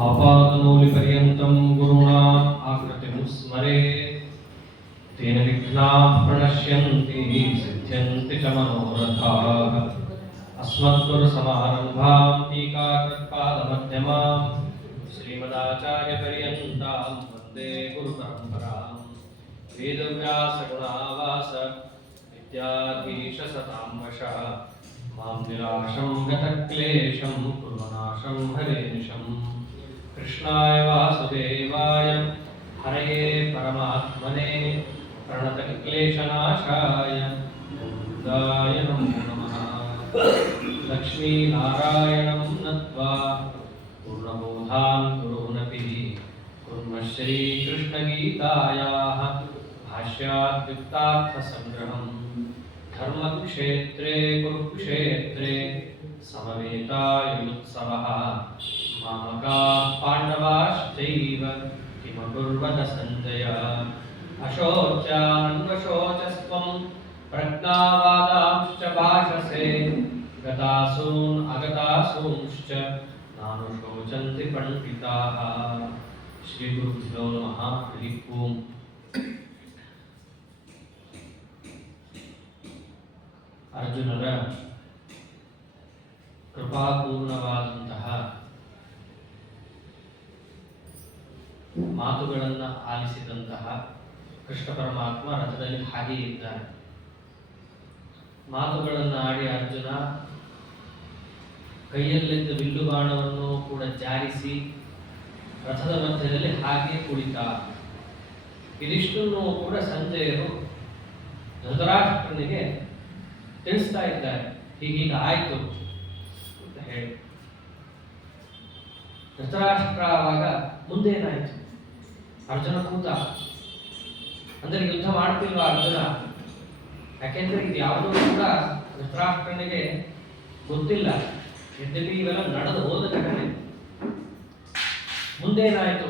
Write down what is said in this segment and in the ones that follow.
आपादमौलिपर्यन्तं गुरुणा आकृतिं स्मरेत् तेन विघ्नाः प्रणश्यन्ति सिद्ध्यन्ति च मनोरथाः। अस्मद्गुरुसमारम्भां टीकाकृत्पादमध्यमां श्रीमदाचार्यपर्यन्तां वन्दे गुरुपरम्परां। वेदव्यासगुणावास विद्याधीशसतां वशः मां निराशं गतक्लेशं कुर्वनाशं हरेनिशम्। कृष्णाय वासुदेवाय हरये परमात्मने प्रणतक्लेशनाशाय गोविन्दाय नमो नमः। लक्ष्मीनारायणं नत्वा पूर्णबोधान् कुरुनपि कुर्मः श्रीकृष्णगीतायाः भाष्याद्युक्तार्थसङ्ग्रहम्। धर्मक्षेत्रे कुरुक्षेत्रे समवेतायुत्सवः मामकाः पाण्डवाश्चैव किमकुर्वत सञ्जय। अशोच्यान्वशोचस्त्वं प्रज्ञावादांश्च भाषसे गतासून् अगतासूंश्च नानुशोचन्ति पण्डिताः। श्रीगुरुभ्यो नमः। हरिः ओम्। ಅರ್ಜುನರ ಕೃಪಾಪೂರ್ಣವಾದಂತಹ ಮಾತುಗಳನ್ನು ಆಲಿಸಿದಂತಹ ಕೃಷ್ಣ ಪರಮಾತ್ಮ ರಥದಲ್ಲಿ ಹಾಗೆ ಇದ್ದಾರೆ. ಮಾತುಗಳನ್ನು ಆಡಿ ಅರ್ಜುನ ಕೈಯಲ್ಲಿದ್ದ ಬಿಲ್ಲು ಬಾಣವನ್ನು ಕೂಡ ಜಾರಿಸಿ ರಥದ ಮಧ್ಯದಲ್ಲಿ ಹಾಗೆ ಕುಳಿತ. ಇದಿಷ್ಟನ್ನು ಕೂಡ ಸಂಜಯರು ಧೃತರಾಷ್ಟ್ರನಿಗೆ ತಿಳಿಸ್ತಾ ಇದ್ದಾರೆ. ಹೀಗೀಗ ಆಯ್ತು ಅಂತ ಹೇಳಿ ಧೃತರಾಷ್ಟ್ರ ಆವಾಗ ಮುಂದೇನಾಯ್ತು? ಅರ್ಜುನ ಕೂತ. ಅಂದ್ರೆ ಯುದ್ಧ ಮಾಡ್ತಿಲ್ವ ಅರ್ಜುನ? ಯಾಕೆಂದ್ರೆ ಇದು ಯಾವುದೂ ಕೂಡ ಧೃತರಾಷ್ಟ್ರನಿಗೆ ಗೊತ್ತಿಲ್ಲ. ಯದ್ಯಪಿ ಇವೆಲ್ಲ ನಡೆದು ಹೋದ ಘಟನೆ. ಮುಂದೇನಾಯ್ತು?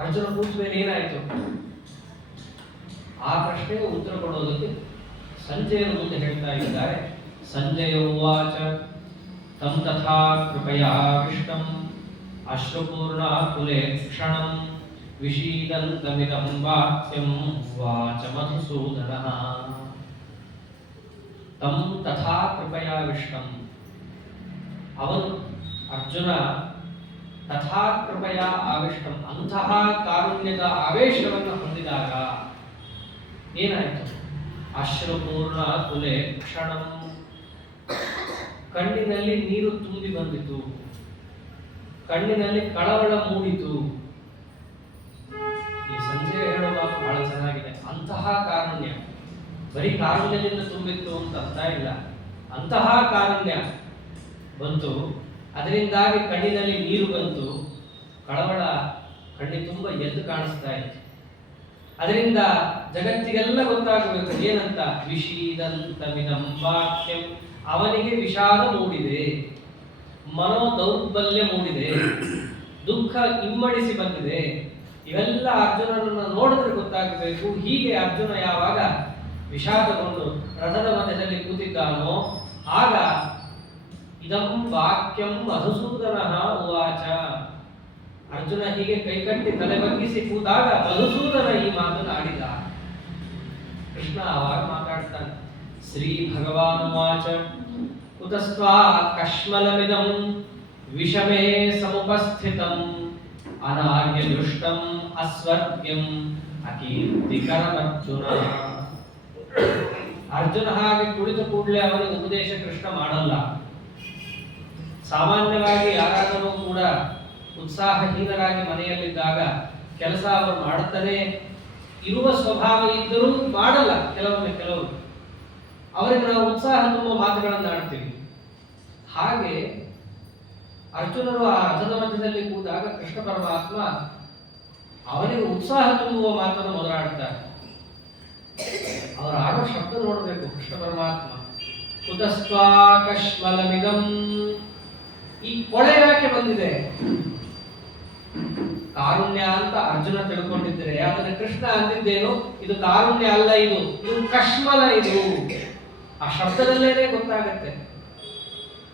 ಅರ್ಜುನ ಕೂತ ಮೇಲೆ ಏನಾಯ್ತು? ಆ ಪ್ರಶ್ನೆಗೆ ಉತ್ತರ ಕೊಡೋದಕ್ಕೆ ಸಂಜಯನ ಮುಂದೆ ಹೇಳ್ತಾ ಇದ್ದಾರೆ. ಸಂಜಯ ಉವಾಚ ತಂ ತಥಾ ಕೃಪಯಾವಿಷ್ಟಂ ಅಶ್ರುಪೂರ್ಣಾಕುಲೆ ಕ್ಷಣಂ ವಿಷೀದಂತಮಿದಂ ವಾಕ್ಯಂ ಉವಾಚ ಮಧುಸೂದನಃ. ತಂ ತಥಾ ಕೃಪಯಾವಿಷ್ಟಂ, ಅವನು ಅರ್ಜುನ ತಥಾ ಕೃಪಯಾ ಆವಿಷ್ಟಂ, ಅಂತಹ ಕಾರುಣ್ಯದ ಆವೇಶವನ್ನು ಹೊಂದಿದಾಗ ಏನಾಯಿತು? ಅಶ್ರುಪೂರ್ಣ ಕುಲೆ ಕ್ಷಣಂ, ಕಣ್ಣಿನಲ್ಲಿ ನೀರು ತುಂಬಿ ಬಂದಿತು, ಕಣ್ಣಿನಲ್ಲಿ ಕಳವಳ ಮೂಡಿತು. ಈ ಸಂಜೆ ಹೇಳೋ ಮಾತು ಬಹಳ ಚೆನ್ನಾಗಿದೆ. ಅಂತಹ ಕಾರುಣ್ಯ, ಬರೀ ಕಾರುಣ್ಯದಿಂದ ತುಂಬಿತ್ತು ಅಂತ ಅರ್ಥ ಇಲ್ಲ. ಅಂತಹ ಕಾರುಣ್ಯ ಬಂತು, ಅದರಿಂದಾಗಿ ಕಣ್ಣಿನಲ್ಲಿ ನೀರು ಬಂತು, ಕಳವಳ ಕಣ್ಣಿ ತುಂಬ ಎದ್ದು ಕಾಣಿಸ್ತಾ ಇತ್ತು. ಅದರಿಂದ ಜಗತ್ತಿಗೆಲ್ಲ ಗೊತ್ತಾಗಬೇಕು ಏನಂತ, ವಿಷೀದಂತಮಿದಂ ವಾಕ್ಯಂ, ಅವನಿಗೆ ವಿಷಾದ ಮೂಡಿದೆ, ಮನೋದೌರ್ಬಲ್ಯ ಮೂಡಿದೆ, ದುಃಖ ಇಮ್ಮಡಿಸಿ ಬಂದಿದೆ. ಇವೆಲ್ಲ ಅರ್ಜುನನನ್ನು ನೋಡಿದ್ರೆ ಗೊತ್ತಾಗಬೇಕು. ಹೀಗೆ ಅರ್ಜುನ ಯಾವಾಗ ವಿಷಾದಗೊಂಡು ರಥದ ಮಧ್ಯದಲ್ಲಿ ಕೂತಿದ್ದಾನೋ ಆಗ ಇದಂ ವಾಕ್ಯಂ ಮಧುಸೂದನ ಉವಾಚ, ಅರ್ಜುನ ಹೀಗೆ ಕೈಕಟ್ಟಿ ತಲೆ ಬಗ್ಗಿಸಿ ಕೂತಾಗ ಮಧುಸೂದನ ಈ ಮಾತನ್ನು ಆಡಿದ. ಕೃಷ್ಣ ಆವಾಗ ಮಾತಾಡ್ತಾನೆ, ಶ್ರೀ ಭಗವಾನುವಾಚ ಕುತಸ್ತ್ವಾ ಕಶ್ಮಲಮಿದಂ ವಿಷಮೇ ಸಮುಪಸ್ಥಿತಂ ಅನಾರ್ಯ ದುಷ್ಟಂ ಅಸ್ವರ್ಗ್ಯಂ ಅಕೀರ್ತಿಕರಮರ್ಜುನ. ಅರ್ಜುನ ಹಾಗೆ ಕುಳಿತ ಕೂಡಲೇ ಅವನಿಗೆ ಉಪದೇಶ ಕೃಷ್ಣ ಮಾಡಲ್ಲ. ಸಾಮಾನ್ಯವಾಗಿ ಯಾರಾದರೂ ಕೂಡ ಉತ್ಸಾಹಹೀನರಾಗಿ ಮನೆಯಲ್ಲಿದ್ದಾಗ ಕೆಲಸ ಅವರು ಮಾಡುತ್ತಲೇ ಇರುವ ಸ್ವಭಾವ ಇದ್ದರೂ ಮಾಡಲ್ಲ. ಕೆಲವರು ಅವರಿಗೆ ನಾವು ಉತ್ಸಾಹ ತುಂಬುವ ಮಾತುಗಳನ್ನು ಆಡ್ತೀವಿ. ಹಾಗೆ ಅರ್ಜುನರು ಆ ರಥದ ಮಧ್ಯದಲ್ಲಿ ಕೂತಾಗ ಕೃಷ್ಣ ಪರಮಾತ್ಮ ಅವನಿಗೆ ಉತ್ಸಾಹ ತುಂಬುವ ಮಾತನ್ನು ಮೊದಲಾಡ್ತಾರೆ. ಅವರು ಆಡೋ ಶಬ್ದ ನೋಡಬೇಕು. ಕೃಷ್ಣ ಪರಮಾತ್ಮ ಕುತಸ್ತ್ವಾ ಕಶ್ಮಲಮಿದಂ, ಈ ಕೊಳೆ ಯಾಕೆ ಬಂದಿದೆ? ಕಾರುಣ್ಯ ಅಂತ ಅರ್ಜುನ ತಿಳ್ಕೊಂಡಿದ್ರೆ ಅದನ್ನ ಕೃಷ್ಣ ಅಂದಿದ್ದೇನು, ಇದು ಕಾರುಣ್ಯ ಅಲ್ಲ, ಇದು ಕಶ್ಮಲ. ಇದು ಆ ಶಬ್ದದಲ್ಲೇನೆ ಗೊತ್ತಾಗತ್ತೆ.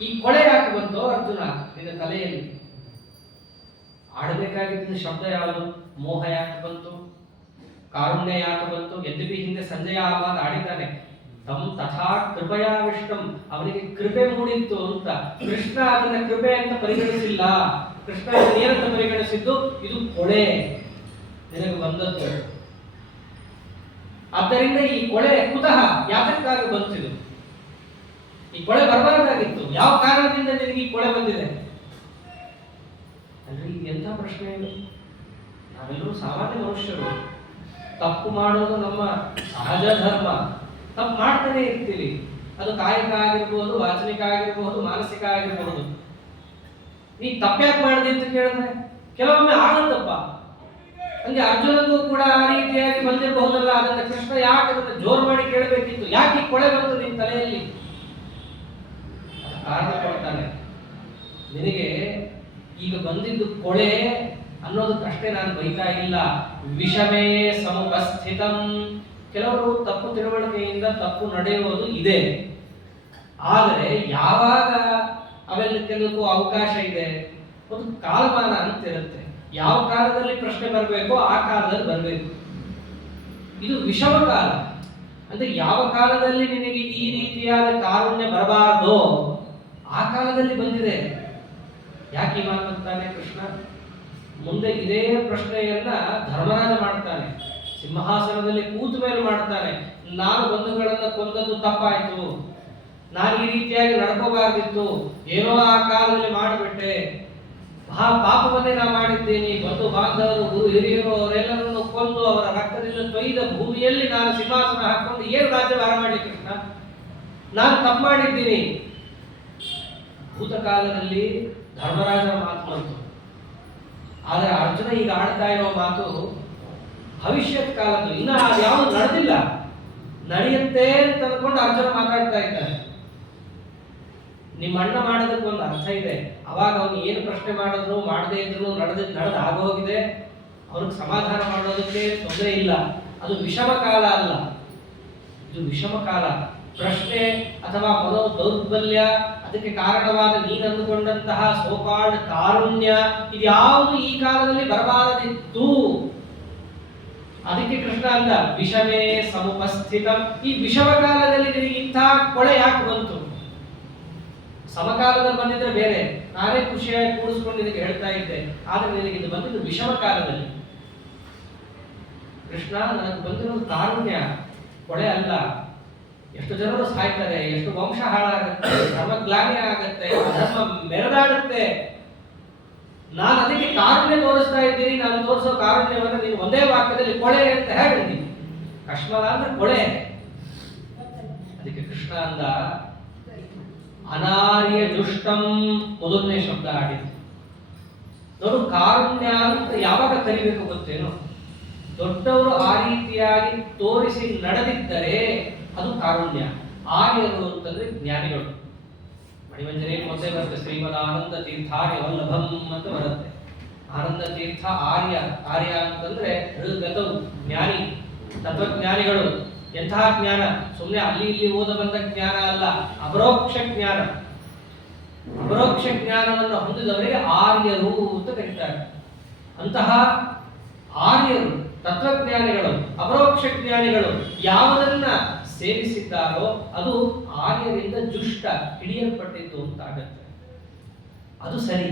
ಈ ಕೊಳೆ ಯಾಕೆ ಬಂತು ಅರ್ಜುನ ನಿನ್ನ ತಲೆಯಲ್ಲಿ? ಆಡಬೇಕಾಗಿದ್ದ ಶಬ್ದ ಯಾವುದು? ಮೋಹ ಯಾಕೆ ಬಂತು? ಕಾರುಣ್ಯ ಯಾಕೆ ಬಂತು? ಯದ್ಯಪಿ ಹಿಂದೆ ಸಂಜಯ ಆ ಮಾತು ಆಡಿದ್ದಾನೆ, ತಮ್ ತಥಾ ಕೃಪಯಾವಿಷ್ಟಂ, ಅವನಿಗೆ ಕೃಪೆ ಮೂಡಿತ್ತು ಅಂತ. ಕೃಷ್ಣ ಅದನ್ನ ಕೃಪೆ ಅಂತ ಪರಿಗಣಿಸಿಲ್ಲ. ಕೃಷ್ಣ ಏನಂತ ಪರಿಗಣಿಸಿದ್ದು, ಇದು ಕೊಳೆ ನಿನಗೆ ಬಂದದ್ದು. ಆದ್ದರಿಂದ ಈ ಕೊಳೆ ಕುತಃ ಯಾತಕ್ಕಾಗಿ ಬಂತಿದ್ದು? ಈ ಕೊಳೆ ಬರಬಾರ್ದಾಗಿತ್ತು. ಯಾವ ಕಾರಣದಿಂದ ನಿನಗೆ ಈ ಕೊಳೆ ಬಂದಿದೆ? ಅಲ್ರಿ, ಎಂಥ ಪ್ರಶ್ನೆ ಇದು? ನಾವೆಲ್ಲರೂ ಸಾಮಾನ್ಯ ಮನುಷ್ಯರು. ತಪ್ಪು ಮಾಡೋದು ನಮ್ಮ ಸಹಜ ಧರ್ಮ. ತಪ್ಪು ಮಾಡ್ತಾನೆ ಇರ್ತೀವಿ. ಅದು ಕಾಯಿಕ ಆಗಿರ್ಬೋದು, ವಾಚನಿಕ ಆಗಿರ್ಬೋದು, ಮಾನಸಿಕ ಆಗಿರ್ಬೋದು. ನೀ ತಪ್ಪ್ಯಾಕೆ ಮಾಡಿದೆ ಅಂತ ಕೇಳಿದ್ರೆ ಕೆಲವೊಮ್ಮೆ ಆಗತ್ತಪ್ಪ. ಹಂಗೆ ಅರ್ಜುನಗೂ ಕೂಡ ಆ ರೀತಿಯಾಗಿ ಬಂದಿರಬಹುದಲ್ಲ. ಅದನ್ನ ಕೃಷ್ಣ ಯಾಕೆ ಅದನ್ನ ಜೋರು ಮಾಡಿ ಕೇಳಬೇಕಿತ್ತು? ಯಾಕೆ ಈ ಕೊಳೆ ಬಂತು ನಿನ್ನ ತಲೆಯಲ್ಲಿ? ಕಾರಣ ಕೊಡ್ತಾನೆ. ನಿನಗೆ ಈಗ ಬಂದಿದ್ದು ಕೊಳೆ ಅನ್ನೋದಕ್ಕಷ್ಟೇ ನಾನು ಬೈತಾ ಇಲ್ಲ. ವಿಷಮೇ ಸಮುಪಸ್ಥಿತಂ. ಕೆಲವರು ತಪ್ಪು ತಿಳುವಳಿಕೆಯಿಂದ ತಪ್ಪು ನಡೆಯುವುದು ಇದೆ. ಆದರೆ ಯಾವಾಗ ಅವೆಲ್ಲ ಕೆಲವು ಅವಕಾಶ ಇದೆ, ಒಂದು ಕಾಲಮಾನ ಅಂತ ಇರುತ್ತೆ. ಯಾವ ಕಾಲದಲ್ಲಿ ಪ್ರಶ್ನೆ ಬರಬೇಕೋ ಆ ಕಾಲದಲ್ಲಿ ಬರಬೇಕು. ಇದು ವಿಷಮ ಕಾಲ. ಅಂದ್ರೆ ಯಾವ ಕಾಲದಲ್ಲಿ ನಿನಗೆ ಈ ರೀತಿಯಾದ ಕಾರುಣ್ಯ ಬರಬಾರದೋ ಆ ಕಾಲದಲ್ಲಿ ಬಂದಿದೆ. ಯಾಕೆ ಈ ಮಾತಂತಾನೆ ಕೃಷ್ಣ? ಮುಂದೆ ಇದೇ ಪ್ರಶ್ನೆಯನ್ನ ಧರ್ಮರಾಜ ಮಾಡ್ತಾನೆ. ಸಿಂಹಾಸನದಲ್ಲಿ ಕೂತ ಮೇಲೆ ಮಾಡ್ತಾನೆ. ನಾನು ಬಂಧುಗಳನ್ನ ಕೊಂದದ್ದು ತಪ್ಪಾಯ್ತು, ನಾನು ಈ ರೀತಿಯಾಗಿ ನಡ್ಕೋಬಾರ್ದಿತ್ತು, ಏನೋ ಆ ಕಾಲದಲ್ಲಿ ಮಾಡಿಬಿಟ್ಟೆ, ಮಹಾ ಪಾಪವನ್ನೇ ನಾ ಮಾಡಿದ್ದೀನಿ. ಬಂಧು ಬಾಂಧವರು, ಗುರು ಹಿರಿಯರು ಅವರೆಲ್ಲರನ್ನು ಕೊಂದು ಅವರ ರಕ್ತದಿಂದ ತೊಯ್ದ ಭೂಮಿಯಲ್ಲಿ ನಾನು ಸಿಂಹಾಸನ ಹಾಕೊಂಡು ಏನು ರಾಜ್ಯಭಾರ ಮಾಡಲಿ ಕೃಷ್ಣ? ನಾನು ತಪ್ಪು ಮಾಡಿದ್ದೀನಿ. ಭೂತಕಾಲದಲ್ಲಿ ಧರ್ಮರಾಜನ ಮಾತು ಬಂತು. ಆದರೆ ಅರ್ಜುನ ಈಗ ಆಡ್ತಾ ಇರೋ ಮಾತು ಭವಿಷ್ಯತ್ ಕಾಲದ್ದು. ಇನ್ನ ಅದು ಯಾವುದು ನಡೆದಿಲ್ಲ, ನಡೆಯುತ್ತೆ ಅಂತ ಅಂದ್ಕೊಂಡು ಅರ್ಜುನ ಮಾತಾಡ್ತಾ ಇದ್ದಾನೆ. ನಿಮ್ಮ ಅಣ್ಣ ಮಾಡೋದಕ್ಕೆ ಒಂದು ಅರ್ಥ ಇದೆ. ಅವಾಗ ಅವನು ಏನು ಪ್ರಶ್ನೆ ಮಾಡಿದ್ರು ಮಾಡದೇ ಇದ್ರು ನಡೆದು ಆಗೋಗಿದೆ. ಅವ್ರಿಗೆ ಸಮಾಧಾನ ಮಾಡೋದಕ್ಕೆ ತೊಂದರೆ ಇಲ್ಲ. ಅದು ವಿಷಮ ಕಾಲ ಅಲ್ಲ, ಇದು ವಿಷಮ ಕಾಲ. ಪ್ರಶ್ನೆ ಅಥವಾ ಮನೋ ದೌರ್ಬಲ್ಯ, ಅದಕ್ಕೆ ಕಾರಣವಾದ ನೀನು ಅಂದುಕೊಂಡಂತಹ ಸೋಕಾಲ್ಡ್ ಕಾರುಣ್ಯ, ಇದ್ಯಾವುದು ಈ ಕಾಲದಲ್ಲಿ ಬರಬಾರದಿತ್ತು. ಅದಕ್ಕೆ ಕೃಷ್ಣ ಅಂದ ವಿಷಮೇ ಸಮುಪಸ್ಥಿತ. ಈ ವಿಷಮ ಕಾಲದಲ್ಲಿ ನಿನಗೆ ಇಂಥ ಕೊಳೆ ಯಾಕೆ ಬಂತು? ಸಮಕಾಲದಲ್ಲಿ ಬಂದಿದ್ರೆ ಬೇರೆ, ನಾನೇ ಖುಷಿಯಾಗಿ ಕೂಡಿಸ್ಕೊಂಡು ನಿನಗೆ ಹೇಳ್ತಾ ಇದ್ದೆ. ಆದ್ರೆ ನಿನಗೆ ಇದು ಬಂದಿದ್ದು ವಿಷಮ ಕಾಲದಲ್ಲಿ. ಕೃಷ್ಣ, ನನಗೆ ಬಂದಿರೋದು ಕಾರುಣ್ಯ, ಕೊಳೆ ಅಲ್ಲ. ಎಷ್ಟು ಜನರು ಸಾಯ್ತಾರೆ, ಎಷ್ಟು ವಂಶ ಹಾಳಾಗುತ್ತೆ, ಧರ್ಮಗ್ಲಾನಿ ಆಗುತ್ತೆ, ಧರ್ಮ ಮೆರೆದಾಡುತ್ತೆ. ನಾನು ಅದಕ್ಕೆ ಕಾರುಣ್ಯ ತೋರಿಸ್ತಾ ಇದ್ದೀನಿ. ನಾನು ತೋರಿಸೋ ಕಾರುಣ್ಯವನ್ನು ನೀನು ಒಂದೇ ವಾಕ್ಯದಲ್ಲಿ ಕೊಳೆ ಅಂತ ಹೇಳಿದ್ದೀನಿ. ಕಶ್ಮಲ ಅಂದ್ರೆ ಕೊಳೆ. ಅದಕ್ಕೆ ಕೃಷ್ಣ ಅಂದ ಅನಾರ್ಯ ದುಷ್ಟಂ, ಮೊದಲನೇ ಶಬ್ದ ಆಡಿದ್ದು ನೋಡು. ಕಾರುಣ್ಯ ಅಂತ ಯಾವಾಗ ಕರಿಬೇಕು ಗೊತ್ತೇನು? ದೊಡ್ಡವರು ಆ ರೀತಿಯಾಗಿ ತೋರಿಸಿ ನಡೆದಿದ್ದರೆ ಅದು ಕಾರುಣ್ಯ. ಆರ್ಯರು ಅಂತಂದ್ರೆ ಜ್ಞಾನಿಗಳು. ಮಣಿಮಂಜರಿಯಲ್ಲಿ ಮೊದಲೇ ಬರುತ್ತೆ, ಶ್ರೀಮದ್ ಆನಂದ ತೀರ್ಥಾರ್ಯ ವಲ್ಲಭಂ ಅಂತ ಬರುತ್ತೆ. ಆನಂದ ತೀರ್ಥ ಆರ್ಯ. ಆರ್ಯ ಅಂತಂದ್ರೆ ಗತವು ಜ್ಞಾನಿ, ತತ್ವಜ್ಞಾನಿಗಳು. ಎಂತಹ ಜ್ಞಾನ? ಸುಮ್ಮನೆ ಅಲ್ಲಿ ಇಲ್ಲಿ ಓದ ಬಂದ ಜ್ಞಾನ ಅಲ್ಲ, ಅಪರೋಕ್ಷ ಜ್ಞಾನ. ಅಪರೋಕ್ಷ ಜ್ಞಾನವನ್ನು ಹೊಂದಿದವರಿಗೆ ಆರ್ಯರು ಅಂತ ಕರೀತಾರೆ. ಅಂತಹ ಆರ್ಯರು, ತತ್ವಜ್ಞಾನಿಗಳು, ಅಪರೋಕ್ಷ ಜ್ಞಾನಿಗಳು ಯಾವುದನ್ನ ಸೇವಿಸಿದ್ದಾರೋ ಅದು ಆರ್ಯರಿಂದ ಜುಷ್ಟ, ಹಿಡಿಯಲ್ಪಟ್ಟಿದ್ದು ಅಂತಾಗತ್ತೆ. ಅದು ಸರಿ.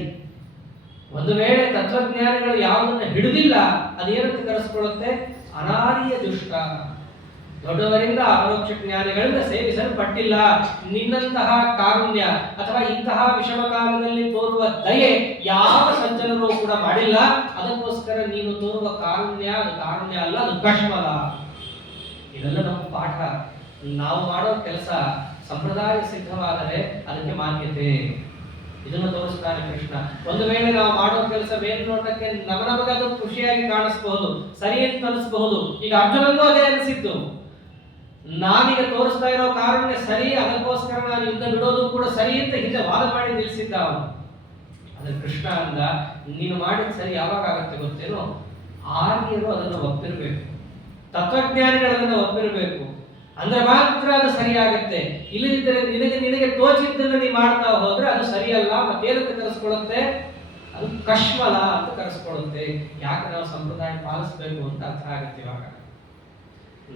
ಒಂದು ವೇಳೆ ತತ್ವಜ್ಞಾನಿಗಳು ಯಾವುದನ್ನ ಹಿಡಿದಿಲ್ಲ, ಅದೇನಂತ ಕರೆಸ್ಕೊಳ್ಳುತ್ತೆ? ಅನಾರ್ಯ ದುಷ್ಟ. ದೊಡ್ಡವರಿಂದ ಅಪರೋಕ್ಷ ಜ್ಞಾನಿಗಳಿಂದ ಸೇವಿಸಲ್ಪಟ್ಟಿಲ್ಲ. ನಿನ್ನಂತಹ ಕಾರುಣ್ಯ ಅಥವಾ ಇಂತಹ ವಿಷಮ ಕಾಲದಲ್ಲಿ ತೋರುವ ದಯೆ ಯಾವ ಸಜ್ಜನರು ಕೂಡ ಮಾಡಿಲ್ಲ. ಅದಕ್ಕೋಸ್ಕರ ನೀನು ತೋರುವ ಕಾರುಣ್ಯ ಅದು ಕಾರುಣ್ಯ ಅಲ್ಲ, ಅದು ಕಶ್ಮಲ. ಇದೆಲ್ಲ ನಮ್ಮ ಪಾಠ. ನಾವು ಮಾಡೋ ಕೆಲಸ ಸಂಪ್ರದಾಯ ಸಿದ್ಧವಾದರೆ ಅದಕ್ಕೆ ಮಾನ್ಯತೆ. ಇದನ್ನು ತೋರಿಸ್ತಾನೆ ಕೃಷ್ಣ. ಒಂದು ವೇಳೆ ನಾವು ಮಾಡೋ ಕೆಲಸ ಮೇಲ್ನೋಟಕ್ಕೆ ನಮಗದು ಖುಷಿಯಾಗಿ ಕಾಣಿಸಬಹುದು, ಸರಿ ಅಂತ ಅನಿಸಬಹುದು. ಈಗ ಅರ್ಜುನಂಗೂ ಅದೇ ಅನಿಸಿದ್ದು. ನಾನೀಗ ತೋರಿಸ್ತಾ ಇರೋ ಕಾರಣ ಸರಿ, ಅದಕ್ಕೋಸ್ಕರ ನಾನು ಯುದ್ಧ ಬಿಡೋದು ಕೂಡ ಸರಿ ಅಂತ ಹಿಂದೆ ವಾದ ಮಾಡಿ ನಿಲ್ಲಿಸಿದ್ದ ಅವನು. ಅದ್ರ ಕೃಷ್ಣ ಅಂದ, ನೀನು ಮಾಡಿದ ಸರಿ ಯಾವಾಗ ಆಗುತ್ತೆ ಗೊತ್ತೇನೋ? ಆರ್ಯರು ಅದನ್ನು ಒಪ್ಪಿರಬೇಕು, ತತ್ವಜ್ಞಾನಿಗಳು ಅದನ್ನು ಒಪ್ಪಿರಬೇಕು, ಅಂದ್ರೆ ಮಾತ್ರ ಅದು ಸರಿಯಾಗತ್ತೆ. ಇಲ್ಲದಿದ್ದರೆ ನಿನಗೆ ತೋಚಿದ್ದನ್ನು ನೀ ಮಾಡ್ತಾ ಹೋದ್ರೆ ಅದು ಸರಿಯಲ್ಲ. ಮತ್ತೇನಂತ ಕರೆಸ್ಕೊಳ್ಳುತ್ತೆ? ಅದು ಕಶ್ಮಲ ಅಂತ ಕರೆಸ್ಕೊಳ್ಳುತ್ತೆ. ಯಾಕೆ ನಾವು ಸಂಪ್ರದಾಯ ಪಾಲಿಸಬೇಕು ಅಂತ ಅರ್ಥ ಆಗುತ್ತೆ. ಇವಾಗ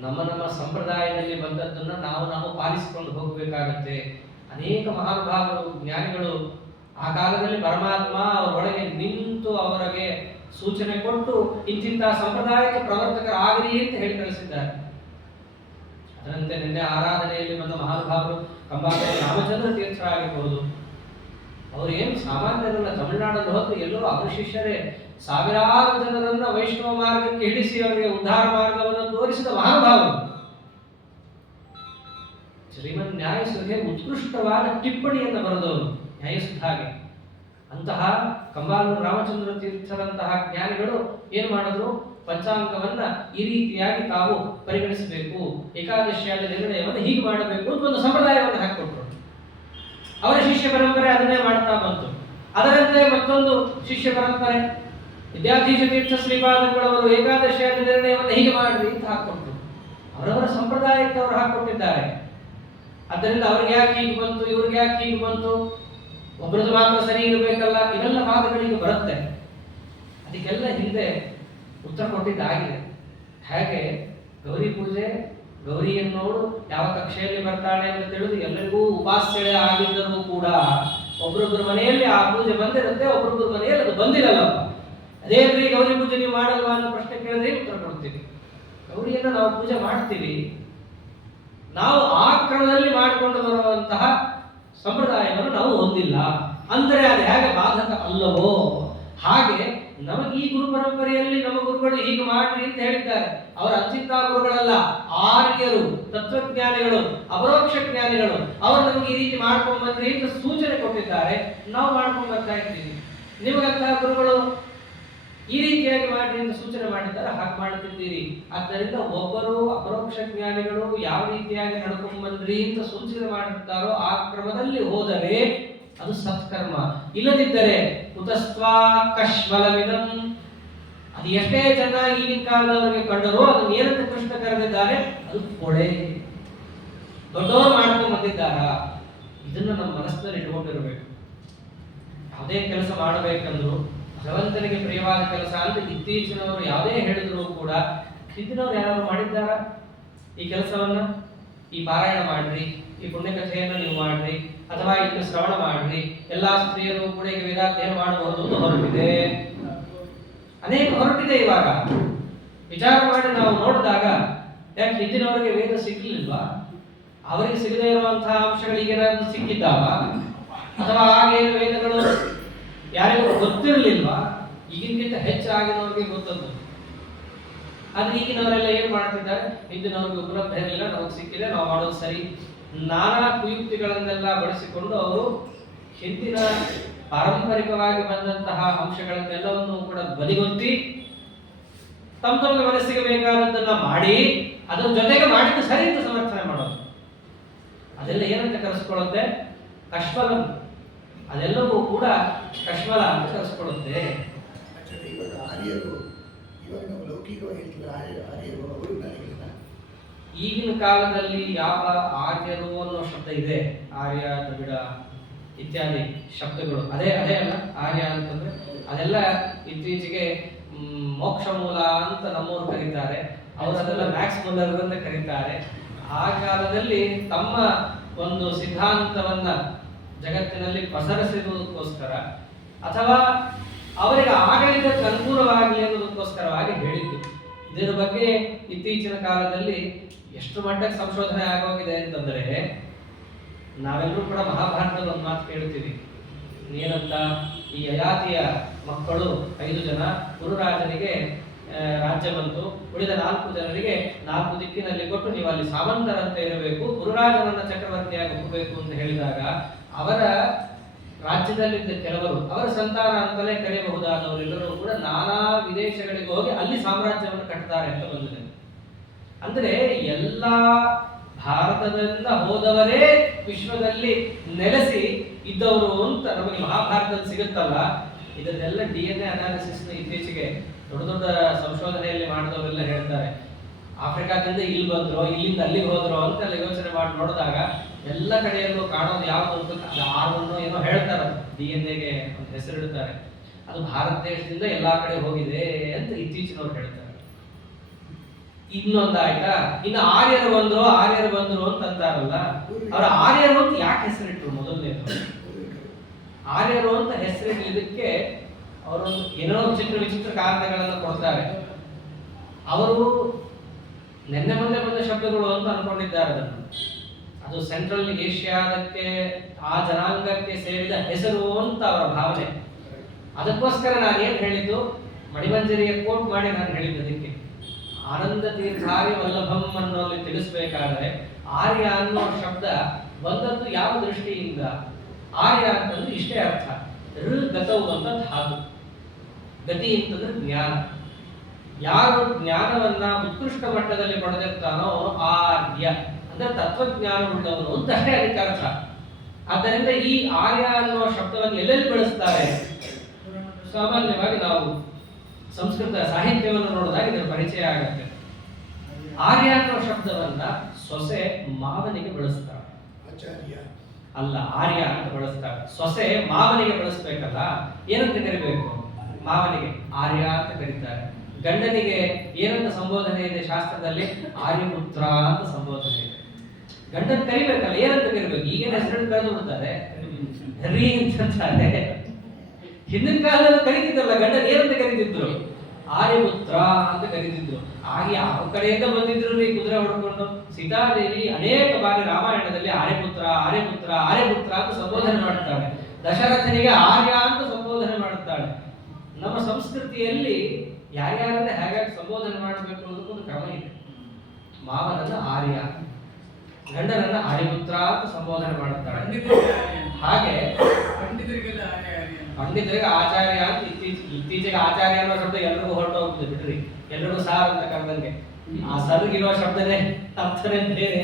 ನಮ್ಮ ಸಂಪ್ರದಾಯದಲ್ಲಿ ಬಂದದ್ದನ್ನ ನಾವು ಪಾಲಿಸಿಕೊಂಡು ಹೋಗಬೇಕಾಗತ್ತೆ. ಅನೇಕ ಮಹಾನುಭಾವರು, ಜ್ಞಾನಿಗಳು ಆ ಕಾಲದಲ್ಲಿ ಪರಮಾತ್ಮ ಅವರೊಳಗೆ ನಿಂತು ಅವರಿಗೆ ಸೂಚನೆ ಕೊಟ್ಟು ಇಂತಿಂತ ಸಂಪ್ರದಾಯಕ್ಕೆ ಪ್ರವರ್ತಕರಾಗಲಿ ಅಂತ ಹೇಳಿ ಕಳಿಸಿದ್ದಾರೆ. ಅದರಂತೆ ನಿನ್ನೆ ಆರಾಧನೆಯಲ್ಲಿ ಬಂದ ಮಹಾನುಭಾವರು ಕಂಬಾಲೆ ರಾಮಚಂದ್ರ ತೀರ್ಥರಾಗಿರಬಹುದು. ಅವರು ಏನು ಸಾಮಾನ್ಯರಲ್ಲ. ತಮಿಳುನಾಡಲ್ಲಿ ಹೋದ್ರೆ ಎಲ್ಲರೂ ಅವರ ಶಿಷ್ಯರೇ. ಸಾವಿರಾರು ಜನರನ್ನ ವೈಷ್ಣವ ಮಾರ್ಗಕ್ಕೆ ಹಿಡಿಸಿ ಅವರಿಗೆ ಉದ್ಧಾರ ಮಾರ್ಗವನ್ನು ತೋರಿಸಿದ ಮಹಾನುಭಾವರು. ಶ್ರೀಮನ್ ನ್ಯಾಯಸುಧೆ ಉತ್ಕೃಷ್ಟವಾದ ಟಿಪ್ಪಣಿಯನ್ನು ಬರೆದವರು ನ್ಯಾಯಸುಧಾಗೆ. ಅಂತಹ ಕಂಬಾಲೂರು ರಾಮಚಂದ್ರ ತೀರ್ಥರಂತಹ ಜ್ಞಾನಿಗಳು ಏನ್ ಮಾಡಿದ್ರು? ಪಂಚಾಂಗವನ್ನ ಈ ರೀತಿಯಾಗಿ ತಾವು ಪರಿಗಣಿಸಬೇಕು, ಏಕಾದಶಿಯಾದ ನಿರ್ಣಯವನ್ನು ಹೀಗೆ ಮಾಡಬೇಕು ಅಂತ ಒಂದು ಸಂಪ್ರದಾಯವನ್ನು ಹಾಕಿಕೊಟ್ರು. ಅವರ ಶಿಷ್ಯ ಪರಂಪರೆ ಅದನ್ನೇ ಮಾಡ್ತಾ ಬಂತು. ಅದರಂತೆ ಮತ್ತೊಂದು ಶಿಷ್ಯ ಪರಂಪರೆ ವಿದ್ಯಾಧೀಶ ತೀರ್ಥ ಶ್ರೀಪಾದಂಗಳವರು ಏಕಾದಶಿಯಾದ ನಿರ್ಣಯವನ್ನು ಹೀಗೆ ಮಾಡ್ರಿ ಅಂತ ಹಾಕೊಟ್ರು. ಅವರವರ ಸಂಪ್ರದಾಯಕ್ಕೆ ಅವರು ಹಾಕೊಟ್ಟಿದ್ದಾರೆ. ಆದ್ದರಿಂದ ಅವ್ರಿಗೆ ಯಾಕೆ ಹೀಗೆ ಬಂತು, ಇವ್ರಿಗೆ ಯಾಕೆ ಹೀಗೆ ಬಂತು, ಒಬ್ಬರದ್ದು ಮಾತ್ರ ಸರಿ ಇರಬೇಕಲ್ಲ, ಇವೆಲ್ಲ ವಾದಗಳಿಗೆ ಬರುತ್ತೆ. ಅದಕ್ಕೆಲ್ಲ ಹಿಂದೆ ಉತ್ತರ ಕೊಟ್ಟಿದ್ದಾಗಿದೆ. ಹೇಗೆ ಗೌರಿ ಪೂಜೆ, ಗೌರಿಯನ್ನೋಡು ಯಾವ ಕಕ್ಷೆಯಲ್ಲಿ ಬರ್ತಾಳೆ ಅಂತ ತಿಳಿದು ಎಲ್ಲರಿಗೂ ಉಪಾಸ್ಯಳೆ ಆಗಿದ್ದರೂ ಕೂಡ ಒಬ್ಬರೊಬ್ಬರ ಮನೆಯಲ್ಲಿ ಆ ಪೂಜೆ ಬಂದಿರುತ್ತೆ, ಒಬ್ಬರೊಬ್ಬರ ಮನೆಯಲ್ಲಿ ಅದು ಬಂದಿರಲ್ಲಪ್ಪ. ಅದೇ ರೀತಿ ಗೌರಿ ಪೂಜೆ ನೀವು ಮಾಡಲ್ವಾ ಅನ್ನೋ ಪ್ರಶ್ನೆ ಕೇಳಿದ್ರೆ ಉತ್ತರ ಕೊಡ್ತೀವಿ. ಗೌರಿಯನ್ನ ನಾವು ಪೂಜೆ ಮಾಡ್ತೀವಿ, ನಾವು ಆ ಕ್ರಮದಲ್ಲಿ ಮಾಡಿಕೊಂಡು ಬರುವಂತಹ ಸಂಪ್ರದಾಯವನ್ನು ನಾವು ಹೊಂದಿಲ್ಲ ಅಂದರೆ ಅದು ಹೇಗೆ ಬಾಧಕ ಅಲ್ಲವೋ ಹಾಗೆ ನಮಗೆ ಈ ಗುರು ಪರಂಪರೆಯಲ್ಲಿ ನಮ್ಮ ಗುರುಗಳು ಹೀಗೆ ಮಾಡ್ರಿ ಅಂತ ಹೇಳಿದ್ದಾರೆ. ಅವರ ಅಂಚಿತ ಗುರುಗಳಲ್ಲ, ಆರ್ಯರು, ತತ್ವಜ್ಞಾನಿಗಳು, ಅಪರೋಕ್ಷ ಜ್ಞಾನಿಗಳು. ಅವರು ನಮಗೆ ಈ ರೀತಿ ಮಾಡ್ಕೊಂಡು ಬಂದ್ರಿ ಅಂತ ಸೂಚನೆ ಕೊಟ್ಟಿದ್ದಾರೆ. ನಾವು ಮಾಡ್ಕೊಂಡು ಬರ್ತಾ ಇದ್ದೀವಿ. ನಿಮಗಂತಹ ಗುರುಗಳು ಈ ರೀತಿಯಾಗಿ ಮಾಡ್ರಿ ಅಂತ ಸೂಚನೆ ಮಾಡಿದ್ದಾರೆ, ಹಾಗೆ ಮಾಡುತ್ತಿದ್ದೀರಿ. ಆದ್ದರಿಂದ ಒಬ್ಬರು ಅಪರೋಕ್ಷ ಜ್ಞಾನಿಗಳು ಯಾವ ರೀತಿಯಾಗಿ ನಡ್ಕೊಂಡು ಬಂದ್ರಿ ಅಂತ ಸೂಚನೆ ಮಾಡಿರ್ತಾರೋ ಆ ಕ್ರಮದಲ್ಲಿ ಹೋದರೆ ಅದು ಸತ್ಕರ್ಮ. ಇಲ್ಲದಿದ್ದರೆ ಕುತಸ್ತ್ವಾ ಕಶ್ಮಲವಿದಂ, ಅದು ಎಷ್ಟೇ ಚೆನ್ನಾಗಿ ಈಗಿನ ಕಾಲದವರಿಗೆ ಕಂಡರೂ ಅದನ್ನು ಏನಂತ ಕೃಷ್ಣ ಕರೆದಿದ್ದಾರೆ? ಅದು ಕೊಳೆ. ದೊಡ್ಡವರು ಮಾಡ್ಕೊಂಡು ಬಂದಿದ್ದಾರ. ಇದನ್ನ ನಮ್ಮ ಮನಸ್ಸಿನಲ್ಲಿ ಇಟ್ಕೊಂಡಿರ್ಬೇಕು. ಯಾವುದೇ ಕೆಲಸ ಮಾಡಬೇಕಂದ್ರು ಭಗವಂತನಿಗೆ ಪ್ರಿಯವಾದ ಕೆಲಸ ಅಂತ ಇತ್ತೀಚಿನವರು ಯಾವುದೇ ಹೇಳಿದ್ರು ಕೂಡ ಹಿಂದಿನವ್ರು ಯಾರು ಮಾಡಿದ್ದಾರ ಈ ಕೆಲಸವನ್ನ? ಈ ಪಾರಾಯಣ ಮಾಡ್ರಿ, ಈ ಪುಣ್ಯಕಥೆಯನ್ನು ನೀವು ಮಾಡ್ರಿ, ಅಥವಾ ಇದನ್ನು ಶ್ರವಣ ಮಾಡ್ರಿ, ಎಲ್ಲಾ ಸ್ತ್ರೀಯರು ಕೂಡ ಈಗ ವೇದಾಧ್ಯಯನ ಮಾಡಬಹುದು ಅಂತ ಹೊರಟಿದೆ. ಅನೇಕ ಹೊರಟಿದೆ. ಇವಾಗ ವಿಚಾರ ಮಾಡಿ ನಾವು ನೋಡಿದಾಗ ಯಾಕೆ ಹಿಂದಿನವರಿಗೆ ವೇದ ಸಿಗ್ಲಿಲ್ವಾ? ಅವರಿಗೆ ಸಿಗದೇ ಇರುವಂತಹ ಅಂಶಗಳು ಈಗೇನಾದ್ರೂ ಸಿಕ್ಕಿದ್ದಾವ? ಅಥವಾ ಹಾಗೇನು ವೇದಗಳು ಯಾರಿಗೂ ಗೊತ್ತಿರಲಿಲ್ವಾ? ಈಗಿನಕ್ಕಿಂತ ಹೆಚ್ಚಾಗಿನವ್ರಿಗೆ ಗೊತ್ತದ್ದು. ಆದ್ರೆ ಈಗಿನವರೆಲ್ಲ ಏನ್ ಮಾಡ್ತಿದ್ದಾರೆ? ಹಿಂದಿನವ್ರಿಗೆ ಉಪಲಬ್ಧ ಇರಲಿಲ್ಲ, ನಮಗೆ ಸಿಕ್ಕಿದೆ, ನಾವು ಮಾಡೋದು ಸರಿ. ನಾನಾ ಕುಯುಕ್ತಿಗಳನ್ನೆಲ್ಲ ಬಳಸಿಕೊಂಡು ಅವರು ಹಿಂದಿನ ಪಾರಂಪರಿಕವಾಗಿ ಬಂದಂತಹ ಅಂಶಗಳನ್ನೆಲ್ಲವನ್ನು ಕೂಡ ಬದಿಗೊತ್ತಿ ತಮಗೆ ಮನಸ್ಸಿಗೆ ಬೇಕಾದದ್ದನ್ನ ಮಾಡಿ ಅದರ ಜೊತೆಗೆ ಮಾಡಿದ್ದು ಸರಿ ಅಂತ ಸಮರ್ಥನೆ ಮಾಡೋದು. ಅದೆಲ್ಲ ಏನಂತ ಕರೆಸ್ಕೊಳ್ಳುತ್ತೆ? ಕಶ್ಮಲ. ಅದೆಲ್ಲವೂ ಕೂಡ ಕಶ್ಮಲ ಅಂತ ಕರೆಸ್ಕೊಳ್ಳುತ್ತೆ. ಈಗಿನ ಕಾಲದಲ್ಲಿ ಯಾವ ಆರ್ಯರು ಅನ್ನೋ ಶಬ್ದ ಇದೆ, ಆರ್ಯ, ದ್ರವಿಡ ಇತ್ಯಾದಿ ಶಬ್ದಗಳು, ಅದೇ ಅಲ್ಲ ಆರ್ಯ ಅಂತಂದ್ರೆ ಅದೆಲ್ಲ ಇತ್ತೀಚೆಗೆ ಮೋಕ್ಷ ಮೂಲ ಅಂತ ನಮ್ಮವರು ಕರೀತಾರೆ, ಅವರು ಅದೆಲ್ಲ ಮ್ಯಾಕ್ಸ್ ಮೂಲರ್ ಅಂತ ಕರೀತಾರೆ. ಆ ಕಾಲದಲ್ಲಿ ತಮ್ಮ ಒಂದು ಸಿದ್ಧಾಂತವನ್ನ ಜಗತ್ತಿನಲ್ಲಿ ಪಸರಿಸುವುದಕ್ಕೋಸ್ಕರ ಅಥವಾ ಅವರಿಗೆ ಆಡಳಿತಕ್ಕೆ ಅನುಕೂಲವಾಗಲಿ ಅನ್ನೋದಕ್ಕೋಸ್ಕರವಾಗಿ ಹೇಳಿದ್ದು. ಇದರ ಬಗ್ಗೆ ಇತ್ತೀಚಿನ ಕಾಲದಲ್ಲಿ ಎಷ್ಟು ಮಟ್ಟಕ್ಕೆ ಸಂಶೋಧನೆ ಆಗೋಗಿದೆ ಅಂತಂದ್ರೆ, ನಾವೆಲ್ಲರೂ ಕೂಡ ಮಹಾಭಾರತದ ಒಂದು ಮಾತು ಕೇಳ್ತೀವಿ. ಏನಂತ? ಈ ಯಯಾತಿಯ ಮಕ್ಕಳು 5 ಜನ, ಗುರುರಾಜನಿಗೆ ರಾಜ್ಯ ಬಂತು, ಉಳಿದ 4 ಜನರಿಗೆ 4 ದಿಕ್ಕಿನಲ್ಲಿ ಕೊಟ್ಟು ನೀವು ಅಲ್ಲಿ ಸಾಮಂತರಂತೆ ಇರಬೇಕು, ಗುರುರಾಜನನ್ನ ಚಕ್ರವರ್ತಿಯಾಗಿ ಹೋಗಬೇಕು ಅಂತ ಹೇಳಿದಾಗ ಅವರ ರಾಜ್ಯದಲ್ಲಿದ್ದ ಕೆಲವರು, ಅವರ ಸಂತಾನ ಅಂತಲೇ ಕರೆಯಬಹುದಾದವರೆಲ್ಲರೂ ಕೂಡ ನಾನಾ ವಿದೇಶಗಳಿಗೆ ಹೋಗಿ ಅಲ್ಲಿ ಸಾಮ್ರಾಜ್ಯವನ್ನು ಕಟ್ತಾರೆ ಅಂತ ಬಂದಿದೆ. ಅಂದ್ರೆ ಎಲ್ಲ ಭಾರತದಿಂದ ಹೋದವರೇ ವಿಶ್ವದಲ್ಲಿ ನೆಲೆಸಿ ಇದ್ದವರು ಅಂತ ನಮಗೆ ಮಹಾಭಾರತದಲ್ಲಿ ಸಿಗುತ್ತಲ್ಲ. ಇದನ್ನೆಲ್ಲ DNA ಅನಾಲಿಸಿಸ್ ಇತ್ತೀಚೆಗೆ ದೊಡ್ಡ ದೊಡ್ಡ ಸಂಶೋಧನೆಯಲ್ಲಿ ಮಾಡಿದವರೆಲ್ಲ ಹೇಳ್ತಾರೆ. ಆಫ್ರಿಕಾದಿಂದ ಇಲ್ಲಿ ಬಂದ್ರು, ಇಲ್ಲಿಂದ ಅಲ್ಲಿಗೆ ಹೋದ್ರು ಅಂತೆಲ್ಲ ಯೋಚನೆ ಮಾಡಿ ನೋಡಿದಾಗ ಎಲ್ಲ ಕಡೆಯಲ್ಲೂ ಕಾಣೋದು ಯಾವುದು ಅಂತ ಆರ್ವನ್ನೋ ಏನೋ ಹೇಳ್ತಾರೆ, DNA ಒಂದು ಹೆಸರಿಡ್ತಾರೆ. ಅದು ಭಾರತ ದೇಶದಿಂದ ಎಲ್ಲಾ ಕಡೆ ಹೋಗಿದೆ ಅಂತ ಇತ್ತೀಚಿನವ್ರು ಹೇಳ್ತಾರೆ. ಇನ್ನೊಂದಾಯ್ತಾ, ಇನ್ನು ಆರ್ಯರು ಬಂದ್ರು ಅಂತ ಅಂತಾರಲ್ಲ, ಅವ್ರ ಆರ್ಯರು ಅಂತ ಯಾಕೆ ಹೆಸರಿಟ್ರು? ಮೊದಲನೇದು ಆರ್ಯರು ಅಂತ ಹೆಸರಿಡಲಿಕ್ಕೆ ಅವರೊಂದು ಏನೋ ವಿಚಿತ್ರ ಕಾರಣಗಳನ್ನು ಕೊಡ್ತಾರೆ. ಅವರು ನೆನ್ನೆ ಮೊನ್ನೆ ಬಂದ ಶಬ್ದಗಳು ಅಂತ ಅನ್ಕೊಂಡಿದ್ದಾರೆ ಅದನ್ನು. ಅದು ಸೆಂಟ್ರಲ್ ಏಷ್ಯಾದಕ್ಕೆ ಆ ಜನಾಂಗಕ್ಕೆ ಸೇರಿದ ಹೆಸರು ಅಂತ ಅವರ ಭಾವನೆ. ಅದಕ್ಕೋಸ್ಕರ ನಾನು ಏನ್ ಹೇಳಿದ್ದು, ಮಣಿಮಂಜರಿಯ ಕೋಟ್ ಮಾಡಿ ನಾನು ಹೇಳಿದ್ದು ಅದಕ್ಕೆ. ಆನಂದ ತೀರ್ಥಾರ್ಯ ವಲ್ಲಭಂ ಅನ್ನೋಲ್ಲಿ ತಿಳಿಸ್ಬೇಕಾದ್ರೆ ಆರ್ಯ ಅನ್ನೋ ಶಬ್ದ ಬಂದದ್ದು ಯಾವ ದೃಷ್ಟಿಯಿಂದ? ಆರ್ಯ ಅಂತಂದ್ರೆ ಇಷ್ಟೇ ಅರ್ಥ, ಗತವು ಅಂತ ಧಾತು. ಗತಿ ಅಂತಂದ್ರೆ ಜ್ಞಾನ. ಯಾರು ಜ್ಞಾನವನ್ನ ಉತ್ಕೃಷ್ಟ ಮಟ್ಟದಲ್ಲಿ ಪಡೆದಿರ್ತಾನೋ ಆರ್ಯ ಅಂದ್ರೆ ತತ್ವಜ್ಞಾನ ಉಳ್ಳವನು ಅಂತ ಅಷ್ಟೇ ಅದಕ್ಕೆ ಅರ್ಥ. ಆದ್ದರಿಂದ ಈ ಆರ್ಯ ಅನ್ನುವ ಶಬ್ದವನ್ನು ಎಲ್ಲೆಲ್ಲಿ ಬಳಸ್ತಾರೆ? ಸಾಮಾನ್ಯವಾಗಿ ನಾವು ಸಂಸ್ಕೃತ ಸಾಹಿತ್ಯವನ್ನು ನೋಡಿದಾಗ ಇದರ ಪರಿಚಯ ಆಗುತ್ತೆ. ಆರ್ಯ ಅನ್ನೋ ಶಬ್ದವನ್ನ ಸೊಸೆ ಮಾವನಿಗೆ ಬಳಸ್ತಾರೆ, ಅಲ್ಲ ಆರ್ಯ ಅಂತ ಬಳಸ್ತಾರೆ. ಸೊಸೆ ಮಾವನಿಗೆ ಬಳಸ್ಬೇಕಲ್ಲ, ಏನಂತ ಕರಿಬೇಕು? ಮಾವನಿಗೆ ಆರ್ಯ ಅಂತ ಕರೀತಾರೆ. ಗಂಡನಿಗೆ ಏನಂತ ಸಂಬೋಧನೆ ಇದೆ ಶಾಸ್ತ್ರದಲ್ಲಿ? ಆರ್ಯಪುತ್ರ ಅಂತ ಸಂಬೋಧನೆ ಇದೆ. ಗಂಡನ ಕರಿಬೇಕಲ್ಲ, ಏನಂತ ಕರಿಬೇಕು? ಈಗೇನು ಹೆಸರು ಕರೆದು ಬಿಡ್ತಾರೆ, ಹರಿ ಅಂತಾರೆ. ಹಿಂದಿನ ಕಾಲದಲ್ಲಿ ಕರೀತಿದ್ರಲ್ಲ, ಗಂಡನ ಏನಂತ ಕರೀತಿದ್ರು? ಆರ್ಯಪುತ್ರ ಅಂತ ಕರೀತಿದ್ರು. ಆಗ ಯಾವ ಕಡೆಯಿಂದ ಬಂದಿದ್ರು ರೀ ಕುದುರೆ ಹೊಡ್ಕೊಂಡು? ಸೀತಾದೇವಿ ಅನೇಕ ಬಾರಿ ರಾಮಾಯಣದಲ್ಲಿ ಆರ್ಯಪುತ್ರ ಆರ್ಯಪುತ್ರ ಆರ್ಯಪುತ್ರ ಅಂತ ಸಂಬೋಧನೆ ಮಾಡುತ್ತಾಳೆ. ದಶರಥನಿಗೆ ಆರ್ಯ ಅಂತ ಸಂಬೋಧನೆ ಮಾಡುತ್ತಾಳೆ. ನಮ್ಮ ಸಂಸ್ಕೃತಿಯಲ್ಲಿ ಯಾರ್ಯಾರನ್ನ ಹೇಗಾಗಿ ಸಂಬೋಧನೆ ಮಾಡಬೇಕು ಅನ್ನೋದಕ್ಕೊಂದು ಕ್ರಮ ಇದೆ. ಮಾವನನ್ನ ಆರ್ಯ, ಗಂಡನನ್ನ ಆರ್ಯಪುತ್ರ ಅಂತ ಸಂಬೋಧನೆ ಮಾಡುತ್ತಾಳೆ. ಹಾಗೆ ಪಂಡಿತರಿಗೆ ಆಚಾರ್ಯ ಅಂತ ಇತ್ತೀಚೆಗೆ ಆಚಾರ್ಯ ಅನ್ನೋ ಶಬ್ದ ಎಲ್ರಿಗೂ ಹೊರಟು ಹೋಗ್ತದೆ ಬಿಡ್ರಿ, ಎಲ್ರಿಗೂ ಸಾರ್ ಅಂತ ಕರೆದಂಗೆ. ಆ ಸರ್ಗಿರೋ ಶಬ್ದನೇ ಅರ್ಥನೇ ಬೇರೆ,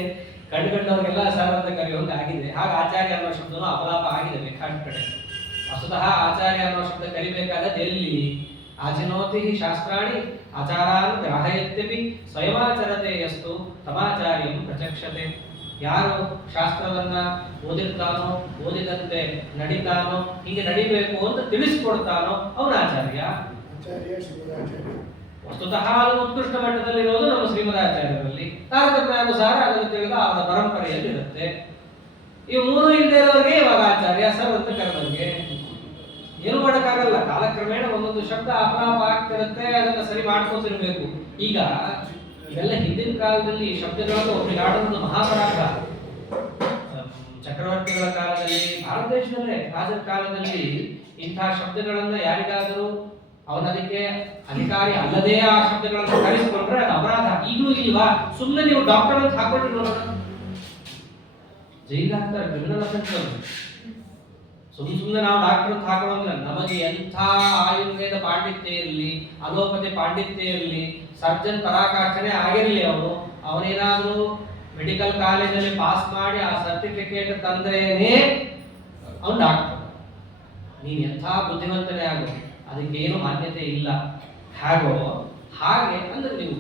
ಕಂಡುಕೊಂಡವ್ರಿಗೆಲ್ಲ ಸಾರ್ ಅಂತ ಕರೆಯೋಂಗೆ ಆಗಿದೆ. ಹಾಗೆ ಆಚಾರ್ಯ ಅನ್ನೋ ಶಬ್ದನೂ ಅಪಲಾಪ ಆಗಿದೆ ಬೇಕಾದ ಕಡೆ. ವಸ್ತುತಃ ಆಚಾರ್ಯ ಅನ್ನೋ ಶಬ್ದ ಕರಿಬೇಕಾದದ್ದು ಎಲ್ಲಿ? ಆಚನೋತಿ ಶಾಸ್ತ್ರಾಣಿ ಆಚಾರಾನ್ ಗ್ರಾಹಯತ್ಯಪಿ ಸ್ವಯಮಾಚರತೆ ಯಸ್ತು ತಮಾಚಾರ್ಯಂ ಪ್ರಚಕ್ಷತೆ. ಯಾರು ಶಾಸ್ತ್ರವನ್ನ ಓದಿರ್ತಾನೋ, ಓದಿದಂತೆ ನಡೀತಾನೋ, ಹೀಗೆ ನಡಿಬೇಕು ಅಂತ ತಿಳಿಸ್ಕೊಡ್ತಾನೋ ಅವನ ಆಚಾರ್ಯ. ವಸ್ತುತಃ ಅದು ಉತ್ಕೃಷ್ಟ ಮಟ್ಟದಲ್ಲಿರೋದು ನಮ್ಮ ಶ್ರೀಮದಾಚಾರ್ಯರಲ್ಲಿ. ತಾರತಮ್ಯಾನುಸಾರ ಅದನ್ನು ತಿಳಿದ ಅವರ ಪರಂಪರೆಯಲ್ಲಿ ಇರುತ್ತೆ. ಇವು ಮೂರು ಇಲ್ಲದೆ ಇರೋರಿಗೆ ಇವಾಗ ಆಚಾರ್ಯ ಸರ್ ಅಂತ ಕರೆದಂಗೆ. ಏನು ಮಾಡೋಕ್ಕಾಗಲ್ಲ, ಕಾಲಕ್ರಮೇಣ ಒಂದೊಂದು ಶಬ್ದ ಅಪರಾಪ ಆಗ್ತಿರುತ್ತೆ, ಅದನ್ನ ಸರಿ ಮಾಡ್ಕೋತಿರ್ಬೇಕು. ಈಗ ಇವೆಲ್ಲ ಹಿಂದಿನ ಕಾಲದಲ್ಲಿ ಈ ಶಬ್ದಗಳನ್ನು ಒಬ್ಬರಿಗೆ ಆಡೋದು ಮಹಾಪರಾಧ. ಚಕ್ರವರ್ತಿಗಳ ಕಾಲದಲ್ಲಿ, ಭಾರತ ದೇಶದಲ್ಲೇ ರಾಜರ ಕಾಲದಲ್ಲಿ ಇಂತಹ ಶಬ್ದಗಳನ್ನ ಯಾರಿಗಾದರೂ ಅವನದಕ್ಕೆ ಅಧಿಕಾರಿ ಅಲ್ಲದೇ ಆ ಶಬ್ದಗಳನ್ನು ಕರೆಸಿಕೊಂಡ್ರೆ ಅದು ಅಪರಾಧ. ಈಗಲೂ ಇಲ್ವಾ? ಸುಮ್ಮನೆ ನೀವು ಡಾಕ್ಟರ್ ಅಂತ ಹಾಕೊಂಡ್ರೆ ನೋಡೋಣ, ಜೈಲ್ ಹಾಕ್ತಾರೆ, ಕ್ರಿಮಿನಲ್ ಅಫೆನ್ಸ್. ಸುಮ್ಮನೆ ನಾವು ಡಾಕ್ಟರ್ ಅಂತ ಹಾಕೊಳ್ಳೋಂಗಿಲ್ಲ. ನಮಗೆ ಎಂಥ ಆಯುರ್ವೇದ ಪಾಂಡಿತ್ಯ ಇರಲಿ, ಅಲೋಪತಿ ಪಾಂಡಿತ್ಯ ಇರಲಿ, ಸರ್ಜನ್ ಪರಾಕಾಷ್ಠನೇ ಆಗಿರಲಿ, ಅವನೇನಾದ್ರೂ ಮೆಡಿಕಲ್ ಕಾಲೇಜಲ್ಲಿ ಪಾಸ್ ಮಾಡಿ ಆ ಸರ್ಟಿಫಿಕೇಟ್ ತಂದ್ರೇನೆ ಅವನು ಡಾಕ್ಟರ್. ನೀನು ಎಂಥ ಬುದ್ಧಿವಂತನೇ ಆಗೋ, ಅದಕ್ಕೇನು ಮಾನ್ಯತೆ ಇಲ್ಲ. ಹಾಗೆ ಅಂದ್ರೆ ನೀವು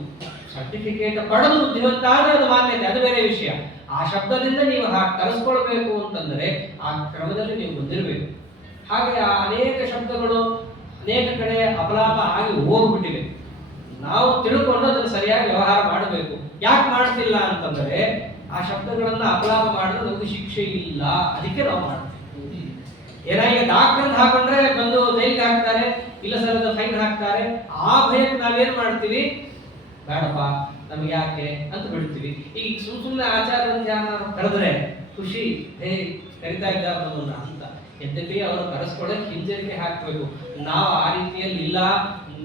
ಸರ್ಟಿಫಿಕೇಟ್ ಪಡೆದು ಬುದ್ಧಿವಂತ ಆದ್ರೆ ಅದು ಮಾನ್ಯತೆ, ಅದು ಬೇರೆ ವಿಷಯ. ಆ ಶಬ್ದದಿಂದ ನೀವು ಕಲಿಸ್ಕೊಳ್ಬೇಕು ಅಂತಂದ್ರೆ ಆ ಕ್ರಮದಲ್ಲಿ ನೀವು ಬಂದಿರಬೇಕು. ಹಾಗೆ ಆ ಅನೇಕ ಶಬ್ದಗಳು ಅನೇಕ ಕಡೆ ಅಪಲಾಪ ಆಗಿ ಹೋಗ್ಬಿಟ್ಟಿವೆ. ನಾವು ತಿಳ್ಕೊಂಡು ಅದನ್ನು ಸರಿಯಾಗಿ ವ್ಯವಹಾರ ಮಾಡಬೇಕು. ಯಾಕೆ ಮಾಡ್ತಿಲ್ಲ ಅಂತಂದ್ರೆ ಆ ಶಬ್ದಗಳನ್ನ ಅಪಲಾಪ ಮಾಡಿದ್ರೆ ನಮಗೆ ಶಿಕ್ಷೆ ಇಲ್ಲ, ಅದಕ್ಕೆ ನಾವು ಮಾಡ್ತೀವಿ. ಏನಾಗಿ ಡಾಕ್ಟರ್ ಅಂತ ಹಾಕೊಂಡ್ರೆ ಬಂದು ಜೈಲಿಗೆ ಹಾಕ್ತಾರೆ, ಇಲ್ಲ ಸರ್ ಫೈನ್ ಹಾಕ್ತಾರೆ. ಆ ಭಯಕ್ಕೆ ನಾವೇನ್ ಮಾಡ್ತೀವಿ, ಬೇಡಪ್ಪ ನಮ್ಗೆ ಯಾಕೆ ಅಂತ ಬಿಡ್ತೀವಿ. ಈಗ ಸುಮ್ಮನೆ ಆಚಾರ್ಯ ಕರೆದ್ರೆ ಖುಷಿ, ಹೇ ಕರಿತಾ ಇದ್ದಾರೆ ನಮ್ಮನ್ನ ಅಂತ. ಯದ್ಯಪಿ ಅವರು ಕರೆಸ್ಕೊಳ್ಳೋಕೆ ಹಿಂಜರಿಕೆ ಹಾಕ್ಬೇಕು. ನಾವು ಆ ರೀತಿಯಲ್ಲಿ ಇಲ್ಲ,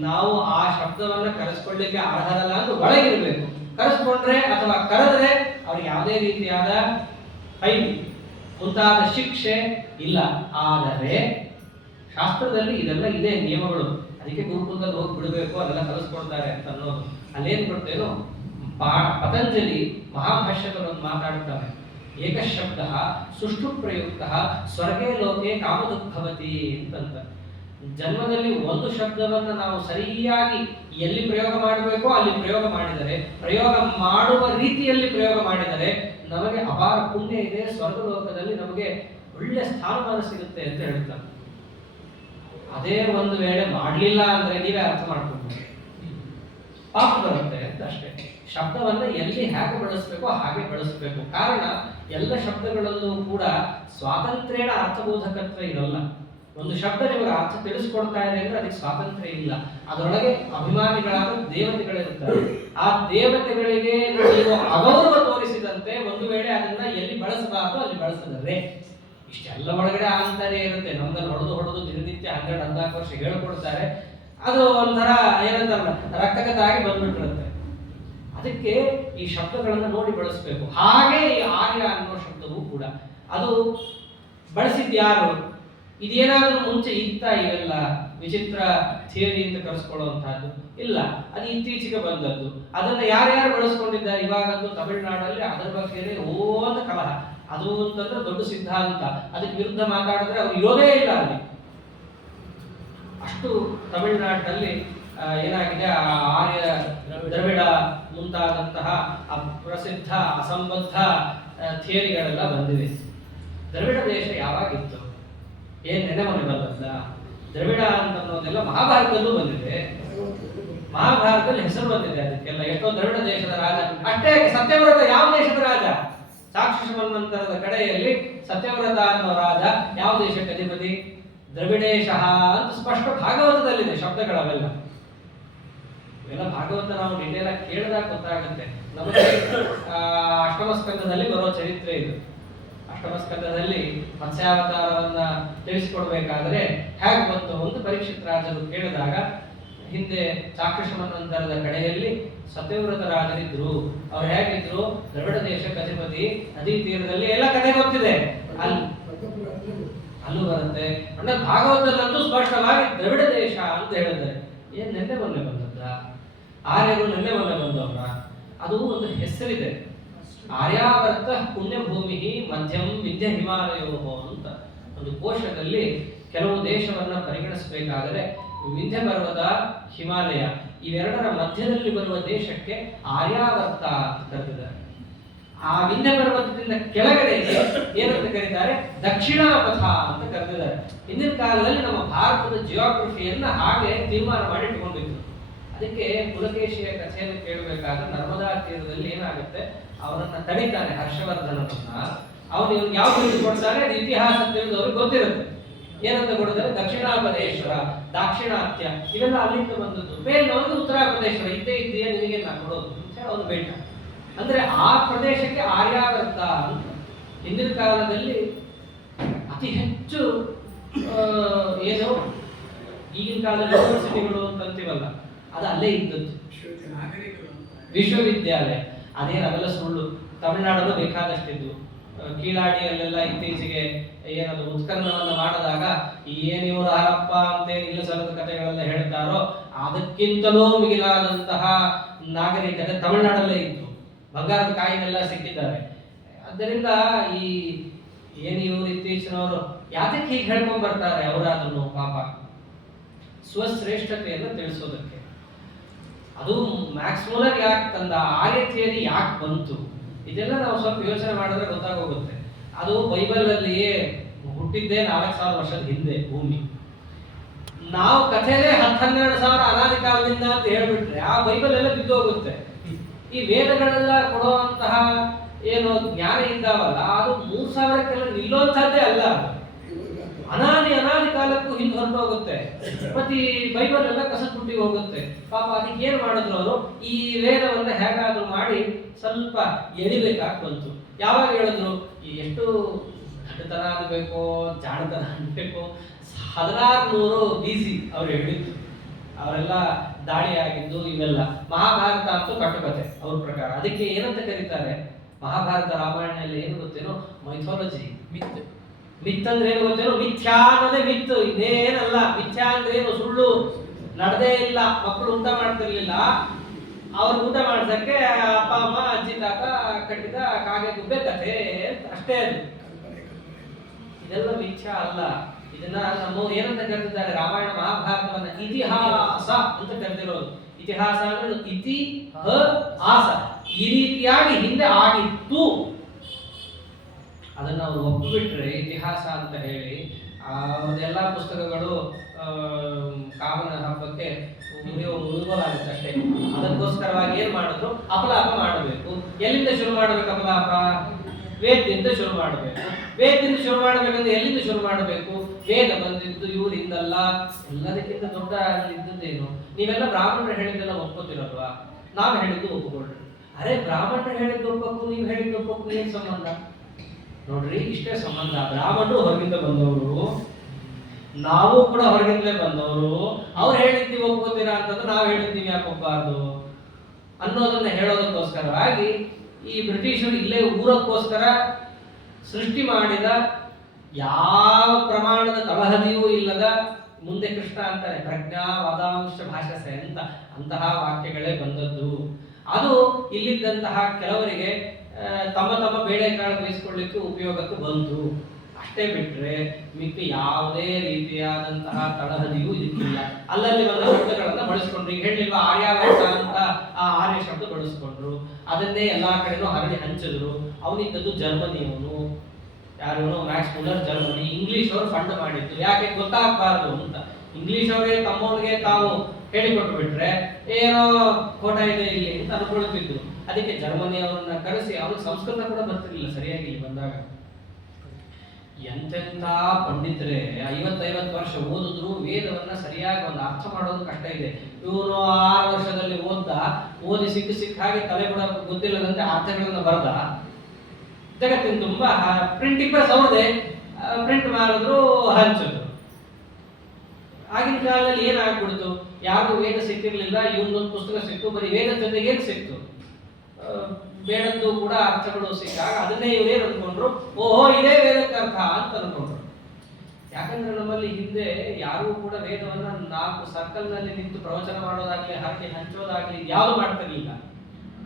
ನಾವು ಆ ಶಬ್ದವನ್ನ ಕರೆಸ್ಕೊಳ್ಳಿಕ್ಕೆ ಅರ್ಹರಲ್ಲ ಅಂತ ಒಳಗಿರ್ಬೇಕು. ಕರೆಸ್ಕೊಂಡ್ರೆ ಅಥವಾ ಕರೆದ್ರೆ ಅವ್ರಿಗೆ ಯಾವುದೇ ರೀತಿಯಾದ ಫೈನ್ ಮುಂತಾದ ಶಿಕ್ಷೆ ಇಲ್ಲ. ಆದರೆ ಶಾಸ್ತ್ರದಲ್ಲಿ ಇದೆಲ್ಲ ಇದೆ ನಿಯಮಗಳು. ಅದಕ್ಕೆ ಗುರುಕುಲದಲ್ಲಿ ಹೋಗಿ ಬಿಡಬೇಕು, ಅದೆಲ್ಲ ಕಲಿಸ್ಕೊಡ್ತಾರೆ ಅಂತ ಅನ್ನೋದು. ಅಲ್ಲೇನ್ ಕೊಡ್ತೇನೋ ಪತಂಜಲಿ ಮಹಾಭಾಷ್ಯದಲ್ಲಿ ಮಾತಾಡ್ತಾರೆ. ಏಕಶಬ್ದ ಸುಷ್ಟು ಪ್ರಯುಕ್ತ ಸ್ವರ್ಗೇ ಲೋಕೆ ಕಾಮದುಃಖವತಿ ಅಂತಂತ. ಜನ್ಮದಲ್ಲಿ ಒಂದು ಶಬ್ದವನ್ನ ನಾವು ಸರಿಯಾಗಿ ಎಲ್ಲಿ ಪ್ರಯೋಗ ಮಾಡಬೇಕೋ ಅಲ್ಲಿ ಪ್ರಯೋಗ ಮಾಡಿದರೆ, ಪ್ರಯೋಗ ಮಾಡುವ ರೀತಿಯಲ್ಲಿ ಪ್ರಯೋಗ ಮಾಡಿದರೆ ನಮಗೆ ಅಪಾರ ಪುಣ್ಯ ಇದೆ, ಸ್ವರ್ಗ ಲೋಕದಲ್ಲಿ ನಮಗೆ ಒಳ್ಳೆ ಸ್ಥಾನಮಾನ ಸಿಗುತ್ತೆ ಅಂತ ಹೇಳ್ತಾರೆ. ಅದೇ ಒಂದು ವೇಳೆ ಮಾಡಲಿಲ್ಲ ಅಂದ್ರೆ ನೀವೇ ಅರ್ಥ ಮಾಡ್ಕೊಂಡು ಪಾಪ ಬರುತ್ತೆ ಅಂತ ಅಷ್ಟೇ. ಶಬ್ದವನ್ನ ಎಲ್ಲಿ ಹೇಗೆ ಬಳಸಬೇಕೋ ಹಾಗೆ ಬಳಸಬೇಕು. ಕಾರಣ ಎಲ್ಲ ಶಬ್ದಗಳಲ್ಲೂ ಕೂಡ ಸ್ವಾತಂತ್ರ್ಯನ ಅರ್ಥಬೋಧಕತ್ವ ಇರಲ್ಲ. ಒಂದು ಶಬ್ದ ನಿಮಗೆ ಅರ್ಥ ತಿಳಿಸ್ಕೊಡ್ತಾ ಇದೆ ಅಂದ್ರೆ ಅದಕ್ಕೆ ಸ್ವಾತಂತ್ರ್ಯ ಇಲ್ಲ. ಅದರೊಳಗೆ ಅಭಿಮಾನಿಗಳಾದ ದೇವತೆಗಳಿರ್ತಾರೆ. ಆ ದೇವತೆಗಳಿಗೆ ನೀವು ಅಗೌರವ ತೋರಿಸಿದಂತೆ ಒಂದು ವೇಳೆ ಅದನ್ನ ಎಲ್ಲಿ ಬಳಸಬಾರ್ದು ಅಲ್ಲಿ ಬಳಸಿದರೆ ಇಷ್ಟೆಲ್ಲ ಒಳಗಡೆ ಆಂತರ್ಯ ಇರುತ್ತೆ. ನಮ್ದಲ್ಲಿ ಹೊಡೆದು ದಿನನಿತ್ಯ 12-14 ವರ್ಷ ಹೇಳ್ಕೊಡ್ತಾರೆ. ಅದು ಒಂಥರ ಏನಂತಾರಲ್ಲ ರಕ್ತಗತಾಗಿ ಬಂದ್ಬಿಟ್ಟಿರುತ್ತೆ. ಅದಕ್ಕೆ ಈ ಶಬ್ದಗಳನ್ನ ನೋಡಿ ಬಳಸಬೇಕು. ಹಾಗೆ ಈ ಆರ್ಯ ಅನ್ನೋ ಶಬ್ದವೂ ಕೂಡ ಅದು ಬಳಸಿದ್ಯಾರು? ಇದೇನಾದ್ರೂ ಮುಂಚೆ ಇತ್ತ ಇವೆಲ್ಲ ವಿಚಿತ್ರ ಥಿಯರಿ ಅಂತ ಕರೆಸ್ಕೊಳ್ಳುವಂತಹದ್ದು ಇಲ್ಲ. ಅದು ಇತ್ತೀಚೆಗೆ ಬಂದದ್ದು. ಅದನ್ನ ಯಾರ್ಯಾರು ಬಳಸ್ಕೊಂಡಿದ್ದಾರೆ ಇವಾಗಂತೂ ತಮಿಳುನಾಡಲ್ಲಿ ಅದರ ಬಗ್ಗೆ ಅಂತ ಕಲಹ. ಅದು ಅಂತಂದ್ರೆ ದೊಡ್ಡ ಸಿದ್ಧಾಂತ. ಅದಕ್ಕೆ ವಿರುದ್ಧ ಮಾತಾಡಿದ್ರೆ ಅವ್ರು ಇರೋದೇ ಇಲ್ಲ ಅಲ್ಲಿ. ಅಷ್ಟು ತಮಿಳುನಾಡಿನಲ್ಲಿ ಏನಾಗಿದೆ, ಆ ಆರ್ಯ ದ್ರವಿಡ ಮುಂತಾದಂತಹ ಪ್ರಸಿದ್ಧ ಅಸಂಬದ್ಧ ಥಿಯರಿಗಳೆಲ್ಲ ಬಂದಿವೆ. ದ್ರವಿಡ ದೇಶ ಯಾವಾಗಿತ್ತು? ಏನ್ ನೆನೆ ಮನೆ ಬಂದಲ್ಲ. ದ್ರವಿಡ ಅನ್ನೋದೆಲ್ಲ ಮಹಾಭಾರತದಲ್ಲೂ ಬಂದಿದೆ. ಮಹಾಭಾರತದಲ್ಲಿ ಹೆಸರು ಬಂದಿದೆ ಅದಕ್ಕೆಲ್ಲ. ಎಷ್ಟೋ ದ್ರವಿಡ ದೇಶದ ರಾಜ ಅಷ್ಟೇ. ಸತ್ಯವ್ರತ ಯಾವ ದೇಶದ ರಾಜ? ಸಾಕ್ಷಿ ಮನ್ವಂತರದ ಕಡೆಯಲ್ಲಿ ಸತ್ಯವ್ರತ ಅನ್ನೋ ರಾಜ ಯಾವ ದೇಶಕ್ಕೆ ಅಧಿಪತಿ? ದ್ರವಿಡೇಶ ಅಂತ ಸ್ಪಷ್ಟ ಭಾಗವತದಲ್ಲಿದೆ ಶಬ್ದಗಳವೆಲ್ಲ. ಇವೆಲ್ಲ ಭಾಗವತ ನಾವು ಡಿಟೇಲ್ ಆಗಿ ಕೇಳಿದಾಗ ಗೊತ್ತಾಗುತ್ತೆ ನಮಗೆ. ಅಷ್ಟಮ ಸ್ಕಂದದಲ್ಲಿ ಬರೋ ಚರಿತ್ರೆ ಇದು. ಅಷ್ಟಮ ಸ್ಕಂದದಲ್ಲಿ ಮತ್ಸ್ಯಾವತಾರವನ್ನ ತಿಳಿಸಿಕೊಡ್ಬೇಕಾದ್ರೆ ಹೇಗೆ ಬಂತು ಅಂತ ಪರೀಕ್ಷಿತ್ ರಾಜರು ಕೇಳಿದಾಗ, ಹಿಂದೆ ಚಾಕ್ಷುಷ ಮನ್ವಂತರದ ಕಡೆಯಲ್ಲಿ ಸತ್ಯವ್ರತ ರಾಜರಿದ್ರು. ಅವ್ರು ಹೇಗಿದ್ರು? ದ್ರವಿಡ ದೇಶಕ್ಕೆ ಅಧಿಪತಿ, ನದಿ ತೀರದಲ್ಲಿ, ಎಲ್ಲ ಕಥೆ ಗೊತ್ತಿದೆ. ಅಲ್ಲೂ ಬರುತ್ತೆ. ಅಂದ್ರೆ ಭಾಗವತದಲ್ಲಂತೂ ಸ್ಪಷ್ಟವಾಗಿ ದ್ರವಿಡ ದೇಶ ಅಂತ ಹೇಳಿದ್ದಾರೆ. ಏನ್ ನೆನ್ನೆ ಮೊನ್ನೆ ಬಂದದ್ದ? ಆರ್ಯರು ನೆನ್ನೆ ಮೊನ್ನೆ ಬಂದವ್ರ? ಅದು ಒಂದು ಹೆಸರಿದೆ. ಆರ್ಯಾವರ್ತ ಪುಣ್ಯಭೂಮಿ ಮಧ್ಯಂ ವಿಂಧ್ಯ ಹಿಮಾಲಯೋ ಅಂತ ಒಂದು ಕೋಶದಲ್ಲಿ ಕೆಲವು ದೇಶವನ್ನ ಪರಿಗಣಿಸಬೇಕಾದರೆ ವಿಂಧ್ಯ ಪರ್ವತ, ಹಿಮಾಲಯ ಇವೆರಡರ ಮಧ್ಯದಲ್ಲಿ ಬರುವ ದೇಶಕ್ಕೆ ಆರ್ಯಾವರ್ತ ಅಂತ ಕರೆದಿದ್ದಾರೆ. ಆ ವಿಂಧ್ಯ ಪರ್ವತದಿಂದ ಕೆಳಗಡೆ ಏನಂತ ಕರೀತಾರೆ? ದಕ್ಷಿಣಾಪಥ ಅಂತ ಕರೆದಿದ್ದಾರೆ. ಹಿಂದಿನ ಕಾಲದಲ್ಲಿ ನಮ್ಮ ಭಾರತದ ಜಿಯೋಗ್ರಫಿಯನ್ನ ಹಾಗೆ ತೀರ್ಮಾನ ಮಾಡಿ ಇಟ್ಕೊಂಡಿದ್ರು. ಅದಕ್ಕೆ ಪುಲಕೇಶಿಯ ಕಥೆಯನ್ನು ಕೇಳಬೇಕಾದ್ರೆ ನರ್ಮದಾ ತೀರದಲ್ಲಿ ಏನಾಗುತ್ತೆ, ಅವರನ್ನ ತಡಿತಾನೆ ಹರ್ಷವರ್ಧನನನ್ನ. ಅವನು ಇವ್ರಿಗೆ ಯಾವ ರೀತಿ ಕೊಡ್ತಾನೆ ಅದು ಇತಿಹಾಸ ತಿಳಿದವ್ರಿಗೆ ಗೊತ್ತಿರುತ್ತೆ. ಏನಂತ ಕೊಡಿದ್ರೆ ದಕ್ಷಿಣಾಪದೇಶ್ವರ, ದಾಕ್ಷಿಣಾತ್ಯ ಇವೆಲ್ಲ ಅಲ್ಲಿಂದ ಬಂದದ್ದು. ಮೇಲ್ನವನು ಉತ್ತರಾಪದೇಶ್ವರ ಇದ್ದೇ ಇದೆಯಾ ನಿನಗೆ ನಾ ಕೊಡೋದು ಅಂತ ಅವನು ಬೇಟ. ಅಂದ್ರೆ ಆ ಪ್ರದೇಶಕ್ಕೆ ಆರ್ಯಾವರ್ತ ಅಂತ. ಹಿಂದಿನ ಕಾಲದಲ್ಲಿ ಅತಿ ಹೆಚ್ಚು ಏನು ಈಗಿನ ಕಾಲದಲ್ಲಿ ಯೂನಿವರ್ಸಿಟಿಗಳು ಅಂತೀವಲ್ಲ, ಅದು ಅಲ್ಲೇ ಇದ್ದದ್ದು. ವಿಶ್ವವಿದ್ಯಾಲಯ ಅದೇನು ಅವೆಲ್ಲ ಸುಳ್ಳು. ತಮಿಳುನಾಡಲ್ಲೂ ಬೇಕಾದಷ್ಟಿದ್ದು. ಕೀಳಾಡಿಯಲ್ಲೆಲ್ಲ ಇತ್ತೀಚೆಗೆ ಏನದು ಉತ್ಖನನವನ್ನು ಮಾಡಿದಾಗ ಏನಿವರು ಹರಪ್ಪ ಅಂತ ನಿಲ್ಲಿಸಲದ ಕಥೆಗಳೆಲ್ಲ ಹೇಳ್ತಾರೋ ಅದಕ್ಕಿಂತಲೂ ಮಿಗಿಲಾದಂತಹ ನಾಗರಿಕತೆ ತಮಿಳುನಾಡಲ್ಲೇ ಇತ್ತು. ಬಂಗಾರದ ಕಾಯಿನೆಲ್ಲ ಸಿಕ್ಕಿದ್ದಾರೆ. ಆದ್ದರಿಂದ ಈ ಏನು ಇವರು ಇತ್ತೀಚಿನವರು ಯಾತಕ್ಕೆ ಹೀಗೆ ಹೇಳ್ಕೊಂಡ್ ಬರ್ತಾರೆ ಅವರಾದ್ರೂ ಪಾಪ ಸ್ವಶ್ರೇಷ್ಠತೆಯನ್ನು ತಿಳಿಸೋದಕ್ಕೆ. ಅದು ಮ್ಯಾಕ್ಸ್ ಮುಲ್ಲರ್ ಯಾಕೆ ತಂದ, ಆರ್ಯ ಥಿಯರಿ ಯಾಕೆ ಬಂತು, ಇದೆಲ್ಲ ನಾವು ಸ್ವಲ್ಪ ಯೋಚನೆ ಮಾಡಿದ್ರೆ ಗೊತ್ತಾಗೋಗುತ್ತೆ. ಅದು ಬೈಬಲ್ ಅಲ್ಲಿಯೇ ಹುಟ್ಟಿದ್ದೇ 4000 ವರ್ಷದ ಹಿಂದೆ ಭೂಮಿ. ನಾವು ಕಥೆನೇ 10-12,000 ಅನಾದಿ ಕಾಲದಿಂದ ಅಂತ ಹೇಳ್ಬಿಟ್ರೆ ಆ ಬೈಬಲ್ ಎಲ್ಲ ಬಿದ್ದು ಹೋಗುತ್ತೆ. ಈ ವೇದಗಳೆಲ್ಲ ಕೊಡುವಂತಹ ಏನು ಜ್ಞಾನ ಇದ್ದಾವಲ್ಲ ಅದು 3000ಕ್ಕೆಲ್ಲ ನಿಲ್ಲುವಂತಹದ್ದೇ ಅಲ್ಲ. ಅನಾದಿ ಕಾಲಕ್ಕೂ ಹಿಂದೆ ಹೊರಟೋಗುತ್ತೆ. ಮತ್ತೆ ಈ ಬೈಬಲ್ ಎಲ್ಲ ಕಸದ್ಬುಟ್ಟಿಗೆ ಹೋಗುತ್ತೆ. ಪಾಪ ಅದಕ್ಕೆ ಏನ್ ಮಾಡಿದ್ರು ಅವರು, ಈ ವೇದವನ್ನ ಹೇಗಾದ್ರೂ ಮಾಡಿ ಸ್ವಲ್ಪ ಎಳಿಬೇಕಾಗಿ ಬಂತು. ಯಾವಾಗ ಹೇಳಿದ್ರು, ಎಷ್ಟು ದಡ್ಡತನ ಅನ್ಬೇಕು, ಜಾಣತನ ಅನ್ಬೇಕು, 1600 BC ಅವ್ರು ಹೇಳಿದ್ದು. ಅವರೆಲ್ಲ ದಾಳಿ ಆಗಿದ್ದು ಇವೆಲ್ಲ. ಮಹಾಭಾರತ ಅಂತೂ ಕಟ್ಟುಕತೆ ಅವ್ರ ಪ್ರಕಾರ. ಅದಕ್ಕೆ ಏನಂತ ಕರೀತಾರೆ, ಮಹಾಭಾರತ ರಾಮಾಯಣದಲ್ಲಿ ಏನು ಗೊತ್ತೇನೋ, ಮೈಥಾಲಜಿ, ಮಿತ್. ಮಿತ್ ಅಂದ್ರೆ ಏನು ಗೊತ್ತೇನೋ, ಮಿಥ್ಯಾ ಅನ್ನೋದೇ ಮಿತ್, ಇನ್ನೇನಲ್ಲ. ಮಿಥ್ಯಾ ಅಂದ್ರೆ ಏನು, ಸುಳ್ಳು, ನಡೆದೇ ಇಲ್ಲ, ಮಕ್ಕಳು ಊಟ ಮಾಡ್ತಿರ್ಲಿಲ್ಲ, ಅವ್ರಿಗೆ ಊಟ ಮಾಡ್ಸಕ್ಕೆ ಅಪ್ಪ ಅಮ್ಮ ಅಜ್ಜಿ ತಾತ ಕಟ್ಟಿದ ಕಾಗೆ ಗುಬ್ಬೆ ಕಥೆ ಅಷ್ಟೇ. ಅದು ಇದೆಲ್ಲ ಮಿಥ್ಯಾ ಅಲ್ಲ. ಇದನ್ನ ನಮ್ಮವ್ರು ಏನಂತ ಕರೆದಿದ್ದಾರೆ, ರಾಮಾಯಣ ಮಹಾಭಾರತವನ್ನ ಇತಿಹಾಸ ಅಂತ ಕರೆದಿರೋದು. ಇತಿಹಾಸ ಅಂದ್ರೆ ಇತಿ ಆಸ, ಈ ರೀತಿಯಾಗಿ ಹಿಂದೆ ಆಗಿತ್ತು. ಅದನ್ನ ಅವ್ರು ಒಪ್ಪಿಬಿಟ್ರೆ ಇತಿಹಾಸ ಅಂತ ಹೇಳಿ ಅವ್ರದ್ದೆಲ್ಲ ಪುಸ್ತಕಗಳು ಕಾಮನ ಹಬ್ಬಕ್ಕೆ ಮುಳುಗೋಲಾಗುತ್ತೆ ಅಷ್ಟೇ. ಅದಕ್ಕೋಸ್ಕರವಾಗಿ ಏನ್ ಮಾಡಿದ್ರು, ಅಪಲಾಪ ಮಾಡಬೇಕು. ಎಲ್ಲಿಂದ ಶುರು ಮಾಡಬೇಕು ಅಪಲಾಪ? ವೇದದಿಂದ ಶುರು ಮಾಡಬೇಕು. ವೇದದಿಂದ ಶುರು ಮಾಡಬೇಕಂದ್ರೆ ಎಲ್ಲಿಂದ ಶುರು ಮಾಡಬೇಕು? ವೇದ ಬಂದಿದ್ದು ಇವರಿಂದಲ್ಲ, ಎಲ್ಲದಕ್ಕಿಂತ ದೊಡ್ಡ ಇದ್ದದ್ದೇನು. ನೀವೆಲ್ಲ ಬ್ರಾಹ್ಮಣರು ಹೇಳಿದ್ದೆಲ್ಲ ಒಪ್ಕೋತಿರಲ್ವಾ? ನಾವು ಹೇಳಿದ್ದು ಒಪ್ಪಿಕೊಳ್ರಿ. ಅರೆ, ಬ್ರಾಹ್ಮಣರು ಹೇಳಿದ್ದು ಒಪ್ಪಕ್ಕೂ ನೀವು ಹೇಳಿದ್ದು ಒಪ್ಪಕ್ಕೂ ಏನ್ ಸಂಬಂಧ? ನೋಡ್ರಿ, ಇಷ್ಟೇ ಸಂಬಂಧ. ಬ್ರಾಹ್ಮಣರು ಹೊರಗಿಂದ ಬಂದವರು, ನಾವು ಕೂಡ ಹೊರಗಿಂದಲೇ ಬಂದವರು. ಅವ್ರು ಹೇಳಿದ್ದೀವಿ ಒಪ್ಕೋತೀರಾ ಅಂತಂದ್ರೆ ನಾವು ಹೇಳಿದ್ದೀವಿ ಯಾಕೆ ಒಪ್ಪಬಾರ್ದು ಅನ್ನೋದನ್ನ ಹೇಳೋದಕ್ಕೋಸ್ಕರವಾಗಿ ಈ ಬ್ರಿಟಿಷರು ಇಲ್ಲೇ ಊರಕ್ಕೋಸ್ಕರ ಸೃಷ್ಟಿ ಮಾಡಿದ ಯಾವ ಪ್ರಮಾಣದ ತಳಹದಿಯೂ ಇಲ್ಲದ, ಮುಂದೆ ಕೃಷ್ಣ ಅಂತಾನೆ ಪ್ರಜ್ಞಾ ವಾದಾಂಶ ಭಾಷಸೆ ಅಂತ, ಅಂತಹ ವಾಕ್ಯಗಳೇ ಬಂದದ್ದು. ಅದು ಇಲ್ಲಿದ್ದಂತಹ ಕೆಲವರಿಗೆ ತಮ್ಮ ತಮ್ಮ ಬೇಳೆಕಾಳು ಬೇಯಿಸ್ಕೊಳ್ಳಿಕ್ಕೆ ಉಪಯೋಗಕ್ಕೆ ಬಂತು ಅಷ್ಟೇ. ಬಿಟ್ರೆ ಮಿಕ್ಕ ಯಾವುದೇ ರೀತಿಯಾದಂತಹ ತಳಹದಿಯೂ ಇದಕ್ಕಿಲ್ಲ. ಅಲ್ಲಲ್ಲಿ ಬಂದ ಶಬ್ದಗಳನ್ನ ಬಳಸ್ಕೊಂಡ್ರು. ಈಗ ಹೇಳಿಲ್ವಾ, ಆರ್ಯಾವರ್ತ ಅಂತ ಆ ಆರ್ಯ ಶಬ್ದ ಬಳಸ್ಕೊಂಡ್ರು. ಅದನ್ನೇ ಎಲ್ಲಾ ಕಡೆನೂ ಹರಡಿ ಹಂಚಿದ್ರು. ಅವನಿದ್ದದ್ದು ಜರ್ಮನಿಯವನು, ಯಾರು, ಮ್ಯಾಕ್ಸ್ ಮುಲ್ಲರ್, ಜರ್ಮನಿ. ಇಂಗ್ಲಿಷ್ ಅವರು ಫಂಡ್ ಮಾಡಿದ್ದು, ಯಾಕೆ ಗೊತ್ತಾಗಬಾರ್ದು ಅಂತ. ಇಂಗ್ಲಿಷ್ ಅವರೇ ತಮ್ಮವನಿಗೆ ತಾವು ಹೇಳಿಕೊಟ್ಟು ಬಿಟ್ರೆ ಏನೋ ಕೋಟ ಇದೆ ಇಲ್ಲಿ ಅಂತ ಅನ್ಕೊಳ್ತಿದ್ರು. ಅದಕ್ಕೆ ಜರ್ಮನಿಯವರನ್ನ ಕರೆಸಿ, ಅವ್ರಿಗೆ ಸಂಸ್ಕೃತ ಕೂಡ ಬರ್ತಿರ್ಲಿಲ್ಲ ಸರಿಯಾಗಿ. ಇಲ್ಲಿ ಬಂದಾಗ ಎಂತೆಂಥ ಪಂಡಿತರೆ 50-50 ವರ್ಷ ಓದಿದ್ರು ವೇದವನ್ನ ಸರಿಯಾಗಿ ಒಂದು ಅರ್ಥ ಮಾಡೋದು ಕಷ್ಟ ಇದೆ. ಇವನು 6 ವರ್ಷದಲ್ಲಿ ಓದಿ ಸಿಕ್ಕ ಹಾಗೆ ತಲೆ ಕೂಡ ಗೊತ್ತಿಲ್ಲದಂತೆ ಅರ್ಥಗಳನ್ನ ಬರೆದ. ಜಗತ್ತಿನ ತುಂಬಾ ಪ್ರಿಂಟಿಂಗ್ ಪ್ರೆಸ್ ಅವ್ರದೇ, ಪ್ರಿಂಟ್ ಮಾಡಿದ್ರು, ಹಂಚಿದ್ರು. ಆಗಿನ ಕಾಲದಲ್ಲಿ ಏನಾಗ್ಬಿಡ್ತು, ಯಾರಿಗೂ ವೇದ ಸಿಕ್ಕಿರ್ಲಿಲ್ಲ, ಇವನೊಂದು ಪುಸ್ತಕ ಸಿಕ್ತು, ಬರೀ ವೇದ ಜೊತೆಗೆ ಏನ್ ಸಿಕ್ತು, ಬೇಡದ್ದು ಕೂಡ ಅರ್ಥಗಳು ಸಿಕ್ಕಾಗ ಅದನ್ನೇ ಇವರೇನು ಅನ್ಕೊಂಡ್ರು, ಓಹೋ ಇದೇ ವೇದಕ್ಕೆ ಅರ್ಥ ಅಂತ ಅನ್ಕೊಂಡ್ರು. ಯಾಕಂದ್ರೆ ನಮ್ಮಲ್ಲಿ ಹಿಂದೆ ಯಾರೂ ಕೂಡ ವೇದವನ್ನ 4 ಸರ್ಕಲ್ ನಲ್ಲಿ ನಿಂತು ಪ್ರವಚನ ಮಾಡೋದಾಗ್ಲಿ, ಹರಕೆ ಹಂಚೋದಾಗ್ಲಿ ಯಾವುದು ಮಾಡ್ತಿರ್ಲಿಲ್ಲ.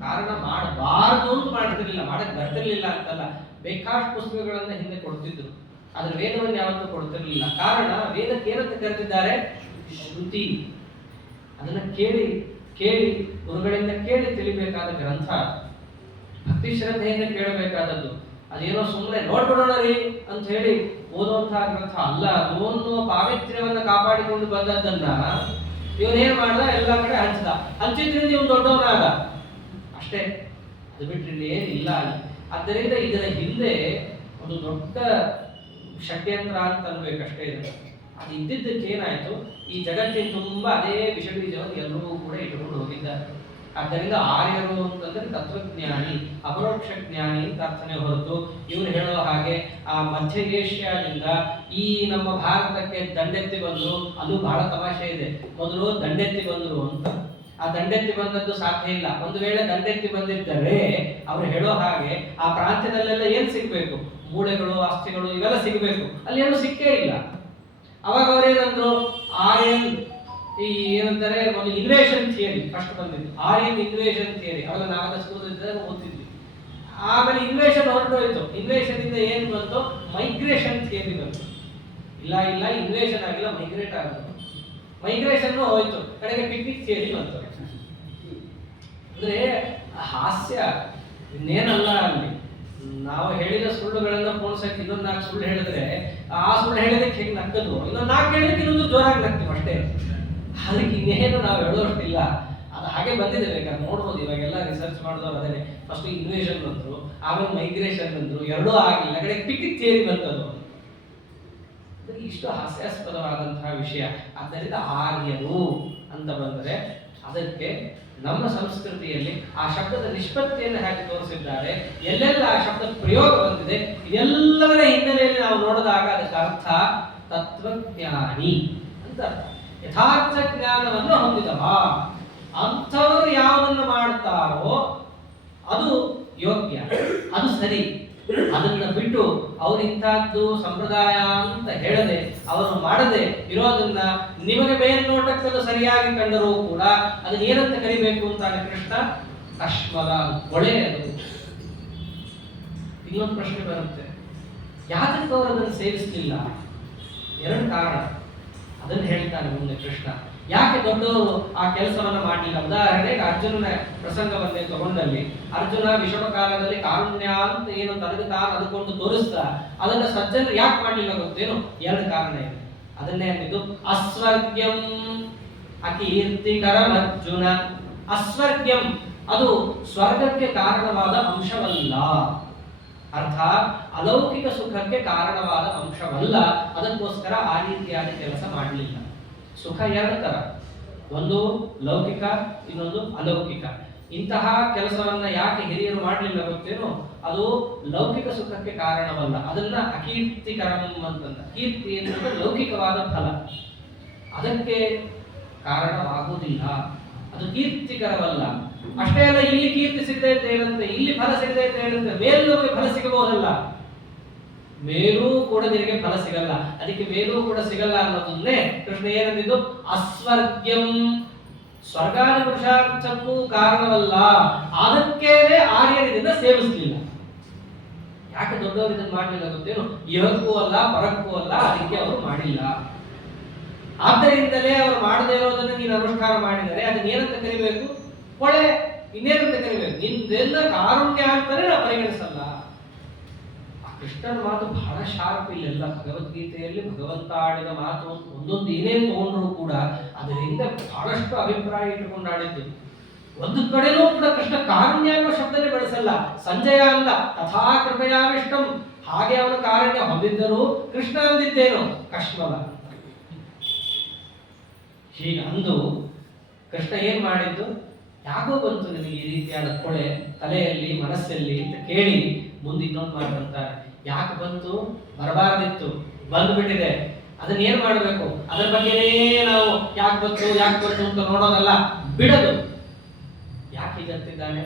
ಕಾರಣ ಮಾಡಬಾರದು ಅಂತ ಮಾಡ್ತಿರ್ಲಿಲ್ಲ, ಮಾಡಕ್ ಬರ್ತಿರ್ಲಿಲ್ಲ ಅಂತಲ್ಲ. ಬೇಕಾಷ್ಟು ಪುಸ್ತಕಗಳನ್ನ ಹಿಂದೆ ಕೊಡ್ತಿದ್ರು, ಆದ್ರೆ ವೇದವನ್ನು ಯಾವತ್ತೂ ಕೊಡ್ತಿರ್ಲಿಲ್ಲ. ಕಾರಣ ವೇದಕ್ಕೆ ಏನಂತ ಕರೆದಿದ್ದಾರೆ, ಶ್ರುತಿ. ಅದನ್ನ ಕೇಳಿ ಗುರುಗಳಿಂದ ಕೇಳಿ ತಿಳಿಬೇಕಾದ ಗ್ರಂಥ, ಭಕ್ತಿ ಶ್ರದ್ಧೆಯಿಂದ ಕೇಳಬೇಕಾದದ್ದು. ಅದೇನೋ ಸುಮ್ಮನೆ ನೋಡ್ಬಿಡೋಣ ರೀ ಅಂತ ಹೇಳಿ ಓದುವಂತಹ ಗ್ರಂಥ ಅಲ್ಲ. ಅದೊಂದು ಪಾವಿತ್ರ್ಯವನ್ನ ಕಾಪಾಡಿಕೊಂಡು ಬಂದದ್ದನ್ನ ಇವನೇನ್ ಮಾಡ್ದ, ಎಲ್ಲಾ ಕಡೆ ಹಂಚಿದ್ರಿಂದ ಇವನು ದೊಡ್ಡವನಾದ ಅಷ್ಟೇ. ಅದು ಬಿಟ್ಟರೆ ಏನಿಲ್ಲ. ಆದ್ದರಿಂದ ಇದರ ಹಿಂದೆ ಒಂದು ದೊಡ್ಡ ಷಡ್ಯಂತ್ರ ಅಂತ ಅನ್ಬೇಕಷ್ಟೇ. ಇದೆ ಅದು ಇದ್ದಿದ್ದಕ್ಕೆ ಏನಾಯ್ತು, ಈ ಜಗತ್ತಿನ ತುಂಬಾ ಅದೇ ವಿಷಬೀಜವನ್ನು ಎಲ್ಲರೂ ಕೂಡ ಇಟ್ಕೊಂಡು ಹೋಗಿದ್ದಾರೆ. ಆದ್ದರಿಂದ ಆರ್ಯರು ಅಂತಂದ್ರೆ ತತ್ವಜ್ಞಾನಿ, ಅಪರೋಕ್ಷ ಜ್ಞಾನಿ ಅಂತ ಅರ್ಥನೇ ಹೊರತು ಇವ್ರು ಹೇಳೋ ಹಾಗೆ ಆ ಮಧ್ಯ ಏಷ್ಯಾದಿಂದ ಈ ನಮ್ಮ ಭಾರತಕ್ಕೆ ದಂಡೆತ್ತಿ ಬಂದ್ರು. ಅದು ಬಹಳ ತಮಾಷೆ ಇದೆ. ಮೊದಲು ದಂಡೆತ್ತಿ ಬಂದ್ರು ಅಂತ, ಆ ದಂಡೆತ್ತಿ ಬಂದದ್ದು ಸಾಧ್ಯ ಇಲ್ಲ. ಒಂದು ವೇಳೆ ದಂಡೆತ್ತಿ ಬಂದಿದ್ದರೆ ಅವರು ಹೇಳೋ ಹಾಗೆ ಆ ಪ್ರಾಂತ್ಯದಲ್ಲೆಲ್ಲ ಏನ್ ಸಿಗ್ಬೇಕು, ಮೂಳೆಗಳು, ಅಸ್ಥಿಗಳು ಇವೆಲ್ಲ ಸಿಗಬೇಕು. ಅಲ್ಲಿ ಏನು ಸಿಕ್ಕೇ ಇಲ್ಲ. ಅವಾಗ ಅವರೇನಂದ್ರು, ಆರ್ಯನ್ ಈ ಏನಂತಾರೆ ಒಂದು ಇನ್ವೇಷನ್ ಥಿಯರಿ ಫಸ್ಟ್ ಬಂದಿದ್ದು, ಆರ್ಯನ್ ಇನ್ವೇಷನ್ ಥಿಯರಿ. ಅವಾಗ ನಾವೆಲ್ಲ ಸ್ಕೂಲ್ ಓದ್ತಿದ್ವಿ. ಆಮೇಲೆ ಇನ್ವೇಷನ್ ಹೊರಟೋಯ್ತು. ಇನ್ವೇಷನ್ ಇಂದ ಏನ್ ಬಂತು, ಮೈಗ್ರೇಷನ್ ಥಿಯರಿ ಬಂತು. ಇಲ್ಲ ಇನ್ವೇಷನ್ ಆಗಿಲ್ಲ, ಮೈಗ್ರೇಟ್ ಆಗೋದು. ಮೈಗ್ರೇಷನ್ ಹೋಯ್ತು, ಕಡೆಗೆ ಪಿಕ್ನಿಕ್ ಥಿಯರಿ ಬಂತು. ಅಂದ್ರೆ ಹಾಸ್ಯ ಇನ್ನೇನಲ್ಲ, ಅಲ್ಲಿ ನಾವು ಹೇಳಿದ ಸುಳ್ಳುಗಳನ್ನ ಪೋಣಿಸಕ್ಕೆ ಇನ್ನೊಂದು 4 ಸುಳ್ಳು ಹೇಳಿದ್ರೆ ಆ ಸುಳ್ಳು ಹೇಳಿದಕ್ಕೆ ಹೇಗೆ ನಕ್ಕದು, ಇನ್ನೊಂದು 4 ಹೇಳಿದಕ್ಕೆ ಇನ್ನೊಂದು ಜೋರಾಗಿ ನಕ್ತೀವಿ ಅಷ್ಟೇ. ಅದಕ್ಕೆ ಇನ್ನೇನು ನಾವು ಹೇಳೋಷ್ಟಿಲ್ಲ. ಅದು ಹಾಗೆ ಬಂದಿದೆ, ಬೇಕಾದ್ರೆ ನೋಡ್ಬೋದು. ಇವಾಗೆಲ್ಲ ರಿಸರ್ಚ್ ಮಾಡಿದವರು ಅದನ್ನೇ, ಫಸ್ಟ್ ಇನ್ವೇಷನ್ ಬಂದ್ರು, ಆಮೇಲೆ ಮೈಗ್ರೇಷನ್ ಬಂದ್ರು, ಎರಡೂ ಆಗಿಲ್ಲ, ಕಡೆ ಪಿಕ್ನಿಕ್ ಥಿಯರಿ ಬಂತದು. ಇಷ್ಟು ಹಾಸ್ಯಾಸ್ಪದವಾದಂತಹ ವಿಷಯ. ಆದ್ದರಿಂದ ಆರ್ಯರು ಅಂತ ಬಂದರೆ ಅದಕ್ಕೆ ನಮ್ಮ ಸಂಸ್ಕೃತಿಯಲ್ಲಿ ಆ ಶಬ್ದದ ನಿಷ್ಪತ್ತಿಯನ್ನು ಹೇಗೆ ತೋರಿಸಿದ್ದಾರೆ, ಎಲ್ಲೆಲ್ಲ ಆ ಶಬ್ದ ಪ್ರಯೋಗ ಬಂದಿದೆ, ಇದೆಲ್ಲದರ ಹಿನ್ನೆಲೆಯಲ್ಲಿ ನಾವು ನೋಡಿದಾಗ ಅದಕ್ಕೆ ಅರ್ಥ ತತ್ವಜ್ಞಾನಿ ಅಂತ. ಯಥಾರ್ಥ ಜ್ಞಾನವನ್ನು ಹೊಂದಿದವ ಅಂಥವರು ಯಾವುದನ್ನು ಮಾಡ್ತಾರೋ ಅದು ಯೋಗ್ಯ, ಅದು ಸರಿ. ಅದನ್ನ ಬಿಟ್ಟು ಅವ್ರು ಇಂಥದ್ದು ಸಂಪ್ರದಾಯ ಅಂತ ಹೇಳದೆ, ಅವರು ಮಾಡದೆ ಇರೋದನ್ನ ನಿಮಗೆ ಮೇಲ್ನೋಟಕ್ಕದು ಸರಿಯಾಗಿ ಕಂಡರೂ ಕೂಡ ಅದನ್ನ ಏನಂತ ಕರಿಬೇಕು ಅಂತಾನೆ ಕೃಷ್ಣ, ಕಶ್ಮಲ, ಒಳ್ಳೆಯದು. ಇನ್ನೊಂದು ಪ್ರಶ್ನೆ ಬರುತ್ತೆ, ಯಾತಕ್ಕೆ ಅವರು ಅದನ್ನು ಸೇವಿಸಲಿಲ್ಲ? 2 ಕಾರಣ. ಅದನ್ನು ಹೇಳ್ತಾನೆ ಮುಂದೆ ಕೃಷ್ಣ. ಯಾಕೆ ದೊಡ್ಡವರು ಆ ಕೆಲಸವನ್ನ ಮಾಡಲಿಲ್ಲ? ಉದಾಹರಣೆಗೆ ಅರ್ಜುನನ ಪ್ರಸಂಗವನ್ನೇ ತಗೊಂಡಲ್ಲಿ, ಅರ್ಜುನ ವಿಷಮ ಕಾಲದಲ್ಲಿ ಕಾರುಣ್ಯ ಅಂತ ಏನು ತನಗೆ ತಾನು ಅದಕ್ಕೊಂದು ತೋರಿಸ್ತಾ, ಅದನ್ನ ಸಜ್ಜನರು ಯಾಕೆ ಮಾಡಲಿಲ್ಲ ಗೊತ್ತೇನು? 2 ಕಾರಣ ಇದೆ. ಅದನ್ನೇ ಅಂದಿದ್ದು ಅಸ್ವರ್ಗ್ಯಂ ಅಕೀರ್ತಿಕರಂ ಅರ್ಜುನ. ಅಸ್ವರ್ಗ್ಯಂ ಅದು ಸ್ವರ್ಗಕ್ಕೆ ಕಾರಣವಾದ ಅಂಶವಲ್ಲ, ಅರ್ಥಾತ್ ಅಲೌಕಿಕ ಸುಖಕ್ಕೆ ಕಾರಣವಾದ ಅಂಶವಲ್ಲ. ಅದಕ್ಕೋಸ್ಕರ ಆ ರೀತಿಯಾದ ಕೆಲಸ ಮಾಡಲಿಲ್ಲ. ಸುಖ 2 ತರ, ಒಂದು ಲೌಕಿಕ, ಇನ್ನೊಂದು ಅಲೌಕಿಕ. ಇಂತಹ ಕೆಲಸವನ್ನ ಯಾಕೆ ಹಿರಿಯರು ಮಾಡಲಿಲ್ಲ ಗೊತ್ತೇನು? ಅದು ಲೌಕಿಕ ಸುಖಕ್ಕೆ ಕಾರಣವಲ್ಲ, ಅದನ್ನ ಅಕೀರ್ತಿಕರಂ ಅಂತಂದ. ಕೀರ್ತಿ ಎನ್ನುವುದು ಲೌಕಿಕವಾದ ಫಲ, ಅದಕ್ಕೆ ಕಾರಣವಾಗುವುದಿಲ್ಲ, ಅದು ಕೀರ್ತಿಕರವಲ್ಲ. ಅಷ್ಟೇ ಅಲ್ಲ, ಇಲ್ಲಿ ಕೀರ್ತಿ ಸಿಗದೆ ಏನಂತೆ, ಇಲ್ಲಿ ಫಲ ಸಿಗದೆ ಏನಂತೆ, ಮೇಲೂ ಫಲ ಸಿಗಬಹುದಲ್ಲ, ಮೇಲೂ ಕೂಡ ನಿನಗೆ ಫಲ ಸಿಗಲ್ಲ. ಅದಕ್ಕೆ ಮೇಲೂ ಕೂಡ ಸಿಗಲ್ಲ ಅನ್ನೋದನ್ನೇ ಕೃಷ್ಣ ಏನಂದಿದ್ದು, ಅಸ್ವರ್ಗ್ಯಂ, ಸ್ವರ್ಗಾದಿ ಪುರುಷಾರ್ಥಕ್ಕೂ ಕಾರಣವಲ್ಲ, ಅದಕ್ಕೇನೆ ಆರ್ಯರಿದಿಂದ ಸೇವಿಸಲಿಲ್ಲ. ಯಾಕೆ ದೊಡ್ಡವರು ಇದನ್ನು ಮಾಡಲಿಲ್ಲ ಗೊತ್ತೇನು? ಇಹಕ್ಕೂ ಅಲ್ಲ ಪರಕ್ಕೂ ಅಲ್ಲ, ಅದಕ್ಕೆ ಅವರು ಮಾಡಿಲ್ಲ. ಆದ್ದರಿಂದಲೇ ಅವರು ಮಾಡದೇ ಇರೋದನ್ನು ನೀನು ಅನುಷ್ಠಾನ ಮಾಡಿದರೆ ಅದನ್ನ ಏನಂತ ಕರಿಬೇಕು? ಕೊಳೆ, ಇನ್ನೇನಂತ ಕರಿಬೇಕು? ನಿಂದೆಲ್ಲ ಕಾರುಣ್ಯ ಅಂತಾನೆ ನಾವು ಪರಿಗಣಿಸಲ್ಲ. ಕೃಷ್ಣನ ಮಾತು ಬಹಳ ಶಾರ್ಪ್. ಇಲ್ಲೆಲ್ಲ ಭಗವದ್ಗೀತೆಯಲ್ಲಿ ಭಗವಂತ ಆಡಿದ ಮಾತು ಒಂದೊಂದು ಏನೇನು ತಗೊಂಡ್ರು ಕೂಡ ಅದರಿಂದ ಬಹಳಷ್ಟು ಅಭಿಪ್ರಾಯ ಇಟ್ಟುಕೊಂಡು ಆಡಿದ್ದು. ಒಂದು ಕಡೆನೂ ಕೂಡ ಕೃಷ್ಣ ಕಾರುಣ್ಯ ಅನ್ನೋ ಶಬ್ದನೇ ಬಳಸಲ್ಲ. ಸಂಜಯ ಅಂದ ತಥಾ ಕೃಪಯಾವಿಷ್ಟಂ, ಹಾಗೆ ಅವನು ಕಾರುಣ್ಯ ಹೊಂದಿದ್ದರು. ಕೃಷ್ಣ ಅಂದಿದ್ದೇನು? ಕಶ್ಮಲ. ಹೀಗಂದು ಕೃಷ್ಣ ಏನ್ ಮಾಡಿದ್ದು? ಯಾಕೋ ಬಂತು ನಿಮಗೆ ಈ ರೀತಿಯಾದ ಕೊಳೆ ತಲೆಯಲ್ಲಿ ಮನಸ್ಸಲ್ಲಿ ಅಂತ ಕೇಳಿ ಮುಂದೆ ಇನ್ನೊಂದು ಮಾಡ್ಕೊಂತಾರೆ. ಯಾಕೆ ಬಂತು? ಬರಬಾರ್ದಿತ್ತು, ಬಂದ್ಬಿಟ್ಟಿದೆ. ಅದನ್ನ ಏನ್ ಮಾಡಬೇಕು? ಅದರ ಬಗ್ಗೆನೇ ನಾವು ಯಾಕೆ ಬಂತು ಅಂತ ನೋಡೋದಲ್ಲ, ಬಿಡೋದು. ಯಾಕೆ ಹೀಗಂತಿದ್ದಾನೆ?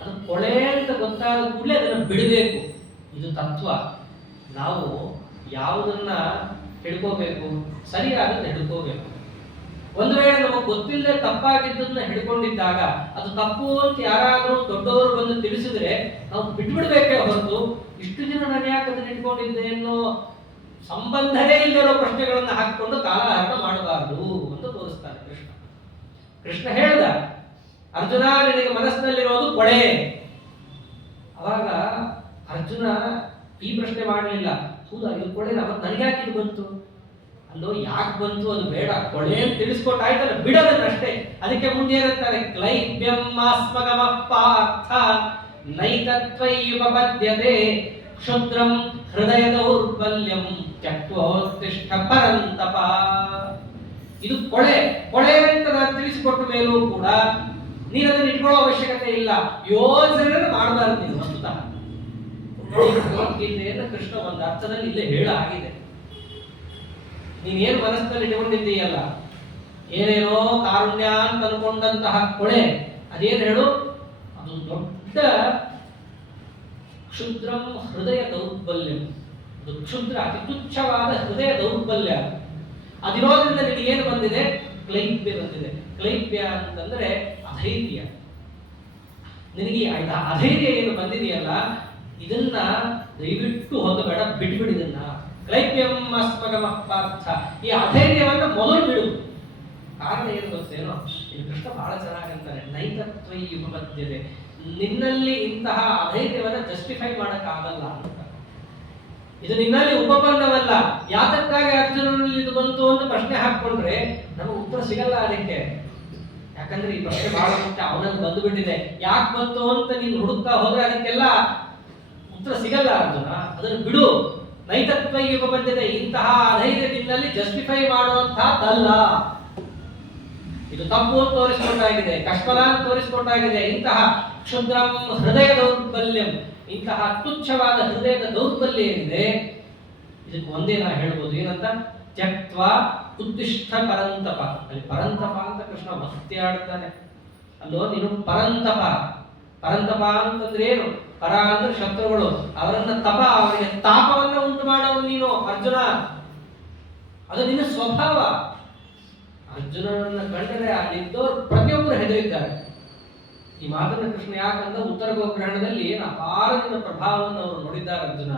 ಅದು ಕೊಳೆ ಅಂತ ಗೊತ್ತಾದ ಕೂಡಲೇ ಅದನ್ನು ಬಿಡಬೇಕು. ಇದು ತತ್ವ. ನಾವು ಯಾವುದನ್ನ ಹಿಡ್ಕೋಬೇಕು? ಸರಿಯಾದನ್ನ ಹಿಡ್ಕೋಬೇಕು. ಒಂದು ವೇಳೆ ನಮಗೆ ಗೊತ್ತಿಲ್ಲದೆ ತಪ್ಪಾಗಿದ್ದನ್ನ ಹಿಡ್ಕೊಂಡಿದ್ದಾಗ ಅದು ತಪ್ಪು ಅಂತ ಯಾರಾದರೂ ದೊಡ್ಡವರು ಬಂದು ತಿಳಿಸಿದ್ರೆ ನಾವು ಬಿಟ್ಬಿಡ್ಬೇಕೇ ಹೊರತು ಇಷ್ಟು ದಿನ ನಾನು ಯಾಕೆ ಅದನ್ನ ಹಿಡ್ಕೊಂಡಿದ್ದೆ ಅನ್ನೋ ಸಂಬಂಧವೇ ಇಲ್ಲಿರೋ ಪ್ರಶ್ನೆಗಳನ್ನ ಹಾಕಿಕೊಂಡು ಕಾಲಹರಣ ಮಾಡಬಾರದು ಅಂತ ತೋರಿಸ್ತಾನೆ ಕೃಷ್ಣ. ಕೃಷ್ಣ ಹೇಳ್ದ, ಅರ್ಜುನ ನಿನಗೆ ಮನಸ್ಸಿನಲ್ಲಿರೋದು ಕೊಳೆ. ಅವಾಗ ಅರ್ಜುನ ಈ ಪ್ರಶ್ನೆ ಮಾಡಲಿಲ್ಲ, ಹೌದಾ ಇದು ಕೊಳೆ, ನನಗೆ ಯಾಕೆ ಇದು ಬಂತು? ಅಲ್ಲೋ ಯಾಕೆ ಬಂತು ಅದು ಬೇಡ, ಕೊಳೆ ಅಂತ ತಿಳಿಸ್ಕೊಟ್ಟಾಯ್ತಲ್ಲ, ಬಿಡೋದನ್ನಷ್ಟೇ. ಅದಕ್ಕೆ ಮುಂದೆ ಏನಂತಾರೆ? ಕ್ಲೈಬ್ಯಂ ಆಸ್ಮಗಮ ಪಾರ್ಥ ನೈತತ್ವೈಯುಪಪದ್ಯತೆ ಕ್ಷುದ್ರಂ ಹೃದಯ ದೌರ್ಬಲ್ಯಂ ತ್ಯಕ್ತೋತ್ತಿಷ್ಠ ಪರಂತಪ. ಇದು ಕೊಳೆ ಅಂತ ನಾನು ತಿಳಿಸಿಕೊಟ್ಟ ಮೇಲೂ ಕೂಡ ನೀನು ಅದನ್ನು ಇಟ್ಕೊಳ್ಳೋ ಅವಶ್ಯಕತೆ ಇಲ್ಲ, ಯೋಚನೆ ಮಾಡಬಾರದು ನೀನು. ವಸ್ತುತಃ ಭಗವದ್ಗೀತೆಯನ್ನು ಕೃಷ್ಣ ಒಂದು ಅರ್ಥದಲ್ಲಿ ಇಲ್ಲೇ ಹೇಳ ಆಗಿದೆ. ನೀನೇನು ಮನಸ್ಸಿನಲ್ಲಿ ಇಟ್ಕೊಂಡಿದ್ದೀಯಲ್ಲ, ಏನೇನೋ ಕಾರುಣ್ಯ ಅಂತ ಅನ್ಕೊಂಡಂತಹ ಕೊಳೆ ಅದೇನು ಹೇಳು, ಅದು ದೊಡ್ಡ ಕ್ಷುದ್ರಂ ಹೃದಯ ದೌರ್ಬಲ್ಯಂ. ಅದು ಕ್ಷುದ್ರ, ಅತಿ ತುಚ್ಛವಾದ ಹೃದಯ ದೌರ್ಬಲ್ಯ. ಅದಿರೋದ್ರಿಂದ ನಿನಗೆ ಏನು ಬಂದಿದೆ? ಕ್ಲೈಪ್ಯ ಬಂದಿದೆ. ಕ್ಲೈಪ್ಯ ಅಂತಂದ್ರೆ ಅಧೈರ್ಯ. ನಿನಗೆ ಅಧೈರ್ಯ ಏನು ಬಂದಿದೆಯಲ್ಲ, ಇದನ್ನ ದಯವಿಟ್ಟು ಹೊಂದಬೇಡ, ಬಿಟ್ಬಿಡಿದನ್ನ. ಕ್ಲೈಪ್ಯಂ ಅಸ್ಮಗಮ ಪಾರ್ಥ, ಈ ಅಧೈರ್ಯವನ್ನ ಮೊದಲು ಬಿಡು. ಕಾರಣ ಏನು ಗೊತ್ತೇನೋ, ಇದು ಕೃಷ್ಣ ಬಹಳ ಚೆನ್ನಾಗಂತಾನೆ, ನೈತತ್ವ ಉಪಪದ್ಯತೆ. ನಿನ್ನಲ್ಲಿ ಇಂತಹ ಅಧೈರ್ಯವನ್ನ ಜಸ್ಟಿಫೈ ಮಾಡಕ್ಕಾಗಲ್ಲ ಅಂತ. ಇದು ನಿನ್ನಲ್ಲಿ ಉಪಪನ್ನವಲ್ಲ. ಯಾತಕ್ಕಾಗಿ ಅರ್ಜುನನಲ್ಲಿ ಇದು ಬಂತು ಅಂತ ಪ್ರಶ್ನೆ ಹಾಕೊಂಡ್ರೆ ನಮಗೆ ಉತ್ತರ ಸಿಗಲ್ಲ ಅದಕ್ಕೆ. ಯಾಕಂದ್ರೆ ಈ ಪ್ರಶ್ನೆ ಬಹಳ ಮುಖ್ಯ. ಅವನಲ್ಲಿ ಬಂದು ಬಿಟ್ಟಿದೆ, ಯಾಕೆ ಬಂತು ಅಂತ ನೀನು ಹುಡುಕ್ತಾ ಹೋದ್ರೆ ಅದಕ್ಕೆಲ್ಲ ಉತ್ತರ ಸಿಗಲ್ಲ ಅರ್ಜುನ. ಅದನ್ನು ಬಿಡು. ನೈತತ್ವ ಉಪಪದ್ಯತೆ, ಇಂತಹ ಅಧೈರ್ಯ ನಿನ್ನಲ್ಲಿ ಜಸ್ಟಿಫೈ ಮಾಡುವಂತಹದ್ದಲ್ಲ. ಇದು ತಪ್ಪು ಅಂತ ತೋರಿಸಿಕೊಂಡಾಗಿದೆ, ಕಷ್ಮಲ ಅಂತ ತೋರಿಸಿಕೊಂಡಾಗಿದೆ. ಇಂತಹ ಕ್ಷುದ್ರಂ ಹೃದಯ ದೌರ್ಬಲ್ಯಂ, ಇಂತಹ ತುಚ್ಛವಾದ ಹೃದಯದ ದೌರ್ಬಲ್ಯ ಏನಿದೆ, ಇದಕ್ಕೆ ಒಂದೇ ನಾ ಹೇಳ್ಬೋದು, ಏನಂತ? ತ್ಯಕ್ತ್ವ ಉತ್ತಿಷ್ಠ ಪರಂತಪ. ಅಲ್ಲಿ ಪರಂತಪ ಅಂತ ಕೃಷ್ಣ ಮತ್ತೆ ಆಡ್ತಾನೆ. ಅಲ್ಲೋ ನೀನು ಪರಂತಪ. ಪರಂತಪ ಅಂತಂದ್ರೆ ಏನು? ಪರ ಅಂದ್ರೆ ಶತ್ರುಗಳು, ಅವರನ್ನ ತಪ, ಅವರಿಗೆ ತಾಪವನ್ನ ಉಂಟು ಮಾಡೋದು ನೀನು ಅರ್ಜುನ. ಅದು ನಿನ್ನ ಸ್ವಭಾವ. ಅರ್ಜುನನನ್ನ ಕಂಡರೆ ಅಲ್ಲಿದ್ದವರು ಪ್ರತಿಯೊಬ್ಬರು ಹೆದರಿದ್ದಾರೆ. ಈ ಮಾತನ್ನ ಕೃಷ್ಣ ಯಾಕಂದ್ರೆ ಉತ್ತರ ಗೋಗ್ರಹಣದಲ್ಲಿ ಏನು ಅಪಾರದಿಂದ ಪ್ರಭಾವವನ್ನು ಅವರು ನೋಡಿದ್ದಾರೆ. ಅರ್ಜುನ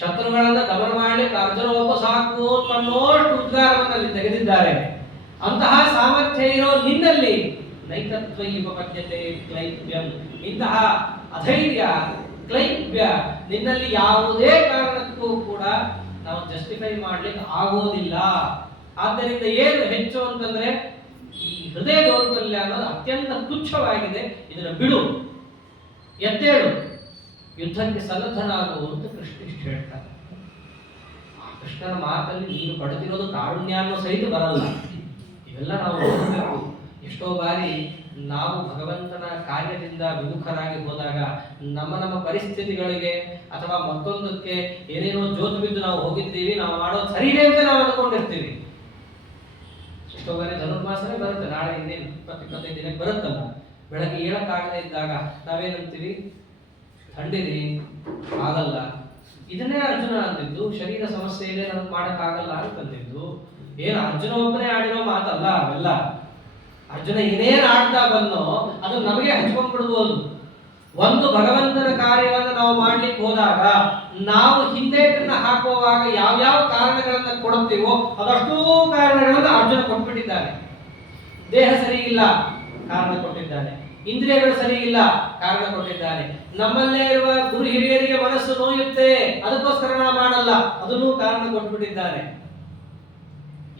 ಶತ್ರುಗಳನ್ನ ದಮನ ಮಾಡಲಿಕ್ಕೆ ಅರ್ಜುನ ಒಬ್ಬ ಸಾಕು ಅನ್ನೋಷ್ಟು ಉದ್ಗಾರವನ್ನು ಅಲ್ಲಿ ತೆಗೆದಿದ್ದಾರೆ. ಅಂತಹ ಸಾಮರ್ಥ್ಯ ಇರೋ ನಿನ್ನಲ್ಲಿ ನೈತತ್ವ ಉಪಪದ್ಯತೆ ಕ್ಲೈಪ್ಯಂ, ಇಂತಹ ಅಧೈರ್ಯ ಕ್ಲೈಪ್ಯ ನಿನ್ನಲ್ಲಿ ಯಾವುದೇ ಕಾರಣಕ್ಕೂ ಕೂಡ ನಾವು ಜಸ್ಟಿಫೈ ಮಾಡ್ಲಿಕ್ಕೆ ಆಗೋದಿಲ್ಲ. ಆದ್ದರಿಂದ ಏನು ಹೆಚ್ಚು ಅಂತಂದ್ರೆ ಈ ಹೃದಯ ದೌರ್ಬಲ್ಯ ಅನ್ನೋದು ಅತ್ಯಂತ ತುಚ್ಛವಾಗಿದೆ. ಇದನ್ನು ಬಿಡು, ಎದ್ದೇಳು, ಯುದ್ಧಕ್ಕೆ ಸನ್ನದ್ಧನಾಗು ಅಂತ ಕೃಷ್ಣ ಇಷ್ಟು ಹೇಳ್ತಾರೆ. ಆ ಕೃಷ್ಣನ ಮಾತಲ್ಲಿ ನೀನು ಪಡೆದಿರೋದು ಕಾರುಣ್ಯ ಅನ್ನೋ ಸಹಿತ ಬರಲ್ಲ. ಇವೆಲ್ಲ ನಾವು ನೋಡಬೇಕು. ಎಷ್ಟೋ ಬಾರಿ ನಾವು ಭಗವಂತನ ಕಾರ್ಯದಿಂದ ವಿಮುಖರಾಗಿ ಹೋದಾಗ ನಮ್ಮ ಪರಿಸ್ಥಿತಿಗಳಿಗೆ ಅಥವಾ ಮತ್ತೊಂದಕ್ಕೆ ಏನೇನೋ ಜೋತು ಬಿದ್ದು ನಾವು ಹೋಗಿದ್ದೀವಿ, ನಾವು ಮಾಡೋದು ಸರಿಯೇ ಅಂತ ನಾವು ಅಂದ್ಕೊಂಡಿರ್ತೀವಿ. ಎಷ್ಟೋ ಬಾರಿ ಧನುರ್ಮಾಸನೇ ಬರುತ್ತೆ, ನಾಳೆ ಇನ್ನೇನು 20-25 ದಿನಕ್ಕೆ ಬರುತ್ತಲ್ಲ. ಬೆಳಗ್ಗೆ ಏಳಕ್ಕಾಗದೇ ಇದ್ದಾಗ ನಾವೇನಂತೀವಿ? ಥಂಡಿರಿ, ಆಗಲ್ಲ. ಇದನ್ನೇ ಅರ್ಜುನ ಅಂತಿದ್ದು, ಶರೀರ ಸಮಸ್ಯೆ ಇದೆ ನಮ್ಗೆ ಮಾಡಕ್ಕಾಗಲ್ಲ ಅಂತಂದಿದ್ದು. ಏನು ಅರ್ಜುನ ಒಬ್ಬನೇ ಆಡಿರೋ ಮಾತಲ್ಲ ಅವೆಲ್ಲ. ಅರ್ಜುನ ಏನೇನು ಆಡ್ತಾ ಬಂದೋ ಅದು ನಮಗೆ ಹಚ್ಕೊಂಡ್ಬಿಡ್ಬೋದು. ಒಂದು ಭಗವಂತನ ಕಾರ್ಯವನ್ನು ನಾವು ಮಾಡ್ಲಿಕ್ಕೆ ಹೋದಾಗ ನಾವು ಹಿಂದೇಟನ್ನ ಹಾಕುವಾಗ ಯಾವ್ಯಾವ ಕಾರಣಗಳನ್ನ ಕೊಡುತ್ತೀವೋ ಅದಷ್ಟೂ ಕಾರಣಗಳನ್ನ ಅರ್ಜುನ ಕೊಟ್ಬಿಟ್ಟಿದ್ದಾನೆ. ದೇಹ ಸರಿ ಇಲ್ಲ, ಕಾರಣ ಕೊಟ್ಟಿದ್ದಾನೆ. ಇಂದ್ರಿಯಗಳು ಸರಿ ಇಲ್ಲ, ಕಾರಣ ಕೊಟ್ಟಿದ್ದಾನೆ. ನಮ್ಮಲ್ಲೇ ಇರುವ ಗುರು ಹಿರಿಯರಿಗೆ ಮನಸ್ಸು ನೋಯುತ್ತೆ, ಅದಕ್ಕೋಸ್ಕರ ನಾವು ಮಾಡಲ್ಲ, ಅದನ್ನೂ ಕಾರಣ ಕೊಟ್ಬಿಟ್ಟಿದ್ದಾನೆ.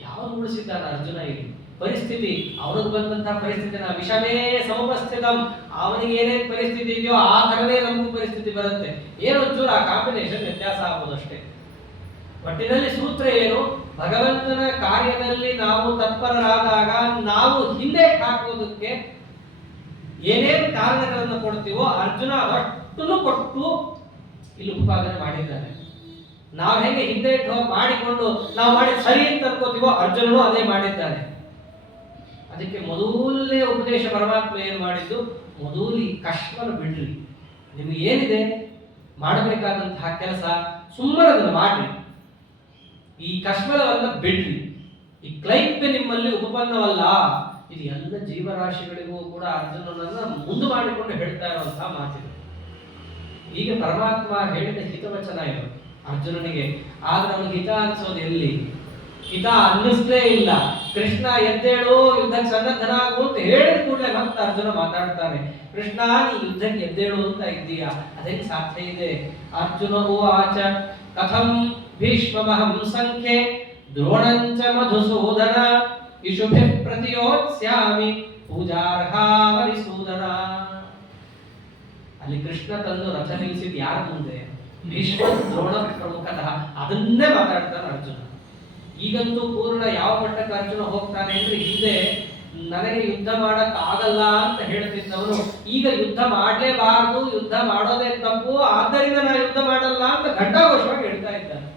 ಯಾವುದು ಉಳಿಸಿದ್ದಾನೆ ಅರ್ಜುನ? ಇಲ್ಲಿ ಪರಿಸ್ಥಿತಿ, ಅವನಿಗೆ ಬಂದಂತಹ ಪರಿಸ್ಥಿತಿನ ವಿಷಮೇ ಸಮುಪಸ್ಥಿತಂ, ಅವನಿಗೆ ಏನೇನು ಪರಿಸ್ಥಿತಿ ಇದೆಯೋ ಆ ಥರನೇ ನಮಗೂ ಪರಿಸ್ಥಿತಿ ಬರುತ್ತೆ. ಏನು ಒಂಚೂರು ಆ ಕಾಂಬಿನೇಷನ್ ವ್ಯತ್ಯಾಸ ಆಗೋದಷ್ಟೇ. ಒಟ್ಟಿನಲ್ಲಿ ಸೂತ್ರ ಏನು? ಭಗವಂತನ ಕಾರ್ಯದಲ್ಲಿ ನಾವು ತತ್ಪರರಾದಾಗ ನಾವು ಹಿಂದೆ ಹಾಕುವುದಕ್ಕೆ ಏನೇನು ಕಾರಣಗಳನ್ನು ಕೊಡ್ತೀವೋ ಅರ್ಜುನ ಅದಷ್ಟನ್ನು ಕೊಟ್ಟು ಇಲ್ಲಿ ಉತ್ಪಾದನೆ ಮಾಡಿದ್ದಾನೆ. ನಾವು ಹೆಂಗೆ ಹಿಂದೆ ಮಾಡಿಕೊಂಡು ನಾವು ಮಾಡಿ ಸರಿ ಅಂತ ಅನ್ಕೋತೀವೋ ಅರ್ಜುನನು ಅದೇ ಮಾಡಿದ್ದಾನೆ. ಅದಕ್ಕೆ ಮೊದಲನೇ ಉಪದೇಶ ಪರಮಾತ್ಮ ಏನು ಮಾಡಿದ್ದು? ಮೊದಲು ಈ ಕಷ್ಮನ ಬಿಡ್ರಿ, ನಿಮ್ಗೆ ಏನಿದೆ ಮಾಡಬೇಕಾದಂತಹ ಕೆಲಸ ಸುಮ್ಮನೆ ಅದನ್ನು ಮಾಡ್ರಿ, ಈ ಕಷ್ಮಲವನ್ನ ಬಿಡ್ರಿ. ಈ ಕ್ಲೈಪ್ಯ ನಿಮ್ಮಲ್ಲಿ ಉಪಪನ್ನವಲ್ಲ. ಇದು ಎಲ್ಲ ಜೀವರಾಶಿಗಳಿಗೂ ಕೂಡ ಅರ್ಜುನನನ್ನ ಮುಂದೆ ಮಾಡಿಕೊಂಡು ಹೇಳ್ತಾ ಇರುವಂತಹ ಮಾತಿದೆ. ಈಗ ಪರಮಾತ್ಮ ಹೇಳಿದ ಹಿತವಚನ ಇದು ಅರ್ಜುನನಿಗೆ. ಆದ್ರೆ ಅವನಿಗೆ ಹಿತ ಅನ್ಸೋದು ಎಲ್ಲಿ? ಹಿತ ಅನ್ನಿಸ್ಲೇ ಇಲ್ಲ. ಕೃಷ್ಣ ಎದ್ದೇಳು, ಯುದ್ಧಕ್ಕೆ ಸನ್ನದ್ಧನಾಗು ಅಂತ ಹೇಳಿದ ಕೂಡಲೇ ಮತ್ತೆ ಅರ್ಜುನ ಮಾತಾಡ್ತಾನೆ. ಕೃಷ್ಣ ನೀ ಯುದ್ಧಕ್ಕೆ ಎದ್ದೇಳು ಅಂತ ಇದ್ದೀಯಾ, ಅದಕ್ಕೆ ಸಾಧ್ಯ ಇದೆ. ಅರ್ಜುನ ಉವಾಚ ಕಥಂ ಭೀಷ್ಮಮಹಂ ಸಂಖ್ಯೆ ದ್ರೋಣಂಚ ಮಧುಸೂದನ ಇಷುಭಿ ಪ್ರತಿಯೋತ್ಸ್ಯಾಮಿ ಪೂಜಾರ್ಹಾವರಿಸೂದನ. ಅಲ್ಲಿ ಕೃಷ್ಣ ತಂದು ರಥ ನಿಲ್ಲಿಸಿದ್ ಯಾರ ಮುಂದೆ? ಭೀಷ್ಮ ದ್ರೋಣ ಪ್ರಮುಖತಃ. ಅದನ್ನೇ ಮಾತಾಡ್ತಾನೆ ಅರ್ಜುನ. ಈಗಂತೂ ಪೂರ್ಣ ಯಾವ ಮಟ್ಟಕ್ಕೆ ಅರ್ಜುನ ಹೋಗ್ತಾನೆ ಅಂದ್ರೆ, ಹಿಂದೆ ನನಗೆ ಯುದ್ಧ ಮಾಡಕ್ ಆಗಲ್ಲ ಅಂತ ಹೇಳ್ತಿದ್ದವನು ಈಗ ಯುದ್ಧ ಮಾಡ್ಲೇಬಾರದು, ಯುದ್ಧ ಮಾಡೋದೇ ತಪ್ಪು, ಆದ್ದರಿಂದ ನಾ ಯುದ್ಧ ಮಾಡಲ್ಲ ಅಂತ ಘಂಟಾಘೋಷವಾಗಿ ಹೇಳ್ತಾ ಇದ್ದಾನೆ.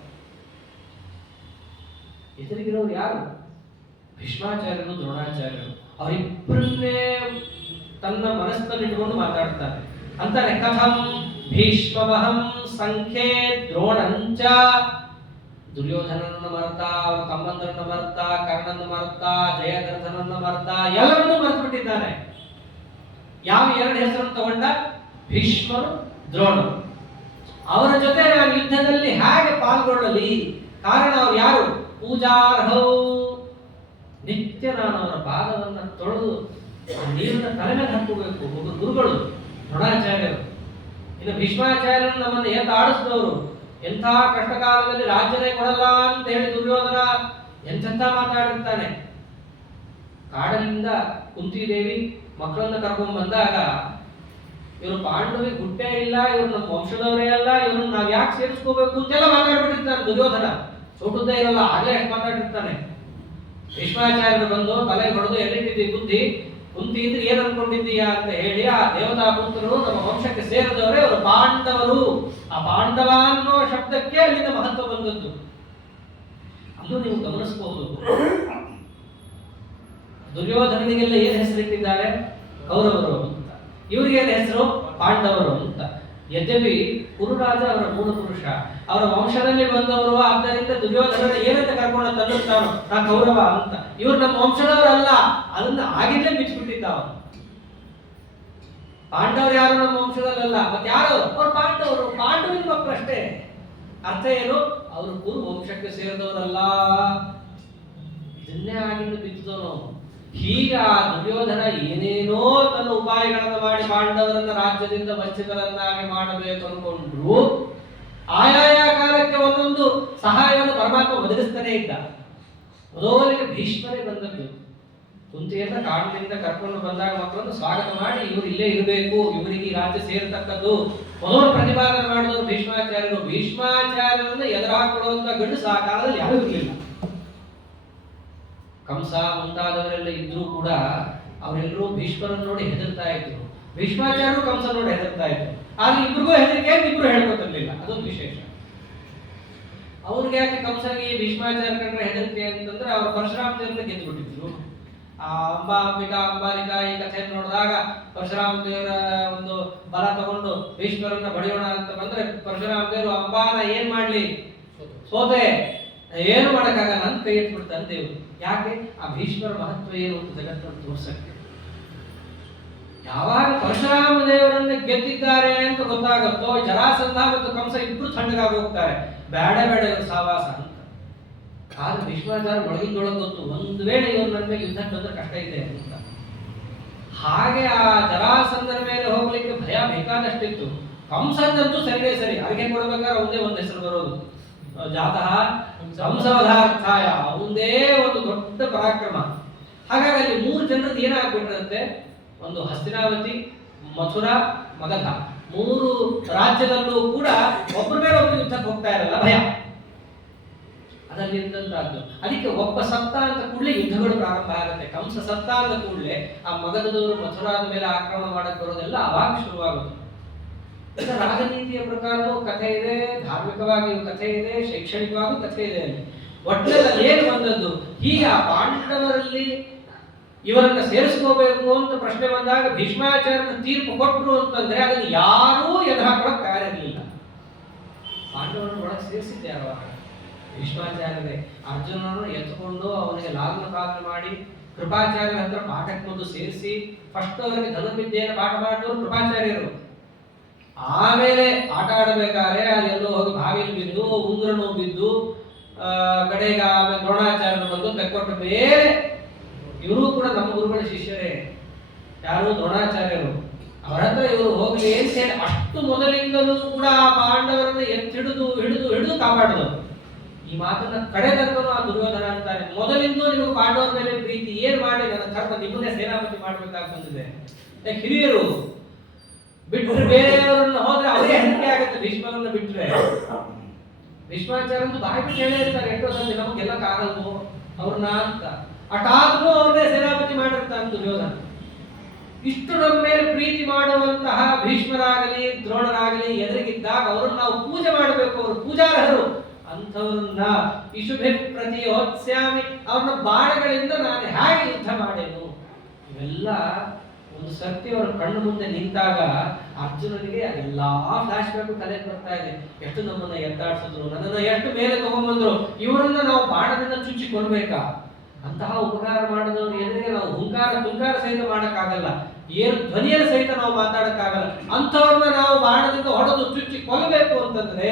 ಎದುರಿಗಿರೋರು ಯಾರು? ಭೀಷ್ಮಾಚಾರ್ಯರು ದ್ರೋಣಾಚಾರ್ಯರು ಅವರಿಬ್ಬರನ್ನೇ ತನ್ನ ಮನಸ್ಸಿನಲ್ಲಿಟ್ಟುಕೊಂಡು ಮಾತಾಡ್ತಾರೆ. ಅಂತಾನೆ ಕಥಂ ಭೀಷ್ಮವಹಂ ಸಂಖ್ಯೆ ದ್ರೋಣಂಚ. ದುರ್ಯೋಧನನನ್ನ ಮರ್ತ, ಅವರ ತಮ್ಮಂದರನ್ನ ಮರ್ತ, ಕರ್ಣನ ಮರ್ತ, ಜಯದ್ರಥನನ್ನ ಮರ್ತ, ಎಲ್ಲರನ್ನೂ ಮರೆತು ಬಿಟ್ಟಿದ್ದಾನೆ. ಯಾವ ಎರಡು ಹೆಸರನ್ನು ತಗೊಂಡ? ಭೀಷ್ಮರು, ದ್ರೋಣರು. ಅವರ ಜೊತೆ ನಾನು ಯುದ್ಧದಲ್ಲಿ ಹೇಗೆ ಪಾಲ್ಗೊಳ್ಳಲಿ? ಕಾರಣ ಅವ್ರು ಯಾರು? ಪೂಜಾರ್ಹೌ. ನಿತ್ಯ ನಾನು ಅವರ ಪಾದವನ್ನ ತೊಳೆದು ನೀರನ್ನ ತಲೆ ಮೇಲೆ ಹಾಕೋಬೇಕು. ಒಬ್ಬರು ಗುರುಗಳು ದ್ರೋಣಾಚಾರ್ಯರು. ಇನ್ನು ಭೀಷ್ಮಾಚಾರ್ಯರು ನಮ್ಮನ್ನು ಎದ್ದು ಆಡಿಸಿದವರು. ಎಂಥ ಕಷ್ಟಕಾಲದಲ್ಲಿ ರಾಜ್ಯನೇ ಕೊಡಲ್ಲ ಅಂತ ಹೇಳಿ ದುರ್ಯೋಧನ ಎಂತೆಂಥ ಮಾತಾಡಿರ್ತಾನೆ. ಕಾಡಲಿಂದ ಕುಂತಿದೇವಿ ಮಕ್ಕಳನ್ನ ಕರ್ಕೊಂಡು ಬಂದಾಗ ಇವರು ಪಾಂಡವಿಗೆ ಗುಟ್ಟೆ ಇಲ್ಲ, ಇವ್ರು ನಮ್ಮ ವಂಶದವರೇ ಅಲ್ಲ, ಇವ್ರನ್ನ ನಾವ್ ಯಾಕೆ ಸೇರಿಸ್ಕೋಬೇಕು ಅಂತೆಲ್ಲ ಮಾತಾಡ್ಬಿಟ್ಟಿರ್ತಾನೆ ದುರ್ಯೋಧನ. ಚೋಟುದ್ದೇ ಇರಲ್ಲ, ಆಗ್ಲೇ ಅಷ್ಟು ಮಾತಾಡಿರ್ತಾನೆ. ಭೀಷ್ಮಾಚಾರ್ಯರು ಬಂದು ತಲೆ ಹೊಡೆದು ಎಲ್ಲಿಟ್ಟಿದ್ದಿ ಬುದ್ಧಿ, ಕುಂತಿ ಇದ್ರೆ ಏನ್ ಅನ್ಕೊಂಡಿದ್ದೀಯಾ ಅಂತ ಹೇಳಿ ಆ ದೇವತಾ ಪುತ್ರರು ನಮ್ಮ ವಂಶಕ್ಕೆ ಸೇರಿದವರೇ ಅವರು ಪಾಂಡವರು. ಆ ಪಾಂಡವ ಅನ್ನೋ ಶಬ್ದಕ್ಕೆ ಅಲ್ಲಿಂದ ಮಹತ್ವ ಬಂದದ್ದು. ಅದು ನೀವು ಗಮನಿಸಬಹುದು. ದುರ್ಯೋಧನನಿಗೆಲ್ಲ ಏನ್ ಹೆಸರಿಟ್ಟಿದ್ದಾರೆ? ಕೌರವರು ಅಂತ. ಇವರಿಗೆ ಏನ್ ಹೆಸರು? ಪಾಂಡವರು ಅಂತ. ಯದ್ಯಪಿ ಕುರುರಾಜ ಅವರ ಮೂಲ ಪುರುಷ, ಅವರ ವಂಶದಲ್ಲಿ ಬಂದವರು. ಆದ್ದರಿಂದ ದುರ್ಯೋಧನ ಏನಂತ ಕರ್ಕೊಂಡು ತಂದಿರ್ತಾರೋ ನಾ ಕೌರವ ಅಂತ. ಇವರು ನಮ್ಮ ವಂಶದವರಲ್ಲ, ಅದನ್ನ ಆಗಿದ್ದೇ ಬಿಚ್ಚಿಬಿಟ್ಟಿದ್ದಾವ. ಪಾಂಡವರು ಯಾರು ನಮ್ಮ ವಂಶದಲ್ಲ, ಮತ್ತೆ ಯಾರು? ಅವ್ರು ಪಾಂಡವರು, ಪಾಂಡವಿನ ಮಕ್ಕಳು ಅಷ್ಟೇ. ಅರ್ಥ ಏನು? ಅವರು ಕುರು ವಂಶಕ್ಕೆ ಸೇರಿದವರಲ್ಲ. ಇದನ್ನೇ ಆಗಿಂದ ಬಿತ್ತಿದವನು. ಹೀಗ ದುರ್ಯೋಧನ ಏನೇನೋ ತನ್ನ ಉಪಾಯಗಳನ್ನು ಮಾಡಿ ಪಾಂಡವರನ್ನ ರಾಜ್ಯದಿಂದ ವಂಚಿತರನ್ನಾಗಿ ಮಾಡಬೇಕು ಅನ್ಕೊಂಡ್ರು. ಆಯಾಯ ಕಾಲಕ್ಕೆ ಒಂದೊಂದು ಸಹಾಯವನ್ನು ಪರಮಾತ್ಮ ಒದಗಿಸ್ತಾನೆ ಇದ್ದ. ಮೊದಲಿಗೆ ಭೀಷ್ಮರೇ ಬಂದದ್ದು. ಕುಂತಿಯನ್ನ ಕಾಡಿನಿಂದ ಕರ್ಕೊಂಡು ಬಂದಾಗ ಮಕ್ಕಳನ್ನು ಸ್ವಾಗತ ಮಾಡಿ ಇವರು ಇಲ್ಲೇ ಇರಬೇಕು, ಇವರಿಗೆ ಈ ರಾಜ್ಯ ಸೇರತಕ್ಕದ್ದು ಮೊದಲು ಪ್ರತಿಪಾದನೆ ಮಾಡಿದವರು ಭೀಷ್ಮಾಚಾರ್ಯರು. ಭೀಷ್ಮಾಚಾರ್ಯರನ್ನು ಎದುರಾಕೊಳ್ಳುವಂತ ಗಂಡಸು ಆ ಕಾಲದಲ್ಲಿ ಯಾರೂ ಇರಲಿಲ್ಲ. ಕಂಸ ಮುಂತಾದವರೆಲ್ಲ ಇದ್ರೂ ಕೂಡ ಅವರೆಲ್ಲರೂ ಭೀಷ್ಮರನ್ನು ನೋಡಿ ಹೆದರ್ತಾ ಇದ್ರು. ಭೀಷ್ಮಾಚಾರ್ಯರು ಕಂಸ ನೋಡಿ ಹೆದರ್ತಾ ಇದ್ರು. ಆದ್ರೆ ಇಬ್ರಿಗೂ ಹೆದರಿಕೆ, ಇಬ್ರು ಹೇಳ್ಕೊತಿರ್ಲಿಲ್ಲ. ಅದೊಂದು ವಿಶೇಷ. ಅವ್ರಿಗೆ ಯಾಕೆ ಕಂಸನಿಗೆ ಭೀಷ್ಮಾಚಾರ್ಯ ಕಂಡ್ರೆ ಹೆದರಿಕೆ ಅಂತಂದ್ರೆ ಅವ್ರ ಪರಶುರಾಮ ದೇವರನ್ನ ಗೆದ್ದು ಬಿಟ್ಟಿದ್ರು. ಆ ಅಂಬಾಲಿಕಾ ಈ ಕಥೆಯನ್ನು ನೋಡಿದಾಗ ಪರಶುರಾಮ ದೇವರ ಒಂದು ಬಲ ತಗೊಂಡು ಭೀಷ್ಮರನ್ನ ಬಡಿಯೋಣ ಅಂತ ಬಂದ್ರೆ ಪರಶುರಾಮ ದೇವರು ಅಂಬಾನ ಏನ್ ಮಾಡ್ಲಿ, ಸೋತೆ, ಏನು ಮಾಡಕ್ಕಾಗಲ್ಲ ಅಂತ ಕೈ ಎತ್ಬಿಡ್ತಾನೆ ದೇವರು. ಯಾಕೆ? ಆ ಭೀಷ್ಮರ ಮಹತ್ವ ಏನು ಅಂತ ಜಗತ್ತನ್ನು ತೋರ್ಸಕ್ಕೆ. ಯಾವಾಗ ಪರಶುರಾಮ ದೇವರನ್ನ ಗೆದ್ದಿದ್ದಾರೆ ಅಂತ ಗೊತ್ತಾಗುತ್ತೋ ಜರಾಸಂಧ ಮತ್ತು ಕಂಸ ಇಬ್ರು ತಣ್ಣಗಾಗಿ ಹೋಗ್ತಾರೆ. ಬೇಡ ಇವ್ರ ಸಾವಾಸ ಅಂತ. ಆದ್ರೆ ಭೀಷ್ಮಾಚಾರ್ಯ ಒಳಗಿಂದೊಳಗೆ ಗೊತ್ತು, ಒಂದು ವೇಳೆ ಇವ್ರು ನನ್ನ ಮೇಲೆ ಯುದ್ಧಕ್ಕೆ ಬಂದ್ರೆ ಕಷ್ಟ ಇದೆ ಅಂತ. ಹಾಗೆ ಆ ಜರಾಸಂಧನ ಮೇಲೆ ಹೋಗ್ಲಿಕ್ಕೆ ಭಯ ಬೇಕಾದಷ್ಟಿತ್ತು. ಕಂಸಂದಂತೂ ಸರಿನೇ ಸರಿ, ಅರ್ಗೆ ಕೊಡ್ಬೇಕಾದ್ರೆ ಒಂದೇ ಒಂದು ಹೆಸರು ಬರೋದು, ಜಾತಃ ಸಂಸವಧಾರ್ಥಾಯ. ಒಂದೇ ಒಂದು ದೊಡ್ಡ ಪರಾಕ್ರಮ. ಹಾಗಾಗಿ ಅಲ್ಲಿ 3 ಜನರದ್ದು ಏನಾಗ್ಬಿಟ್ಟಿರುತ್ತೆ, ಒಂದು ಹಸ್ತಿನಾವತಿ, ಮಥುರಾ, ಮಗಧ, 3 ರಾಜ್ಯದಲ್ಲೂ ಕೂಡ ಒಬ್ಬರ ಮೇಲೆ ಒಬ್ಬರು ಯುದ್ಧಕ್ಕೆ ಹೋಗ್ತಾ ಇರಲ್ಲ, ಭಯ ಅದರಲ್ಲಿ ಇದ್ದಂತಹದ್ದು. ಅದಕ್ಕೆ ಒಬ್ಬ ಸತ್ತ ಅಂತ ಕೂಡಲೇ ಯುದ್ಧಗಳು ಪ್ರಾರಂಭ ಆಗುತ್ತೆ. ಕಂಸ ಸತ್ತ ಅಂತ ಕೂಡಲೇ ಆ ಮಗಧದವರು ಮಥುರಾದ ಮೇಲೆ ಆಕ್ರಮಣ ಮಾಡಕ್ ಬರೋದೆಲ್ಲ ಅವಾಗ ಶುರುವಾಗುತ್ತೆ. ರಾಜನೀತಿಯ ಪ್ರಕಾರವೂ ಕಥೆ ಇದೆ, ಧಾರ್ಮಿಕವಾಗಿಯೂ ಕಥೆ ಇದೆ, ಶೈಕ್ಷಣಿಕವಾಗಿಯೂ ಕಥೆ ಇದೆ. ಅಲ್ಲಿ ಒಟ್ಟಲ್ಲಿ ಏನು ಬಂದದ್ದು, ಹೀಗೆ ಆ ಪಾಂಡವರಲ್ಲಿ ಇವರನ್ನ ಸೇರಿಸ್ಕೋಬೇಕು ಅಂತ ಪ್ರಶ್ನೆ ಬಂದಾಗ ಭೀಷ್ಮಾಚಾರ್ಯನ ತೀರ್ಪು ಕೊಟ್ಟರು ಅಂತಂದ್ರೆ ಅದನ್ನು ಯಾರೂ ಎದುರಾಕೊಳ್ಳಕ್ ತಯಾರಿರಲಿಲ್ಲ. ಪಾಂಡವರನ್ನು ಒಳಗೆ ಸೇರಿಸಿದ್ದೆ ಯಾವಾಗ? ಭೀಷ್ಮಾಚಾರ್ಯರೇ. ಅರ್ಜುನನನ್ನು ಎತ್ತುಕೊಂಡು ಅವನಿಗೆ ಲಾಲನ ಪಾಲನೆ ಮಾಡಿ ಕೃಪಾಚಾರ್ಯರ ಹತ್ರ ಪಾಠಕ್ಕೆ ಬಂದು ಸೇರಿಸಿ ಫಸ್ಟ್ ಅವರಿಗೆ ಧನುರ್ವಿದ್ಯೆಯನ್ನು ಪಾಠ ಮಾಡಿದವರು ಕೃಪಾಚಾರ್ಯರು. ಆಮೇಲೆ ಆಟ ಆಡಬೇಕಾದ್ರೆ ಅಲ್ಲೆಲ್ಲೋ ಹೋಗಿ ಬಾವಿಯಲ್ಲಿ ಬಿದ್ದು ಉಂಗುರನು ಬಿದ್ದು ಕಡೆಗೆ ಆಮೇಲೆ ದ್ರೋಣಾಚಾರ್ಯರು ಬಂದು ತೆಕ್ಕೊಟ್ಟ ಮೇಲೆ ಇವರು ಕೂಡ ನಮ್ಮ ಗುರುಗಳ ಶಿಷ್ಯರೇ. ಯಾರು? ದ್ರೋಣಾಚಾರ್ಯರು. ಅವರ ಹತ್ರ ಇವರು ಹೋಗ್ಲಿ ಅಂತ ಹೇಳಿ ಅಷ್ಟು ಮೊದಲಿಂದಲೂ ಕೂಡ ಆ ಪಾಂಡವರನ್ನು ಹಿಡಿದು ಹಿಡಿದು ಹಿಡಿದು ಕಾಪಾಡಿದವರು. ಈ ಮಾತನ್ನ ಕಡೆ ತನಕನು ಆ ದುರ್ಯೋಧನ ಅಂತಾನೆ, ಮೊದಲಿಂದೂ ನಿಮಗೆ ಪಾಂಡವರ ಮೇಲೆ ಪ್ರೀತಿ, ಏನ್ ಮಾಡಿ ನನ್ನ ಕರ್ಮ ನಿಮ್ಮನ್ನೇ ಸೇನಾಪತಿ ಮಾಡ್ಬೇಕಾಗಿ ಬಂದಿದೆ. ಹಿರಿಯರು ಬಿಟ್ಟರೆ ಬೇರೆಯವರನ್ನ ಹೋದ್ರೆ ಅವರೇ ಹೆದರಿಕೆ ಆಗುತ್ತೆ. ಭೀಷ್ಮರನ್ನ ಬಿಟ್ರೆ ಭೀಷ್ಮಾಚಾರ್ಯಂದು ಬಾಯಿ ಬಿಟ್ಟು ಹೇಳೇ ಇರ್ತಾರೆ ಎಷ್ಟೋ ಸಂಜೆ, ನಮ್ಗೆ ಗೆಲ್ಲಕ್ಕಾಗಲ್ವೋ ಅವ್ರನ್ನ ಅಂತ. ಹಠಾತ್ನು ಅವ್ರನ್ನೇ ಸೇನಾಪತಿ ಮಾಡಿರ್ತಾನೆ ದುರ್ಯೋಧನ. ಇಷ್ಟು ನಮ್ಮ ಮೇಲೆ ಪ್ರೀತಿ ಮಾಡುವಂತಹ ಭೀಷ್ಮರಾಗಲಿ ದ್ರೋಣರಾಗಲಿ ಎದುರಿಗಿದ್ದಾಗ ಅವರನ್ನು ನಾವು ಪೂಜೆ ಮಾಡಬೇಕು, ಅವರು ಪೂಜಾರ್ಹರು ಅಂಥವ್ರನ್ನ ಇಶುಭೆ ಪ್ರತಿಯೋತ್ಸ್ಯಾಮಿ, ಅವ್ರನ್ನ ಬಾಣಗಳಿಂದ ನಾನು ಹೇಗೆ ಯುದ್ಧ ಮಾಡೇನು. ಇವೆಲ್ಲ ಒಂದು ಸರ್ತಿ ಅವರ ಕಣ್ಣು ಮುಂದೆ ನಿಂತಾಗ ಅರ್ಜುನನಿಗೆ ಅದೆಲ್ಲಾ ಫ್ಲಾಶ್ ಬ್ಯಾಕ್ ತಲೆಗೆ ಬರ್ತಾ ಇದೆ. ಎಷ್ಟು ನಮ್ಮನ್ನ ಎತ್ತಾಡ್ಸಿದ್ರು, ನನ್ನನ್ನ ಎಷ್ಟು ಮೇಲೆ ತಗೊಂಡ್ಬಂದ್ರು, ಇವರನ್ನ ನಾವು ಬಾಣದಿಂದ ಚುಚ್ಚಿ ಕೊಡ್ಬೇಕಾ? ಅಂತಹ ಉಪಕಾರ ಮಾಡಿದವರು ಎದುರಿಗೆ ನಾವು ತುಂಕಾರ ಸಹಿತ ಮಾಡಕ್ಕಾಗಲ್ಲ, ಏನು ಧ್ವನಿಯಲ್ಲಿ ಸಹಿತ ನಾವು ಮಾತಾಡಕ್ಕಾಗಲ್ಲ. ಅಂಥವ್ರನ್ನ ನಾವು ಬಾಣದಿಂದ ಹೊಡೆದು ಚುಚ್ಚಿ ಕೊಲ್ಲಬೇಕು ಅಂತಂದ್ರೆ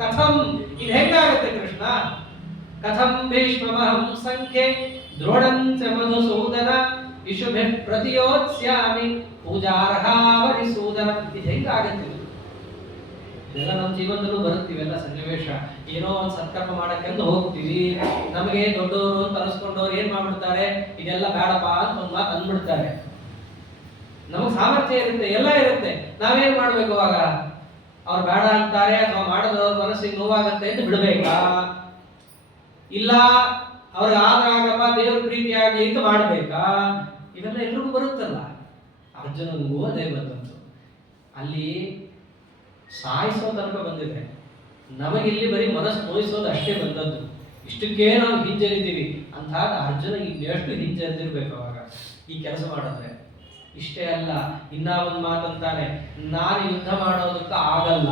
ಕಥಂ, ಇದು ಹೆಂಗಾಗತ್ತೆ ಕೃಷ್ಣ? ಕಥಂ ಭೀಷ್ಮಮಹಂ ಸಂಖ್ಯೆ ದ್ರೋಣಂಚ ಮಧುಸೂದನ ಇಶುಭೆ ಪ್ರತಿಯೋತ್ಸ್ಯಾಮಿ ಪೂಜಾರ್ಹಾವರಿಸೂದನ. ಇದು ಹೆಂಗಾಗತ್ತೆ? ಇದೆಲ್ಲ ನಮ್ಮ ಜೀವನದಲ್ಲೂ ಬರುತ್ತೀವೆಲ್ಲ ಸನ್ನಿವೇಶ. ಏನೋ ಒಂದು ಸತ್ಕರ್ಮ ಮಾಡಕ್ಕೆಂದು ಹೋಗ್ತೀವಿ, ನಮಗೆ ದೊಡ್ಡವರು ಅಂತ ಅನಿಸ್ಕೊಂಡವ್ರು ಏನ್ ಮಾಡ್ಬಿಡ್ತಾರೆ, ಇದೆಲ್ಲ ಬೇಡಪ್ಪ ಅಂತ ಒಂದು ಮಾತು ಅಂದ್ಬಿಡ್ತಾರೆ. ನಮಗ್ ಸಾಮರ್ಥ್ಯ ಇರುತ್ತೆ, ಎಲ್ಲ ಇರುತ್ತೆ, ನಾವೇನ್ ಮಾಡ್ಬೇಕು ಅವಾಗ? ಅವ್ರು ಬೇಡ ಅಂತಾರೆ ಅಥವಾ ಮಾಡಿದ್ರೆ ಮನಸ್ಸಿಗೆ ನೋವಾಗತ್ತೆ ಅಂತ ಬಿಡ್ಬೇಕಾ? ಇಲ್ಲ ಅವ್ರಿಗೆ ಆಗಪ್ಪ ದೇವ್ರ ಪ್ರೀತಿ ಆಗ್ಲಿ ಅಂತ ಮಾಡ್ಬೇಕಾ? ಇವೆಲ್ಲ ಎಲ್ರಿಗೂ ಬರುತ್ತಲ್ಲ. ಅರ್ಜುನನಿಗೂ ಅದೇ ಬಂದಂತು. ಅಲ್ಲಿ ಸಾಯಿಸೋ ತನಕ ಬಂದಿದೆ, ನಮಗಿಲ್ಲಿ ಬರೀ ಮನಸ್ಸು ನೋಯಿಸೋದು ಅಷ್ಟೇ ಬಂದದ್ದು. ಇಷ್ಟಕ್ಕೆ ನಾವು ಹಿಂಜರಿತೀವಿ ಅಂತ ಅರ್ಜುನ ಇನ್ನೆಷ್ಟು ಹಿಂಜರಿದಿರ್ಬೇಕು ಅವಾಗ ಈ ಕೆಲಸ ಮಾಡಿದ್ರೆ. ಇಷ್ಟೇ ಅಲ್ಲ, ಇನ್ನ ಒಂದು ಮಾತಂತಾನೆ, ನಾನು ಯುದ್ಧ ಮಾಡೋದಕ್ಕೆ ಆಗಲ್ಲ.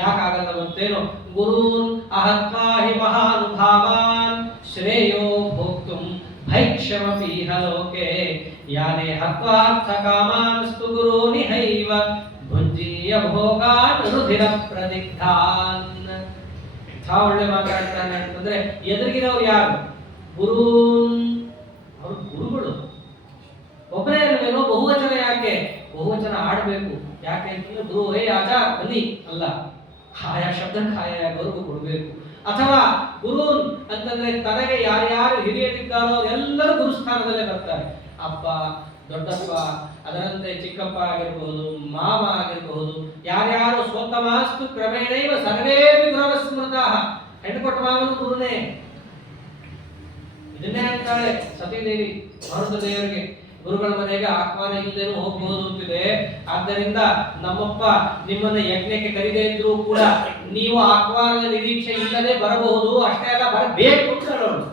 ಯಾಕಾಗಲ್ಲ ಗೊತ್ತೇನು? ಗುರೂನ್ ಅಹತ್ವಾ ಹಿ ಮಹಾನುಭಾವಾನ್ ಶ್ರೇಯೋ ಭೋಕ್ತುಂ ಭೈಕ್ಷಮಪೀಹ ಲೋಕೆ ಯಾನೇ ಹತ್ವಾರ್ಥ ಕಾಮಾನ್ಸ್ತು ಗುರೂನಿಹೈವ ಭುಂಜೀಯ ಭೋಗಾನ್ ರುಧಿರ ಪ್ರದಿಗ್ಧಾನ್. ಒಳ್ಳೆ ಮಾತಾಡ್ತಾನೆ ಅಂತಂದ್ರೆ ಎದುರಿಗಿರೋರು ಯಾರು? ಗುರೂನ್, ಅವರು ಗುರುಗಳು. ಒಬ್ಬರೇ ಅಲ್ವೇನೋ, ಬಹುವಚನ ಯಾಕೆ? ಬಹುವಚನ ಆಡಬೇಕು. ಯಾಕೆ ಅಂತಂದ್ರೆ ಗುರು ಹೇ ಆಚಾರ ಬನ್ನಿ ಅಲ್ಲ, ಆಯಾ ಶಬ್ದಕ್ಕೆ ಆಯಾ ಗೌರವ ಕೊಡಬೇಕು. ಅಥವಾ ಗುರೂನ್ ಅಂತಂದ್ರೆ ತನಗೆ ಯಾರ್ಯಾರು ಹಿರಿಯರಿದ್ದಾರೋ ಅವರೆಲ್ಲರೂ ಗುರುಸ್ಥಾನದಲ್ಲೇ ಬರ್ತಾರೆ. ಅಪ್ಪ, ದೊಡ್ಡಪ್ಪ, ಅದರಂತೆ ಚಿಕ್ಕಪ್ಪ ಆಗಿರ್ಬಹುದು, ಮಾವ ಆಗಿರ್ಬಹುದು, ಯಾರ್ಯಾರು ಸ್ವತ್ತಮಾಸ್ತು ಕ್ರಮೇಣೈವ ಸರ್ವೇಪಿ ಗುರವ ಸ್ಮೃತಃ. ಹೆಣ್ಣುಕೊಟ್ಟ ಮಾವನು ಗುರುನೇ. ಇದನ್ನೇ ಅಂತಾಳೆ ಸತೀದೇವಿ ಭಾರತ ದೇವರಿಗೆ. ಗುರುಗಳ ಮನೆಗೆ ಆಹ್ವಾನ ಇಲ್ಲದೇನು ಹೋಗಬಹುದು ಅಂತಿದೆ. ಆದ್ದರಿಂದ ನಮ್ಮಪ್ಪ ನಿಮ್ಮನ್ನ ಯಜ್ಞಕ್ಕೆ ಕರೀದೇ ಇದ್ರೂ ಕೂಡ ನೀವು ಆಹ್ವಾನದ ನಿರೀಕ್ಷೆ ಇಲ್ಲದೆ ಬರಬಹುದು, ಅಷ್ಟೇ ಅಲ್ಲ ಬರಬೇಕು ಅಂತ ಹೇಳೋರು.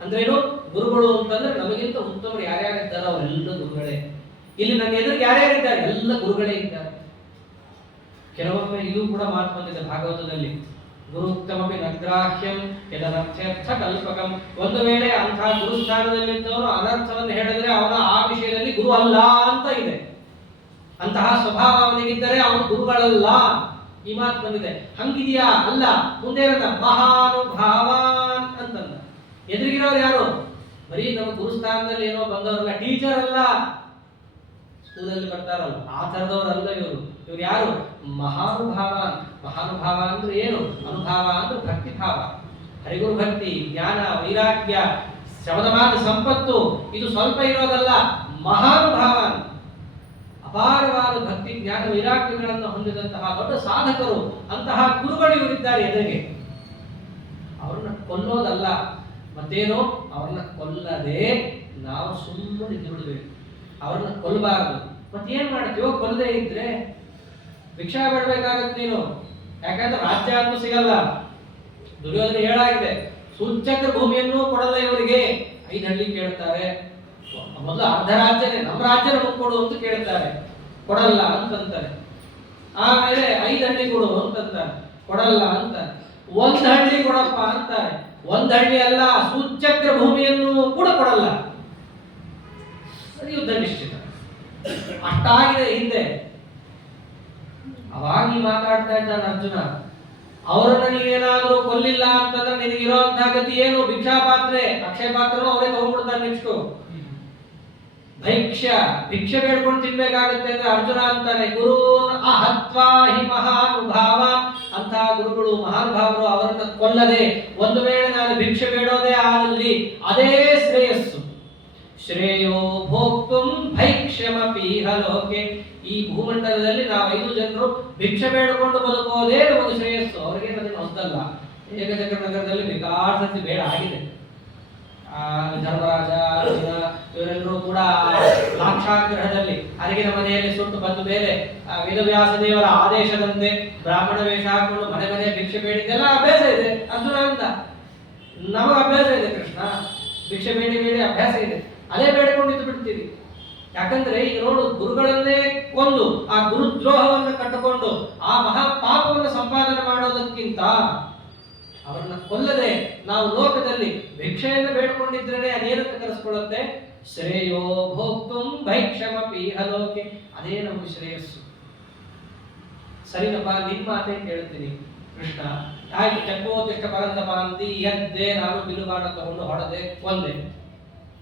ಅಂದ್ರೇನು? ಗುರುಗಳು ಅಂತಂದ್ರೆ ನಮಗಿಂತ ಉತ್ತಮರು ಯಾರ್ಯಾರಿದ್ದಾರೆ ಅವರೆಲ್ಲ ಗುರುಗಳೇ. ಇಲ್ಲಿ ನನ್ನ ಎದುರಿಗೆ ಯಾರ್ಯಾರಿದ್ದಾರೆ? ಎಲ್ಲ ಗುರುಗಳೇ ಇದ್ದಾರೆ. ಕೆಲವೊಮ್ಮೆ ಇದು ಕೂಡ ಮಾತು ಬಂದಿದೆ ಭಾಗವತದಲ್ಲಿ, ಗುರುಕ್ತಮಪಿ ನಗ್ರಾಹ್ಯಂ ಯದನರ್ಥ್ಯರ್ಥ ಕಲ್ಪಕಂ. ಒಂದು ವೇಳೆ ಅಂತಹ ಗುರುಸ್ಥಾನದಲ್ಲಿದ್ದವರು ಅನರ್ಥವನ್ನು ಹೇಳಿದ್ರೆ ಅವನ ಆ ವಿಷಯದಲ್ಲಿ ಗುರು ಅಲ್ಲ ಅಂತ ಇದೆ. ಅಂತಹ ಸ್ವಭಾವ ಅವನಿಗಿದ್ದರೆ ಅವನು ಗುರುಗಳಲ್ಲ, ಈ ಮಾತು ಬಂದಿದೆ. ಹಂಗಿದೆಯಾ? ಅಲ್ಲ. ಮುಂದೆ ಮಹಾನುಭಾವಾನ್ ಅಂತಂದ. ಎದುರಿಗಿರೋರು ಯಾರು? ಬರೀ ನಮ್ಮ ಗುರುಸ್ಥಾನದಲ್ಲಿ ಏನೋ ಬಂದವರಲ್ಲ, ಟೀಚರ್ ಅಲ್ಲ, ಸ್ಕೂಲಲ್ಲಿ ಬರ್ತಾರಲ್ಲ ಆ ತರದವರಲ್ಲ ಇವರು. ಇವ್ರು ಯಾರು? ಮಹಾನುಭಾವ. ಮಹಾನುಭಾವ ಅಂದ್ರೆ ಏನು? ಅನುಭಾವ ಅಂದ್ರೆ ಭಕ್ತಿ ಭಾವ, ಹರಿಗುರು ಭಕ್ತಿ, ಜ್ಞಾನ, ವೈರಾಗ್ಯ, ಶಮದವಾದ ಸಂಪತ್ತು ಇದು ಸ್ವಲ್ಪ ಇರೋದಲ್ಲ. ಮಹಾನುಭಾವ, ಅಪಾರವಾದ ಭಕ್ತಿ, ಜ್ಞಾನ, ವೈರಾಗ್ಯಗಳನ್ನು ಹೊಂದಿದಂತಹ ದೊಡ್ಡ ಸಾಧಕರು, ಅಂತಹ ಗುರುಗಳು ಇವರಿದ್ದಾರೆ ಎದುರಿಗೆ. ಅವ್ರನ್ನ ಕೊಲ್ಲೋದಲ್ಲ, ಮತ್ತೇನೋ ಅವ್ರನ್ನ ಕೊಲ್ಲದೆ ನಾವು ಸುಮ್ಮನೆ ಬಿಡಬೇಕು. ಅವ್ರನ್ನ ಕೊಲ್ಲಬಾರದು. ಮತ್ತೇನ್ ಮಾಡ್ತೀವೋ? ಕೊಲ್ಲದೆ ಇದ್ರೆ ಭಿಕ್ಷಾ ಬೇಡಬೇಕಾಗತ್ತೆ ನೀನು. ಯಾಕಂದ್ರೆ ರಾಜ್ಯ ಅಂತೂ ಸಿಗಲ್ಲ. ದುರ್ಯೋಧನ ಹೇಳಾಗಿದೆ, ಸೂಚ್ಯಂದ್ರ ಭೂಮಿಯನ್ನು ಕೊಡಲ್ಲ ಇವರಿಗೆ. 5 ಹಳ್ಳಿ ಕೇಳ್ತಾರೆ. ಮೊದಲು ಅರ್ಧ ರಾಜ್ಯನೇ, ನಮ್ಮ ರಾಜ್ಯ ನಮಗೆ ಕೊಡು ಅಂತ ಕೇಳ್ತಾರೆ, ಕೊಡಲ್ಲ ಅಂತಂತಾರೆ. ಆಮೇಲೆ 5 ಹಳ್ಳಿ ಕೊಡು ಅಂತಂತಾರೆ, ಕೊಡಲ್ಲ ಅಂತ. 1 ಹಳ್ಳಿ ಕೊಡಪ್ಪ ಅಂತಾರೆ, 1 ಹಳ್ಳಿ ಅಲ್ಲ, ಸೂಚ್ಯಂದ್ರ ಭೂಮಿಯನ್ನು ಕೂಡ ಕೊಡಲ್ಲ. ಯುದ್ಧ ನಿಶ್ಚಿತ. ಅಷ್ಟಾಗಿದೆ ಹಿಂದೆ. ಅವಾಗ ಮಾತಾಡ್ತಾ ಇದ್ದಾನೆ ಅರ್ಜುನ. ಅವರನ್ನ ನೀನೇನಾದ್ರೂ ಕೊಲ್ಲಿಲ್ಲ ಅಂತಂದ್ರೆ ನಿನಗಿರುವಂತಹ ಗತಿ ಏನು? ಭಿಕ್ಷಾ ಪಾತ್ರೆ, ಅಕ್ಷಯ ಪಾತ್ರನೂ ಅವರೇ ತಗೊಂಡ್ಬಿಡ್ತಾರೆ. ನೆಕ್ಸ್ಟ್ ಭಿಕ್ಷೆ ಬೇಡ್ಕೊಂಡು ತಿನ್ಬೇಕಾಗತ್ತೆ ಅಂದ್ರೆ ಅರ್ಜುನ ಅಂತಾನೆ, ಗುರು ಅಹತ್ವಾ ಹಿ ಮಹಾನುಭಾವ. ಅಂತಹ ಗುರುಗಳು ಮಹಾನುಭಾವರು, ಅವರನ್ನ ಕೊಲ್ಲದೆ ಒಂದು ವೇಳೆ ನಾನು ಭಿಕ್ಷೆ ಬೇಡೋದೇ ಆದಲ್ಲಿ ಅದೇ ಶ್ರೇಯಸ್ಸು. ಶ್ರೇಯೋ ಭೋಕ್ತುಂ ಭೈಕ್ಷ್ಯಮಪೀಹ ಲೋಕೆ. ಈ ಭೂಮಂಡಲದಲ್ಲಿ ನಾವು 5 ಜನರು ಭಿಕ್ಷೆ ಬೇಡಿಕೊಂಡು ಬದುಕೋದೇ ನಮಗೆ ಶ್ರೇಯಸ್ಸು. ಅವರಿಗೆ ಅದನ್ನು ಹೊಸದಲ್ಲ. ಏಕಚಕ್ರ ನಗರದಲ್ಲಿ ಬೇಕಾದಷ್ಟು ಬೇಡ ಆಗಿದೆ. ಧರ್ಮರಾಜ ಅರ್ಜುನ ಇವರೆಲ್ಲರೂ ಕೂಡ ಲಾಕ್ಷಾಗ್ರಹದಲ್ಲಿ ಅರಗಿನ ಮನೆಯಲ್ಲಿ ಸುಟ್ಟು ಬಂದ ಮೇಲೆ ವೇದವ್ಯಾಸ ದೇವರ ಆದೇಶದಂತೆ ಬ್ರಾಹ್ಮಣ ವೇಷ ಹಾಕೊಂಡು ಮನೆ ಮನೆ ಭಿಕ್ಷೆ ಬೇಡಿದ್ದೆಲ್ಲ ಅಭ್ಯಾಸ ಇದೆ. ಅರ್ಜುನ ಅಂತ ನಮಗ ಅಭ್ಯಾಸ ಇದೆ, ಕೃಷ್ಣ ಭಿಕ್ಷೆ ಬೇಡಿ ಬೇಡಿ ಅಭ್ಯಾಸ ಇದೆ, ಅದೇ ಬೇಡಿಕೊಂಡಿದ್ದು ಬಿಡ್ತೀವಿ. ಯಾಕಂದ್ರೆ ಈಗ ನೋಡು, ಗುರುಗಳನ್ನೇ ಕೊಂದು ಆ ಗುರುದ್ರೋಹವನ್ನು ಕಟ್ಟಿಕೊಂಡು ಆ ಮಹಾ ಪಾಪವನ್ನು ಸಂಪಾದನೆ ಮಾಡೋದಕ್ಕಿಂತ ಅವರನ್ನ ಕೊಲ್ಲದೆ ನಾವು ಲೋಕದಲ್ಲಿ ಭಿಕ್ಷೆಯನ್ನು ಬೇಡ್ಕೊಂಡಿದ್ರೆ ಅದೇನಂತ ಕರೆಸ್ಕೊಳ್ಳುತ್ತೆ? ಶ್ರೇಯೋ ಭೋಕ್ತುಂ ಭೈಕ್ಷಮಪಿ ಇಹಲೋಕೆ. ಅದೇ ನಮಗೆ ಶ್ರೇಯಸ್ಸು. ಸರಿನಪ್ಪ, ನಿಮ್ಮ ಮಾತೇ ಕೇಳ್ತೀನಿ ಕೃಷ್ಣ. ಆಯ್ತು, ಚಕ್ರೋತಿಷ್ಠ ಪರಂತಪ ಅಂತಿ ಎದ್ದೆ, ನಾನು ಬಿಲ್ಲುಬಾಣ ತಗೊಂಡು ಹೊಡೆದೆ,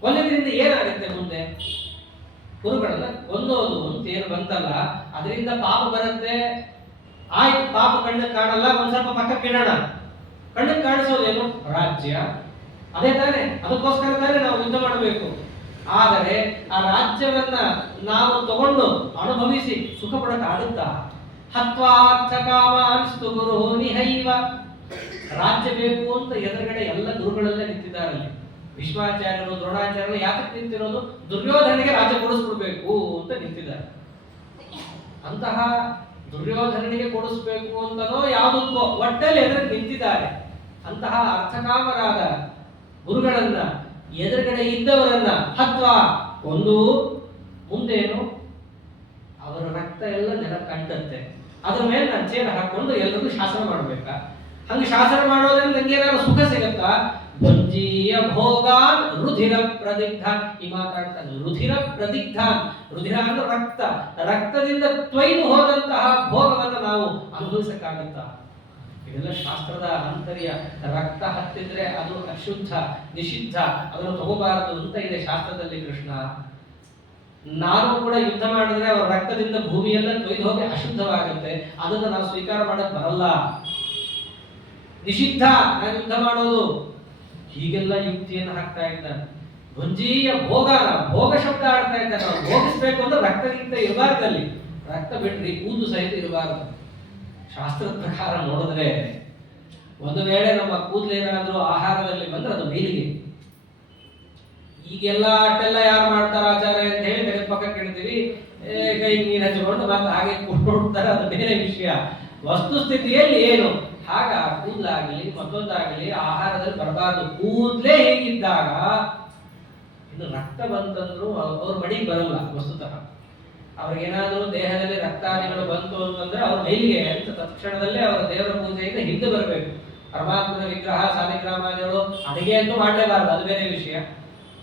ಕೊಲ್ಲಿದ್ರಿಂದ ಏನಾಗುತ್ತೆ ಮುಂದೆ? ಗುರುಗಳನ್ನ ಕೊಂದೋದು ಅಂತ ಏನು ಬಂತಲ್ಲ, ಅದರಿಂದ ಪಾಪ ಬರುತ್ತೆ. ಆಯ್ತು, ಪಾಪ ಕಣ್ಣಿಗೆ ಕಾಣಲ್ಲ, ಒಂದ್ ಸ್ವಲ್ಪ ಪಕ್ಕಕ್ಕೆ ಇಡೋಣ. ಕಣ್ಣಿಗೆ ಕಾಣಿಸೋದೇನು? ರಾಜ್ಯ. ಅದೇ ತಾನೆ, ಅದಕ್ಕೋಸ್ಕರ ತಾನೇ ನಾವು ಯುದ್ಧ ಮಾಡಬೇಕು. ಆದರೆ ಆ ರಾಜ್ಯವನ್ನ ನಾವು ತಗೊಂಡು ಅನುಭವಿಸಿ ಸುಖ ಪಡಕ್ಕಾಗುತ್ತಾ? ಹತ್ವಾರ್ಥಕಾಮಾನ್ಸ್ತು ಗುರು ನಿಹೈವ. ರಾಜ್ಯ ಬೇಕು ಅಂತ ಎದುರುಗಡೆ ಎಲ್ಲ ಗುರುಗಳೆಲ್ಲ ನಿಂತಿದ್ದಾರೆ. ವಿಶ್ವಾಚಾರ್ಯರು, ದ್ರೋಣಾಚಾರ್ಯರು ಯಾತಕ್ಕೆ ನಿಂತಿರೋದು? ದುರ್ಯೋಧನಿಗೆ ರಾಜ್ಯ ಕೊಡಿಸ್ಬಿಡ್ಬೇಕು ಅಂತ ನಿಂತಿದ್ದಾರೆ. ಅಂತಹ ದುರ್ಯೋಧನಿಗೆ ಕೊಡಿಸ್ಬೇಕು ಅಂತನೋ ಯಾವುದಕ್ಕೋ ಒಟ್ಟಲ್ಲಿ ಎದುರು ನಿಂತಿದ್ದಾರೆ. ಅಂತಹ ಅರ್ಥಕಾಮರಾದ ಗುರುಗಳನ್ನ, ಎದುರುಗಡೆ ಇದ್ದವರನ್ನ ಹತ್ವಾ ಕೊಂದು ಮುಂದೇನು? ಅವರ ರಕ್ತ ಎಲ್ಲ ನೆಲಕ್ಕೆ ಅಂಟತ್ತೆ. ಅದ್ರ ಮೇಲೆ ನಾನು ಚೇರ ಹಾಕೊಂಡು ಎಲ್ಲರಿಗೂ ಶಾಸನ ಮಾಡ್ಬೇಕಾ? ಹಂಗೆ ಶಾಸನ ಮಾಡೋದ್ರಿಂದ ನಂಗೆ ಏನಾದ್ರು ಸುಖ ಸಿಗತ್ತಾ? ಭುಂಜೀಯ ಭೋಗಾನ್ ರುಧಿರ ಪ್ರದಿಗ್ಧಾನ್. ಈ ಮಾತಾಡ್ತಾನೆ, ರುಧಿರ ಪ್ರದಿಗ್ಧಾನ್. ರುಧಿರ ಅಂದ್ರೆ ರಕ್ತ, ರಕ್ತದಿಂದ ತೊಯ್ದು ಹೋದಂತಹ ಭೋಗವನ್ನು ನಾವು ಅನುಭವಿಸಕ್ಕಾಗತ್ತಾ? ಇದೆಲ್ಲ ಶಾಸ್ತ್ರದ ಆಂತರ್ಯ. ರಕ್ತ ಹತ್ತಿದ್ರೆ ಅದು ಅಶುದ್ಧ, ನಿಷಿದ್ಧ, ಅದನ್ನು ತಗೋಬಾರದು ಅಂತ ಇದೆ ಶಾಸ್ತ್ರದಲ್ಲಿ. ಕೃಷ್ಣ, ನಾನು ಕೂಡ ಯುದ್ಧ ಮಾಡಿದ್ರೆ ಅವರ ರಕ್ತದಿಂದ ಭೂಮಿಯೆಲ್ಲ ತೊಯ್ದು ಹೋಗಿ ಅಶುದ್ಧವಾಗುತ್ತೆ, ಅದನ್ನು ನಾವು ಸ್ವೀಕಾರ ಮಾಡಕ್ ಬರಲ್ಲ, ನಿಷಿದ್ಧ ನಾನು ಯುದ್ಧ ಮಾಡೋದು. ಹೀಗೆಲ್ಲ ಯುಕ್ತಿಯನ್ನು ಹಾಕ್ತಾ ಇದ್ದಾನೆ. ಭುಂಜೀಯ ಭೋಗ, ಭೋಗ ಶಬ್ದ ಆಡ್ತಾ ಇದ್ದಾನೆ. ನಾವು ಭೋಗಿಸ್ಬೇಕು ಅಂದ್ರೆ ರಕ್ತಗಿಂತ ಇರಬಾರ್ದಲ್ಲಿ, ರಕ್ತ ಬಿಟ್ರಿ ಕೂದು ಸಹಿತ ಇರಬಾರದು. ಶಾಸ್ತ್ರದ ಪ್ರಕಾರ ನೋಡಿದ್ರೆ ಒಂದು ವೇಳೆ ನಮ್ಮ ಕೂದಲೇನಾದ್ರೂ ಆಹಾರದಲ್ಲಿ ಬಂದ್ರೆ ಅದು ಮೇಲಿಗೆ. ಈಗೆಲ್ಲ ಅಟ್ಟೆಲ್ಲ ಯಾರು ಮಾಡ್ತಾರ ಆಚಾರ್ಯ ಅಂತ ಹೇಳಿ ತೆಗೆದು ಪಕ್ಕಕ್ಕೆ ಇಡ್ತೀವಿ, ಕೈ ನೀರು ಹಚ್ಚಿಕೊಂಡು ಮತ್ತೆ ಹಾಗೆ ಕೊಡ್ತಾರೆ, ಅದು ಬೇರೆ ವಿಷಯ. ವಸ್ತುಸ್ಥಿತಿಯಲ್ಲಿ ಏನು ಆಗ ಕೂದಲಾಗಲಿ ಮತ್ತೊಂದಾಗಲಿ ಆಹಾರದಲ್ಲಿ ಬರಬಾರದು. ಕೂದಲೇ ಹೇಗಿದ್ದಾಗ ಇನ್ನು ರಕ್ತ ಬಂತಂದ್ರು ಅವ್ರ ಮಡಿಗೆ ಬರಲ್ಲ. ವಸ್ತುತಃ ಅವ್ರಿಗೇನಾದ್ರೂ ದೇಹದಲ್ಲಿ ರಕ್ತಾದಿಗಳು ಬಂತು ಅಂತಂದ್ರೆ ಅವ್ರ ಮೈಲಿಗೆ ಅಂತ ತಕ್ಷಣದಲ್ಲೇ ಅವರ ದೇವರ ಪೂಜೆಯಿಂದ ಹಿಂದೆ ಬರಬೇಕು. ಪರಮಾತ್ಮನ ವಿಗ್ರಹ ಸಾಲಿಗ್ರಾಮಾದಿಗಳು ಅಡಿಗೆ ಅಂತೂ ಮಾಡಲೇಬಾರದು, ಅದು ಬೇರೆ ವಿಷಯ.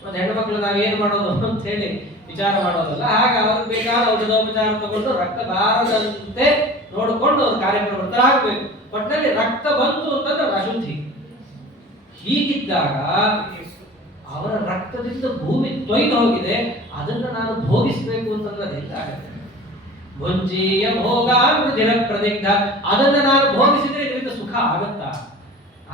ಮತ್ತೆ ಹೆಣ್ಣು ಮಕ್ಕಳು ನಾವೇನು ಮಾಡೋದು ಅಂತ ಹೇಳಿ ವಿಚಾರ ಮಾಡೋದಲ್ಲ. ಹಾಗೆ ಅವ್ರಿಗೆ ಬೇಕಾದ ಔಷಧೋಪಚಾರ ತಗೊಂಡು ರಕ್ತ ಬಾರದಂತೆ ನೋಡಿಕೊಂಡು ಅವ್ರ ಕಾರ್ಯಕ್ರಮಗಳಾಗಬೇಕು. ಒಟ್ಟಿನಲ್ಲಿ ರಕ್ತ ಬಂತು ಅಂತಂದ್ರೆ ಅಶುದ್ಧಿ. ಹೀಗಿದ್ದಾಗ ಅವರ ರಕ್ತದಿಂದ ಭೂಮಿ ತೊಯ್ದು ಹೋಗಿದೆ, ಅದನ್ನ ನಾನು ಭೋಗಿಸ್ಬೇಕು ಅಂತಂದ್ರೆ ಹೆಂಗಾಗತ್ತೆ? ಭುಂಜೀಯ ಭೋಗ ರುಧಿರ ಪ್ರದಿಗ್ಧ. ಅದನ್ನ ನಾನು ಭೋಗಿಸಿದ್ರೆ ಇದರಿಂದ ಸುಖ ಆಗತ್ತಾ?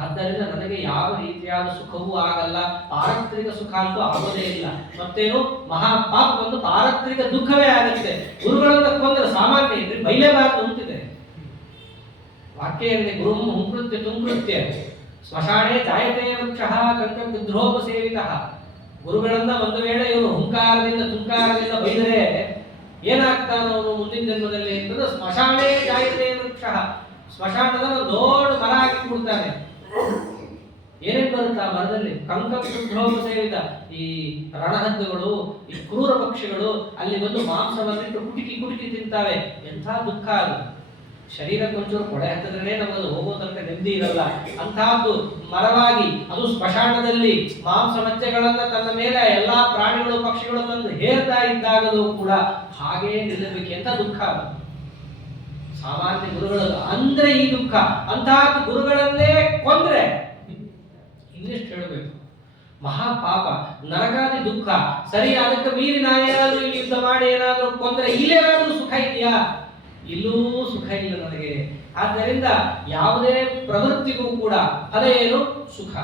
ಆದ್ದರಿಂದ ನನಗೆ ಯಾವ ರೀತಿಯಾದ ಸುಖವೂ ಆಗಲ್ಲ, ಪಾರತ್ರಿಕ ಸುಖ ಅಂತೂ ಆಗೋದೇ ಇಲ್ಲ. ಮತ್ತೇನು ಮಹಾಪಾಪ ಒಂದು ಪಾರತ್ರಿಕ ದುಃಖವೇ ಆಗುತ್ತೆ. ಗುರುಗಳನ್ನ ಕೊಂದ್ರೆ ಸಾಮಾನ್ಯ ಇದ್ರೆ ಬೈಲೇಬಾರದು ಅಂತಿದೆ ವಾಕ್ಯ ಏನಿದೆ? ಗುರುಂ ಹುಂಕೃತ್ಯ ತುಂಕೃತ್ಯ ಸ್ಮಶಾನೆ ಜಾಯತೆ ವೃಕ್ಷಃ ಕಂಕೃದ್ರೋಪ ಸೇವಿತಃ. ಗುರುಗಳನ್ನ ಒಂದು ವೇಳೆ ಇವರು ಹುಂಕಾರದಿಂದ ತುಂಕಾರದಿಂದ ಬೈದರೆ ಏನಾಗ್ತಾನೋ ಅವನು ಮುಂದಿನ ಜನ್ಮದಲ್ಲಿ ಅಂತಂದ್ರೆ ಸ್ಮಶಾನೆ ಜಾಯತೆ ವೃಕ್ಷಃ. ಸ್ಮಶಾನದ ದೊಡ್ಡ ಮರ ಹಾಕಿ ಬಿಡ್ತಾನೆ. ಏನೇನ್ ಬರುತ್ತೆ ಆ ಮರದಲ್ಲಿ? ಕಂಕೃದ್ರೋಪ ಸೇವಿತ. ಈ ರಣಹದ್ದುಗಳು, ಈ ಕ್ರೂರ ಪಕ್ಷಿಗಳು ಅಲ್ಲಿ ಬಂದು ಮಾಂಸವನ್ನಿಟ್ಟು ಕುಟುಕಿ ಕುಟುಕಿ ತಿಂತಾವೆ. ಎಂಥ ದುಃಖ ಅದು. ಶರೀರಕ್ಕೊಂಚೂರು ಕೊಳೆ ಹತ್ತಿದ್ರೆ ನಮಗೆ ಹೋಗೋ ತನಕ ನೆಮ್ಮದಿ ಇರಲ್ಲ. ಅಂತಹದ್ದು ಮರವಾಗಿ, ಅದು ಸ್ಮಶಾನದಲ್ಲಿ ಮಾಂಸ ಮಚ್ಚೆಗಳನ್ನ ತನ್ನ ಮೇಲೆ ಎಲ್ಲಾ ಪ್ರಾಣಿಗಳು ಪಕ್ಷಿಗಳು ತಂದು ಹೇರ್ತಾ ಇದ್ದಾಗಲೂ ಕೂಡ ಹಾಗೇ ನಿಲ್ಲಬೇಕೆ ಅಂತ ದುಃಖ. ಸಾಮಾನ್ಯ ಗುರುಗಳು ಅಂದ್ರೆ ಈ ದುಃಖ. ಅಂತಹದ್ದು ಗುರುಗಳನ್ನೇ ಕೊಂದ್ರೆ ಇನ್ನೆಷ್ಟು ಹೇಳಬೇಕು? ಮಹಾಪಾಪ, ನರಕಾದಿ ದುಃಖ. ಸರಿ, ಅದಕ್ಕೆ ಮೀರಿ ನಾನೇನಾದ್ರೂ ಇಲ್ಲಿ ಯುದ್ಧ ಮಾಡಿ ಏನಾದ್ರೂ ಕೊಂದ್ರೆ ಇಲ್ಲೇನಾದ್ರೂ ಸುಖ ಇದೆಯಾ? ಇಲ್ಲೂ ಸುಖ ಇಲ್ಲ ನನಗೆ. ಆದ್ದರಿಂದ ಯಾವುದೇ ಪ್ರವೃತ್ತಿಗೂ ಕೂಡ ಅದೇನು ಸುಖ,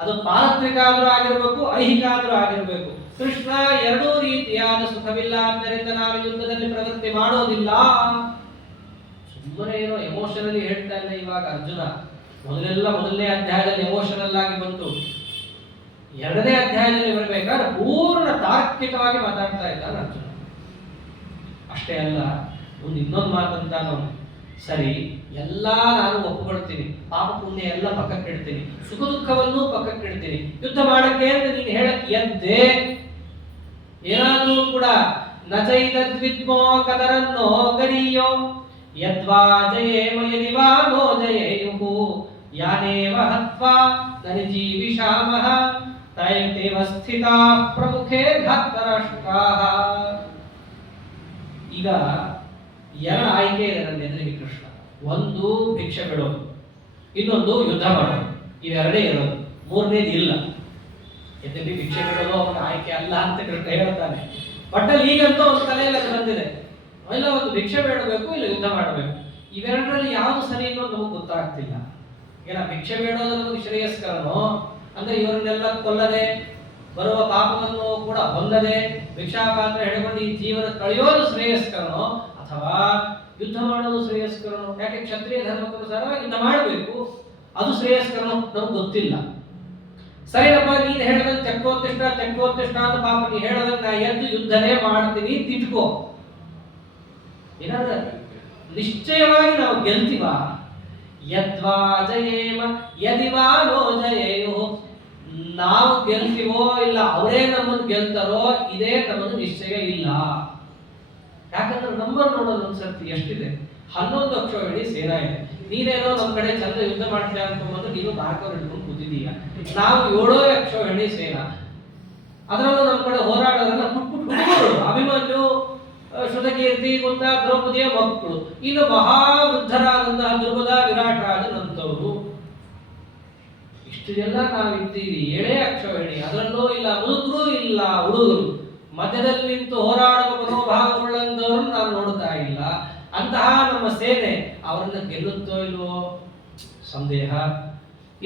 ಅದು ಪಾರತ್ರಿಕ ಆದ್ರೂ ಆಗಿರಬೇಕು, ಐಹಿಕ ಆದ್ರೂ ಆಗಿರಬೇಕು. ಕೃಷ್ಣ ಎರಡೂ ರೀತಿಯಾದ ಸುಖವಿಲ್ಲ, ಆದ್ದರಿಂದ ನಾನು ಯುದ್ಧದಲ್ಲಿ ಪ್ರವೃತ್ತಿ ಮಾಡೋದಿಲ್ಲ. ಸುಮ್ಮನೆ ಏನೋ ಎಮೋಷನಲಿ ಹೇಳ್ತಾ ಇಲ್ಲ ಇವಾಗ ಅರ್ಜುನ. ಮೊದಲನೇ ಅಧ್ಯಾಯದಲ್ಲಿ ಎಮೋಷನಲ್ ಆಗಿ ಬಂತು. 2ನೇ ಅಧ್ಯಾಯದಲ್ಲಿ ಬರಬೇಕಾದ್ರೆ ಪೂರ್ಣ ತಾರ್ಕಿಕವಾಗಿ ಮಾತಾಡ್ತಾ ಇದ್ದಾನೆ ಅರ್ಜುನ. ಅಷ್ಟೇ ಅಲ್ಲ, ಒಂದು ಇನ್ನೊಂದು ಮಾತಂತ ನಾವು, ಸರಿ ಎಲ್ಲ ನಾನು ಒಪ್ಪಿಕೊಳ್ತೀನಿ, ಪಾಪ ಪುಣ್ಯ ಎಲ್ಲ ಪಕ್ಕಕ್ಕೆ ಇಡ್ತೀನಿ, ಸುಖ ದುಃಖವನ್ನು ಪಕ್ಕಕ್ಕೆ ಇಡ್ತೀನಿ, ಯುದ್ಧ ಮಾಡಕ್ಕೆ ಅಂತ ನೀನು ಹೇಳಕ್ ಎದ್ದೆ, ಏನಾದ್ರೂ ಕೂಡ ನಚೈತದ್ವಿದ್ಮೋ ಕದರನ್ನೋ ಗರೀಯೋ ಯದ್ವಾ ಜಯೇಮ ಯದಿವಾ ನೋ ಜಯೇಯುಹು ಯಾನೇವ ಹತ್ವಾ ನನಿಜೀವಿಷಾಮಃ ತಯಂತೇವ ಸ್ಥಿತಾಃ ಪ್ರಮುಖೇ ಧಾರ್ತರಾಷ್ಟ್ರಾಃ. ಈಗ 2 ಆಯ್ಕೆ ಇದೆ ನನ್ನ ಎದುರಿಗೆ ಕೃಷ್ಣ. ಒಂದು ಭಿಕ್ಷೆ ಬಿಡೋದು, ಇನ್ನೊಂದು ಯುದ್ಧ ಮಾಡೋದು. ಇವೆರಡೇ ಇರೋದು, ಮೂರನೇದು ಇಲ್ಲ. ಎಲ್ಲಿ ಭಿಕ್ಷೆ ಬಿಡೋದು ಅವನ ಆಯ್ಕೆ ಅಲ್ಲ ಅಂತ ಕೃಷ್ಣ ಹೇಳ್ತಾನೆ. ಒಟ್ಟಲ್ಲಿ ಈಗಂತೂ ಒಂದು ತಲೆಯಲ್ಲಿ ಅದು ಬಂದಿದೆ, ಇಲ್ಲ ಒಂದು ಭಿಕ್ಷೆ ಬೇಡಬೇಕು, ಇಲ್ಲ ಯುದ್ಧ ಮಾಡಬೇಕು. ಇವೆರಡರಲ್ಲಿ ಯಾವುದು ಸರಿ ಅನ್ನೋದು ನಮಗೆ ಗೊತ್ತಾಗ್ತಿಲ್ಲ. ಏನ ಭಿಕ್ಷೆ ಬೇಡೋದು ನಮಗೆ ಶ್ರೇಯಸ್ಕರನೋ, ಅಂದ್ರೆ ಇವರನ್ನೆಲ್ಲ ಕೊಲ್ಲದೆ ಬರುವ ಪಾಪವನ್ನು ಕೂಡ ಹೊಂದದೆ ಭಿಕ್ಷಾಪಾತ್ರ ಹಿಡ್ಕೊಂಡು ಈ ಜೀವನ ಕಳೆಯೋದು ಶ್ರೇಯಸ್ಕರನೋ, ಅಥವಾ ಯುದ್ಧ ಮಾಡೋದು ಶ್ರೇಯಸ್ಕರನೋ? ಯಾಕೆ ಕ್ಷತ್ರಿಯ ಧರ್ಮಕ್ಕನುಸಾರ ಯುದ್ಧ ಮಾಡಬೇಕು, ಅದು ಶ್ರೇಯಸ್ಕರನೋ ನಮ್ಗೆ ಗೊತ್ತಿಲ್ಲ. ಸರಿನಪ್ಪ, ನೀನು ಹೇಳದಂಗೆ ಚಕ್ರೋತ್ತಿಷ್ಟ ಅಂತ ಪಾಪ ನೀ ಹೇಳದಂಗೆ ನಾ ಎದ್ದು ಯುದ್ಧನೇ ಮಾಡ್ತೀನಿ ತಿಟ್ಕೋ. ಏನಾದ್ರೆ ನಿಶ್ಚಯವಾಗಿ ನಾವು ಗೆಲ್ತೀವ. ಯದ್ವಾ ಜಯೇಮ ಯದಿವಾ ನೋ ಜಯೇಯೋ, ನಾವು ಗೆಲ್ತೀವೋ ಇಲ್ಲ ಅವರೇ ನಮ್ಮನ್ನು ಗೆಲ್ತಾರೋ ಇದೇ ನಮ್ಮದು ನಿಶ್ಚಯ ಇಲ್ಲ. ಯಾಕಂದ್ರೆ ನಂಬರ್ ನೋಡೋದು ಒಂದ್ಸರ್ತಿ ಎಷ್ಟಿದೆ, 11 ಅಕ್ಷೋಹಿಣಿ ಸೇನಾ ಇದೆ. ನೀನೇನೋ ನಮ್ಮ ಕಡೆ ಚಂದ ಯುದ್ಧ ಮಾಡ್ತೀಯ ಅನ್ಕೊಂಡ್ಬಂದು ನೀನು ಬಾರ್ಕವ್ರು ಹಿಡ್ಕೊಂಡು ಕೂತಿದೀಯ. ನಾವು 7 ಅಕ್ಷೋಹಿಣಿ ಸೇನಾ, ಅದರಲ್ಲೂ ನಮ್ಮ ಕಡೆ ಹೋರಾಡೋರೆಲ್ಲ ಪುಟ್ ಹುಡುಗರು, ಅಭಿಮನ್ಯು, ಶ್ರುತಕೀರ್ತಿ, ಕುಂತ, ದ್ರೌಪದಿಯ ಮಕ್ಕಳು, ಇನ್ನು ಮಹಾವೃದ್ಧರಾದಂತಹ ದ್ರುಪದ, ವಿರಾಟ್ ರಾಜನಂತವರು. ಇಷ್ಟು ಎಲ್ಲ ನಾವಿದ್ದೀವಿ, 7 ಅಕ್ಷೋಹಿಣಿ. ಅದರಲ್ಲೂ ಇಲ್ಲ ಮುದುಕರು, ಇಲ್ಲ ಹುಡುಗರು, ಮಧ್ಯದಲ್ಲಿ ನಿಂತು ಹೋರಾಡುವ ಮನೋಭಾವವುಳ್ಳಂದವರು ನಾನು ನೋಡ್ತಾ ಇಲ್ಲ. ಅಂತಹ ನಮ್ಮ ಸೇನೆ ಅವರನ್ನ ಗೆಲ್ಲುತ್ತೋ ಇಲ್ವೋ ಸಂದೇಹ.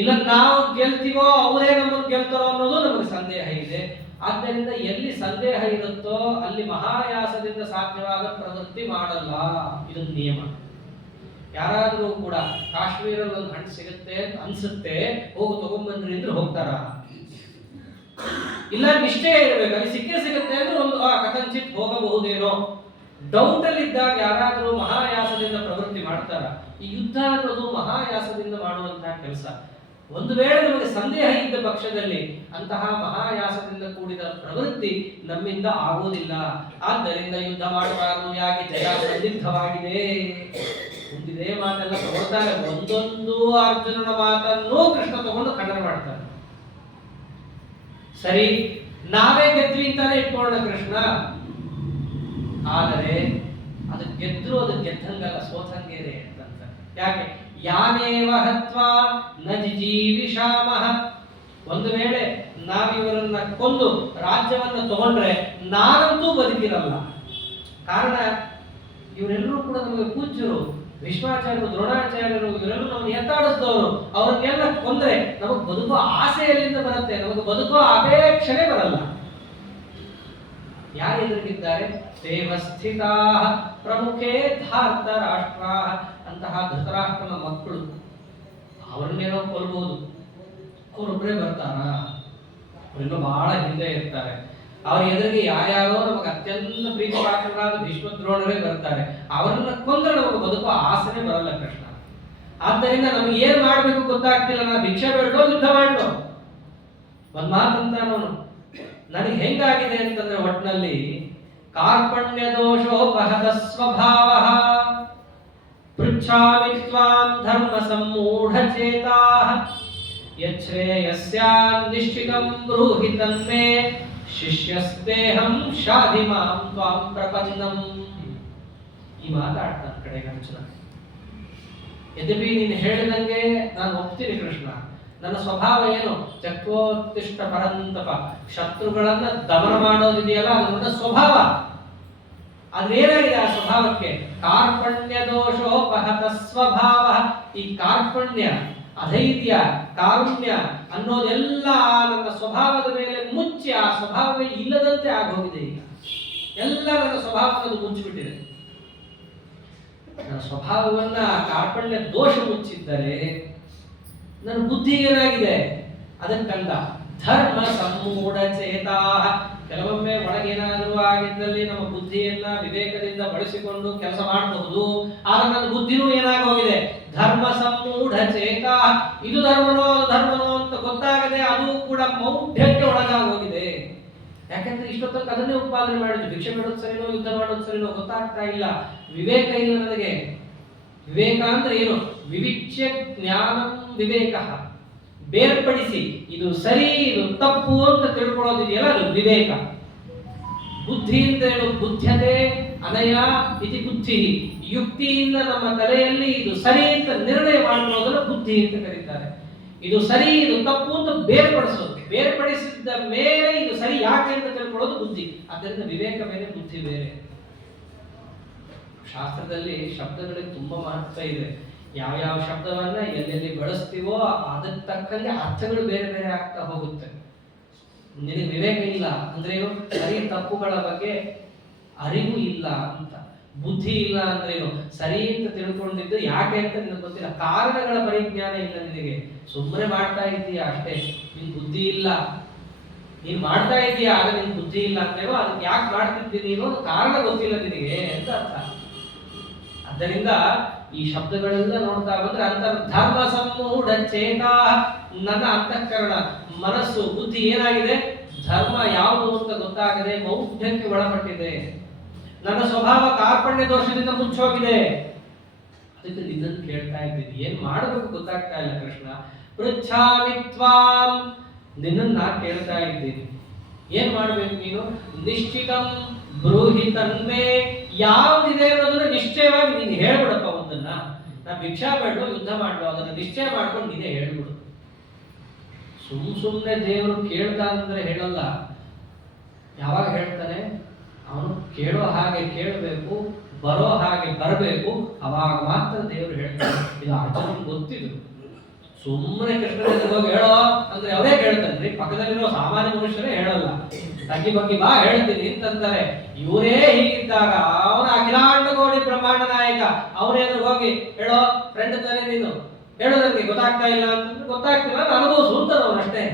ಇಲ್ಲ ನಾವು ಗೆಲ್ತೀವೋ ಅವರೇ ನಮ್ಮನ್ನು ಗೆಲ್ತಾರೋ ಅನ್ನೋದು ನಮಗೆ ಸಂದೇಹ ಇದೆ. ಆದ್ದರಿಂದ ಎಲ್ಲಿ ಸಂದೇಹ ಇರುತ್ತೋ ಅಲ್ಲಿ ಮಹಾಯಾಸದಿಂದ ಸಾಧ್ಯವಾದ ಪ್ರವೃತ್ತಿ ಮಾಡಲ್ಲ. ಇದೊಂದು ನಿಯಮ. ಯಾರಾದರೂ ಕೂಡ ಕಾಶ್ಮೀರಲ್ಲಿ ಒಂದು ಹಣ್ಣು ಸಿಗುತ್ತೆ ಅಂತ ಅನ್ಸುತ್ತೆ, ಹೋಗು ತಗೊಂಡ್ಬಂದ್ರಿ ಅಂದ್ರೆ ಹೋಗ್ತಾರ? ಇಲ್ಲ, ನಿಷ್ಠೆ ಇರಬೇಕು. ಅಲ್ಲಿ ಸಿಗುತ್ತೆ ಅಂದ್ರೆ ಒಂದು ಕಥಂಚಿತ್ ಹೋಗಬಹುದೇನೋ ಡೌಟ್ ಅಲ್ಲಿ ಇದ್ದಾಗ ಯಾರಾದರೂ ಮಹಾಯಾಸದಿಂದ ಪ್ರವೃತ್ತಿ ಮಾಡ್ತಾರ? ಈ ಯುದ್ಧ ಅನ್ನೋದು ಮಹಾಯಾಸದಿಂದ ಮಾಡುವಂತಹ ಕೆಲಸ. ಒಂದು ವೇಳೆ ನಮಗೆ ಸಂದೇಹ ಇದ್ದ ಪಕ್ಷದಲ್ಲಿ ಅಂತಹ ಮಹಾಯಾಸದಿಂದ ಕೂಡಿದ ಪ್ರವೃತ್ತಿ ನಮ್ಮಿಂದ ಆಗುವುದಿಲ್ಲ. ಆದ್ದರಿಂದ ಯುದ್ಧ ಮಾಡಬಾರದು. ಯಾಕೆ? ಜಯ ಸಂದಿಗ್ಧವಾಗಿದೆ. ಮುಂದಿದೆ ಮಾತೆಲ್ಲ ತಗೊಳ್ತಾರೆ. ಒಂದೊಂದು ಅರ್ಜುನನ ಮಾತನ್ನು ಕೃಷ್ಣ ತಗೊಂಡು ಖಂಡನೆ ಮಾಡ್ತಾರೆ. ಸರಿ, ನಾವೇ ಗೆದ್ವಿ ಅಂತಾನೆ ಇಟ್ಕೊಳ್ಳೋಣ ಕೃಷ್ಣ. ಆದರೆ ಅದು ಗೆದ್ರು ಅದು ಗೆದ್ದಂಗಲ್ಲ, ಸೋತಂಗೇನೆ ಅಂತ. ಯಾಕೆ? ಯಾನೇವ ಹತ್ವಾ ನ ಜಿಜೀವಿಷಾಮಃ. ಒಂದು ವೇಳೆ ನಾವಿವರನ್ನ ಕೊಂದು ರಾಜ್ಯವನ್ನ ತಗೊಂಡ್ರೆ ನಾನಂತೂ ಬದುಕಿರಲ್ಲ. ಕಾರಣ, ಇವರೆಲ್ಲರೂ ಕೂಡ ನಮಗೆ ಪೂಜ್ಯರು, ಭೀಷ್ಮಾಚಾರ್ಯರು, ದ್ರೋಣಾಚಾರ್ಯರು, ಇವರೆಲ್ಲರೂ ನಮ್ಮನ್ನು ಎತ್ತಾಡಿಸಿದವರು. ಅವ್ರನ್ನೆಲ್ಲ ಕೊಂದ್ರೆ ನಮಗೆ ಬದುಕುವ ಆಸೆ ಎಲ್ಲಿಂದ ಬರುತ್ತೆ? ನಮಗೆ ಬದುಕುವ ಅಪೇಕ್ಷಣೆ ಬರಲ್ಲ. ಯಾರು ಎದುರಿಗಿದ್ದಾರೆ? ದೇವಸ್ಥಿತಾ ಪ್ರಮುಖೇ ಧಾರ್ತ ರಾಷ್ಟ್ರ. ಅಂತಹ ಧೃತರಾಷ್ಟ್ರನ ಮಕ್ಕಳು, ಅವರನ್ನೇನೋ ಕೊಲ್ಬಹುದು. ಅವರೊಬ್ಬರೇ ಬರ್ತಾರ? ಅವರೆಲ್ಲೋ ಬಹಳ ಹಿಂದೆ ಇರ್ತಾರೆ. ಅವ್ರ ಎದುರಿಗೆ ಯಾರ್ಯಾರೋ ನಮಗೆ ಅತ್ಯಂತ ಪ್ರೀತಿ ಪಾತ್ರರಾದ ಭೀಷ್ಮ ದ್ರೋಣರೇ ಬರ್ತಾರೆ. ಅವರನ್ನ ಕೊಂದ್ರೆ ನಮಗೆ ಬದುಕುವ ಆಸನೆ ಬರಲ್ಲ ಕೃಷ್ಣ. ಆದ್ದರಿಂದ ನಮಗೆ ಏನ್ ಮಾಡ್ಬೇಕು ಗೊತ್ತಾಗ್ತಿಲ್ಲ. ನಾ ಭಿಕ್ಷೆ ಬೇಡೋ ಯುದ್ಧ ಮಾಡೋ? ಒಂದ್ ಮಾತಂತ ನೋಡು, ನನಗೆ ಹೆಂಗಾಗಿದೆ ಅಂತಂದ್ರೆ, ಒಟ್ಟಿನಲ್ಲಿ ಕಾರ್ಪಣ್ಯ ದೋಷೋಪಹತ ಸ್ವಭಾವ ಪೃಚ್ಛಾಮಿ ತ್ವಾಂ ಧರ್ಮ ಸಮ್ಮೂಢ ಚೇತಾಃ ಯಚ್ಛ್ರೇಯಸ್ಯಾನ್ ನಿಶ್ಚಿತಂ ಬ್ರೂಹಿ ತನ್ಮೇ ಶಿಷ್ಯಸ್ತೇಹಂ ಶಾಧಿ ಮಾಂ ತ್ವಾಂ ಪ್ರಪನ್ನಂ. ಈ ಮಾತಾಡ್ತಾನೆ ಕಡೆಗೆ ಅರ್ಜುನ. ಯದ್ಯಪಿ ನೀನು ಹೇಳಿದಂಗೆ ನಾನು ಒಪ್ತೀನಿ ಕೃಷ್ಣ. ನನ್ನ ಸ್ವಭಾವ ಏನು? ಚಕ್ರೋತ್ತಿಷ್ಟ ಪರಂತಪ, ಶತ್ರುಗಳನ್ನ ದಮನ ಮಾಡೋದಿದೆಯಲ್ಲ, ಅದು ನನ್ನ ಸ್ವಭಾವ. ಅದೇನಾಗಿದೆ ಆ ಸ್ವಭಾವಕ್ಕೆ? ಕಾರ್ಪಣ್ಯ ದೋಷೋಪಹತ ಸ್ವಭಾವ. ಈ ಕಾರ್ಪಣ್ಯ, ಅಧೈರ್ಯ, ಕಾರುಣ್ಯ ಅನ್ನೋದೆಲ್ಲ ನನ್ನ ಸ್ವಭಾವದ ಮೇಲೆ ಮುಚ್ಚಿ ಆ ಸ್ವಭಾವವೇ ಇಲ್ಲದಂತೆ ಆಗೋಗಿದೆ. ಈಗ ಎಲ್ಲ ನನ್ನ ಸ್ವಭಾವವನ್ನು ಮುಚ್ಚಿಬಿಟ್ಟಿದೆ. ನನ್ನ ಸ್ವಭಾವವನ್ನ ಕಾರ್ಪಣ್ಯ ದೋಷ ಮುಚ್ಚಿದ್ದರೆ ನನ್ನ ಬುದ್ಧಿ ಏನಾಗಿದೆ? ಅದಕ್ಕಂದ ಧರ್ಮ ಸಮ್ಮೂಢ ಚೇತಾ. ಕೆಲವೊಮ್ಮೆ ಒಳಗೇನಾದರೂ ಆಗಿದ್ದಲ್ಲಿ ನಮ್ಮ ಬುದ್ಧಿಯನ್ನ ವಿವೇಕದಿಂದ ಬಳಸಿಕೊಂಡು ಕೆಲಸ ಮಾಡಬಹುದು. ಆಗ ನನ್ನ ಬುದ್ಧಿನೂ ಏನಾಗೋಗಿದೆ, ಧರ್ಮ ಸಮ್ಮೂಢ ಚೇತಾ. ಇದು ಧರ್ಮನೋ ಅದು ಧರ್ಮನೋ ಅಂತ ಗೊತ್ತಾಗದೆ ಅದು ಕೂಡ ಮೌಢ್ಯಕ್ಕೆ ಒಳಗಾಗೋಗಿದೆ. ಯಾಕಂದ್ರೆ ಇಷ್ಟೊತ್ತಂತ ಅದನ್ನೇ ಉತ್ಪಾದನೆ ಮಾಡಿದ್ದು. ಭಿಕ್ಷೆ ಬೇಡೋದು ಸರಿನೋ ಯುದ್ಧ ಮಾಡೋದು ಸರಿನೋ ಗೊತ್ತಾಗ್ತಾ ಇಲ್ಲ. ವಿವೇಕ ಇಲ್ಲ ನನಗೆ. ವಿವೇಕ ಅಂದ್ರೆ ಏನು? ವಿವಿಚ್ಯ ಜ್ಞಾನಂ ವಿವೇಕ. ಬೇರ್ಪಡಿಸಿ ಇದು ಸರಿ ಇದು ತಪ್ಪು ಅಂತ ತಿಳ್ಕೊಳ್ಳೋದಿದೆಯಲ್ಲ, ಅದು ವಿವೇಕ. ಬುದ್ಧಿ ಅಂತ ಏನು? ಬುದ್ಧತೆ ಅನಯ ಇತಿ ಬುದ್ಧಿ. ಯುಕ್ತಿಯಿಂದ ನಮ್ಮ ತಲೆಯಲ್ಲಿ ಇದು ಸರಿ ಅಂತ ನಿರ್ಣಯ ಮಾಡಿಕೊಳ್ಳೋದನ್ನ ಬುದ್ಧಿ ಅಂತ ಕರೀತಾರೆ. ಇದು ಸರಿ ಇದು ತಪ್ಪು ಅಂತ ಬೇರ್ಪಡಿಸೋದು. ಬೇರ್ಪಡಿಸಿದ ಮೇಲೆ ಇದು ಸರಿ ಯಾಕೆ ಅಂತ ತಿಳ್ಕೊಳ್ಳೋದು ಬುದ್ಧಿ. ಆದ್ದರಿಂದ ವಿವೇಕ ಬೇರೆ, ಬುದ್ಧಿ ಬೇರೆ. ಶಾಸ್ತ್ರದಲ್ಲಿ ಶಬ್ದಗಳಿಗೆ ತುಂಬಾ ಮಹತ್ವ ಇದೆ. ಯಾವ ಶಬ್ದವನ್ನ ಎಲ್ಲೆಲ್ಲಿ ಬಳಸ್ತೀವೋ ಅದಕ್ಕೆ ತಕ್ಕಂಗೆ ಅರ್ಥಗಳು ಬೇರೆ ಬೇರೆ ಆಗ್ತಾ ಹೋಗುತ್ತೆ. ನಿನಗೆ ವಿವೇಕ ಇಲ್ಲ ಅಂದ್ರೆ ಏನು? ಸರಿ ತಪ್ಪುಗಳ ಬಗ್ಗೆ ಅರಿವು ಇಲ್ಲ ಅಂತ. ಬುದ್ಧಿ ಇಲ್ಲ ಅಂದ್ರೆ ಏನು? ಸರಿ ಅಂತ ತಿಳ್ಕೊಂಡಿದ್ದು ಯಾಕೆ ಅಂತ ನಿನಗೆ ಗೊತ್ತಿಲ್ಲ. ಕಾರಣಗಳ ಪರಿಜ್ಞಾನ ಇಲ್ಲ ನಿನಗೆ. ಸುಮ್ಮನೆ ಮಾಡ್ತಾ ಇದ್ದೀಯಾ ಅಷ್ಟೇ, ನಿನ್ ಬುದ್ಧಿ ಇಲ್ಲ. ನೀನ್ ಮಾಡ್ತಾ ಇದೀಯಾ ಆದ್ರೆ ನಿನ್ ಬುದ್ಧಿ ಇಲ್ಲ ಅಂತೇನೋ, ಅದಕ್ಕೆ ಯಾಕೆ ಮಾಡ್ತಿದ್ದೀನಿ ನೀನು, ಕಾರಣ ಗೊತ್ತಿಲ್ಲ ನಿನಗೆ ಅಂತ ಅರ್ಥ. ಆದ್ದರಿಂದ ಈ ಶಬ್ದಗಳೆಲ್ಲ ನೋಡ್ತಾ ಬಂದ್ರೆ ಧರ್ಮ ಸಮ್ಮೂಢ ಚೇತಾ. ನನ್ನ ಅಂತಃಕರಣ, ಮನಸ್ಸು, ಬುದ್ಧಿ ಏನಾಗಿದೆ? ಧರ್ಮ ಯಾವುದು ಅಂತ ಗೊತ್ತಾಗದೆ ಮೌಢ್ಯಕ್ಕೆ ಒಳಪಟ್ಟಿದೆ. ನನ್ನ ಸ್ವಭಾವ ಕಾರ್ಪಣ್ಯ ದೋಷದಿಂದ ಮುಚ್ಚೋಗಿದೆ. ಅದಕ್ಕೆ ಇದನ್ನು ಕೇಳ್ತಾ ಇದ್ದೀನಿ, ಏನ್ ಮಾಡಬೇಕು ಗೊತ್ತಾಗ್ತಾ ಇಲ್ಲ ಕೃಷ್ಣ. ಪೃಚ್ಛಾಮಿ ತ್ವಾಂ, ನಿನ್ನನ್ನು ನಾ ಕೇಳ್ತಾ ಇದ್ದೀನಿ, ಏನ್ ಮಾಡ್ಬೇಕು ನೀನು? ನಿಶ್ಚಿತಂ ಬ್ರೂಹಿ ತನ್ಮೇ. ಯಾವ್ದಿದೆ ಅನ್ನೋದನ್ನ ನಿಶ್ಚಯವಾಗಿ ನೀನು ಹೇಳ್ಬಿಡಪ್ಪ. ಒಂದನ್ನ ನಾ ಭಿಕ್ಷಾ ಬೇಡೋ ಯುದ್ಧ ಮಾಡೋ ಅದನ್ನ ನಿಶ್ಚಯ ಮಾಡ್ಕೊಂಡು ನೀನೇ ಹೇಳ್ಬಿಡು. ಸುಮ್ನೆ ದೇವರು ಕೇಳ್ತಾ ಅಂದ್ರೆ ಹೇಳಲ್ಲ. ಯಾವಾಗ ಹೇಳ್ತಾನೆ? ಅವನು ಕೇಳೋ ಹಾಗೆ ಕೇಳಬೇಕು, ಬರೋ ಹಾಗೆ ಬರಬೇಕು. ಅವಾಗ ಮಾತ್ರ ದೇವರು ಹೇಳ್ತಾನೆ. ಇದು ಅರ್ಜುನನಿಗೆ ಗೊತ್ತಿದ್ರು. ಸುಮ್ಮನೆ ಕೃಷ್ಣನಿಗೆ ಹೋಗಿ ಹೇಳೋ ಅಂದ್ರೆ ಅವರೇ ಹೇಳ್ತಾನ್ರಿ. ಪಕ್ಕದಲ್ಲಿರೋ ಸಾಮಾನ್ಯ ಮನುಷ್ಯರೇ ಹೇಳಲ್ಲ. ತಗ್ಗಿ ಬಗ್ಗೆ ಬಾ ಹೇಳ್ತೀನಿ ಅಂತಂತಾರೆ. ಇವರೇ ಹೀಗಿದ್ದಾಗ ಅವನ ಅಖಿಲಾಂಡ ಕೋಟಿ ಬ್ರಹ್ಮಾಂಡ ನಾಯಕ ಅವನೇದ್ರು ಹೋಗಿ ಹೇಳೋ ಫ್ರೆಂಡ್ ತಾನೇ ನೀನು, ಹೇಳೋ ನನಗೆ ಗೊತ್ತಾಗ್ತಾ ಇಲ್ಲ ಅಂತಂದ್ರೆ ಗೊತ್ತಾಗ್ತಿಲ್ಲ ಅನುಭವಿಸು ಅಂತ ಅವನಷ್ಟೇ.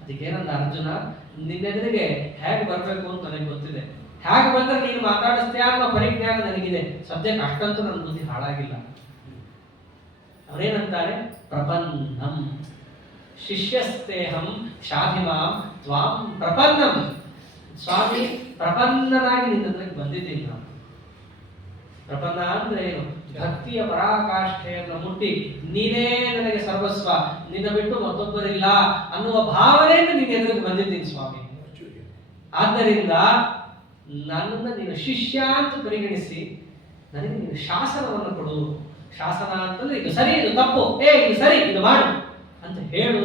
ಅದಕ್ಕೇನಂದ ಅರ್ಜುನ, ನಿನ್ನೆದುರಿಗೆ ಹೇಗೆ ಬರ್ಬೇಕು ಅಂತ ನನಗೆ ಗೊತ್ತಿದೆ. ಹೇಗೆ ಬಂದ್ರೆ ನೀನು ಮಾತಾಡಿಸ್ತೀಯ ಅನ್ನೋ ಪರಿಜ್ಞಾನ ನನಗಿದೆ. ಸದ್ಯಕ್ಕೆ ಅಷ್ಟಂತೂ ನನ್ನ ಬುದ್ಧಿ ಹಾಳಾಗಿಲ್ಲ. ಅವರೇನಂತಾರೆ? ಪ್ರಪನ್ನಂ ಶಿಷ್ಯಸ್ತೇಹಂ ಶಾಧಿಮಾಂ ತ್ವಾಂ ಪ್ರಪನ್ನಂ. ಸ್ವಾಮಿ, ಪ್ರಪನ್ನನಾಗಿ ನಿನ್ನ ಹತ್ರಕ್ಕೆ ಬಂದಿದ್ದೀನಿ ನಾನು. ಪ್ರಪನ್ನ ಅಂದ್ರೆ ಏನು? ಭಕ್ತಿಯ ಪರಾಕಾಷ್ಠೆಯನ್ನು ಮುಟ್ಟಿ ನೀನೇ ನನಗೆ ಸರ್ವಸ್ವ, ನಿನ್ನ ಬಿಟ್ಟು ಮತ್ತೊಬ್ಬರಿಲ್ಲ ಅನ್ನುವ ಭಾವನೆಯಿಂದ ನಿನ್ನ ಎದುರಿಗೆ ಬಂದಿದ್ದೀನಿ ಸ್ವಾಮಿ. ಆದ್ದರಿಂದ ನನ್ನನ್ನು ನೀನು ಶಿಷ್ಯ ಅಂತ ಪರಿಗಣಿಸಿ ನನಗೆ ನೀನು ಶಾಸನವನ್ನು ಕೊಡು. ಶಾಸನ ಅಂತಂದ್ರೆ ಇದು ಸರಿ ಇದು ತಪ್ಪು, ಇದು ಸರಿ ಇದು ಮಾಡು ಅಂತ ಹೇಳು.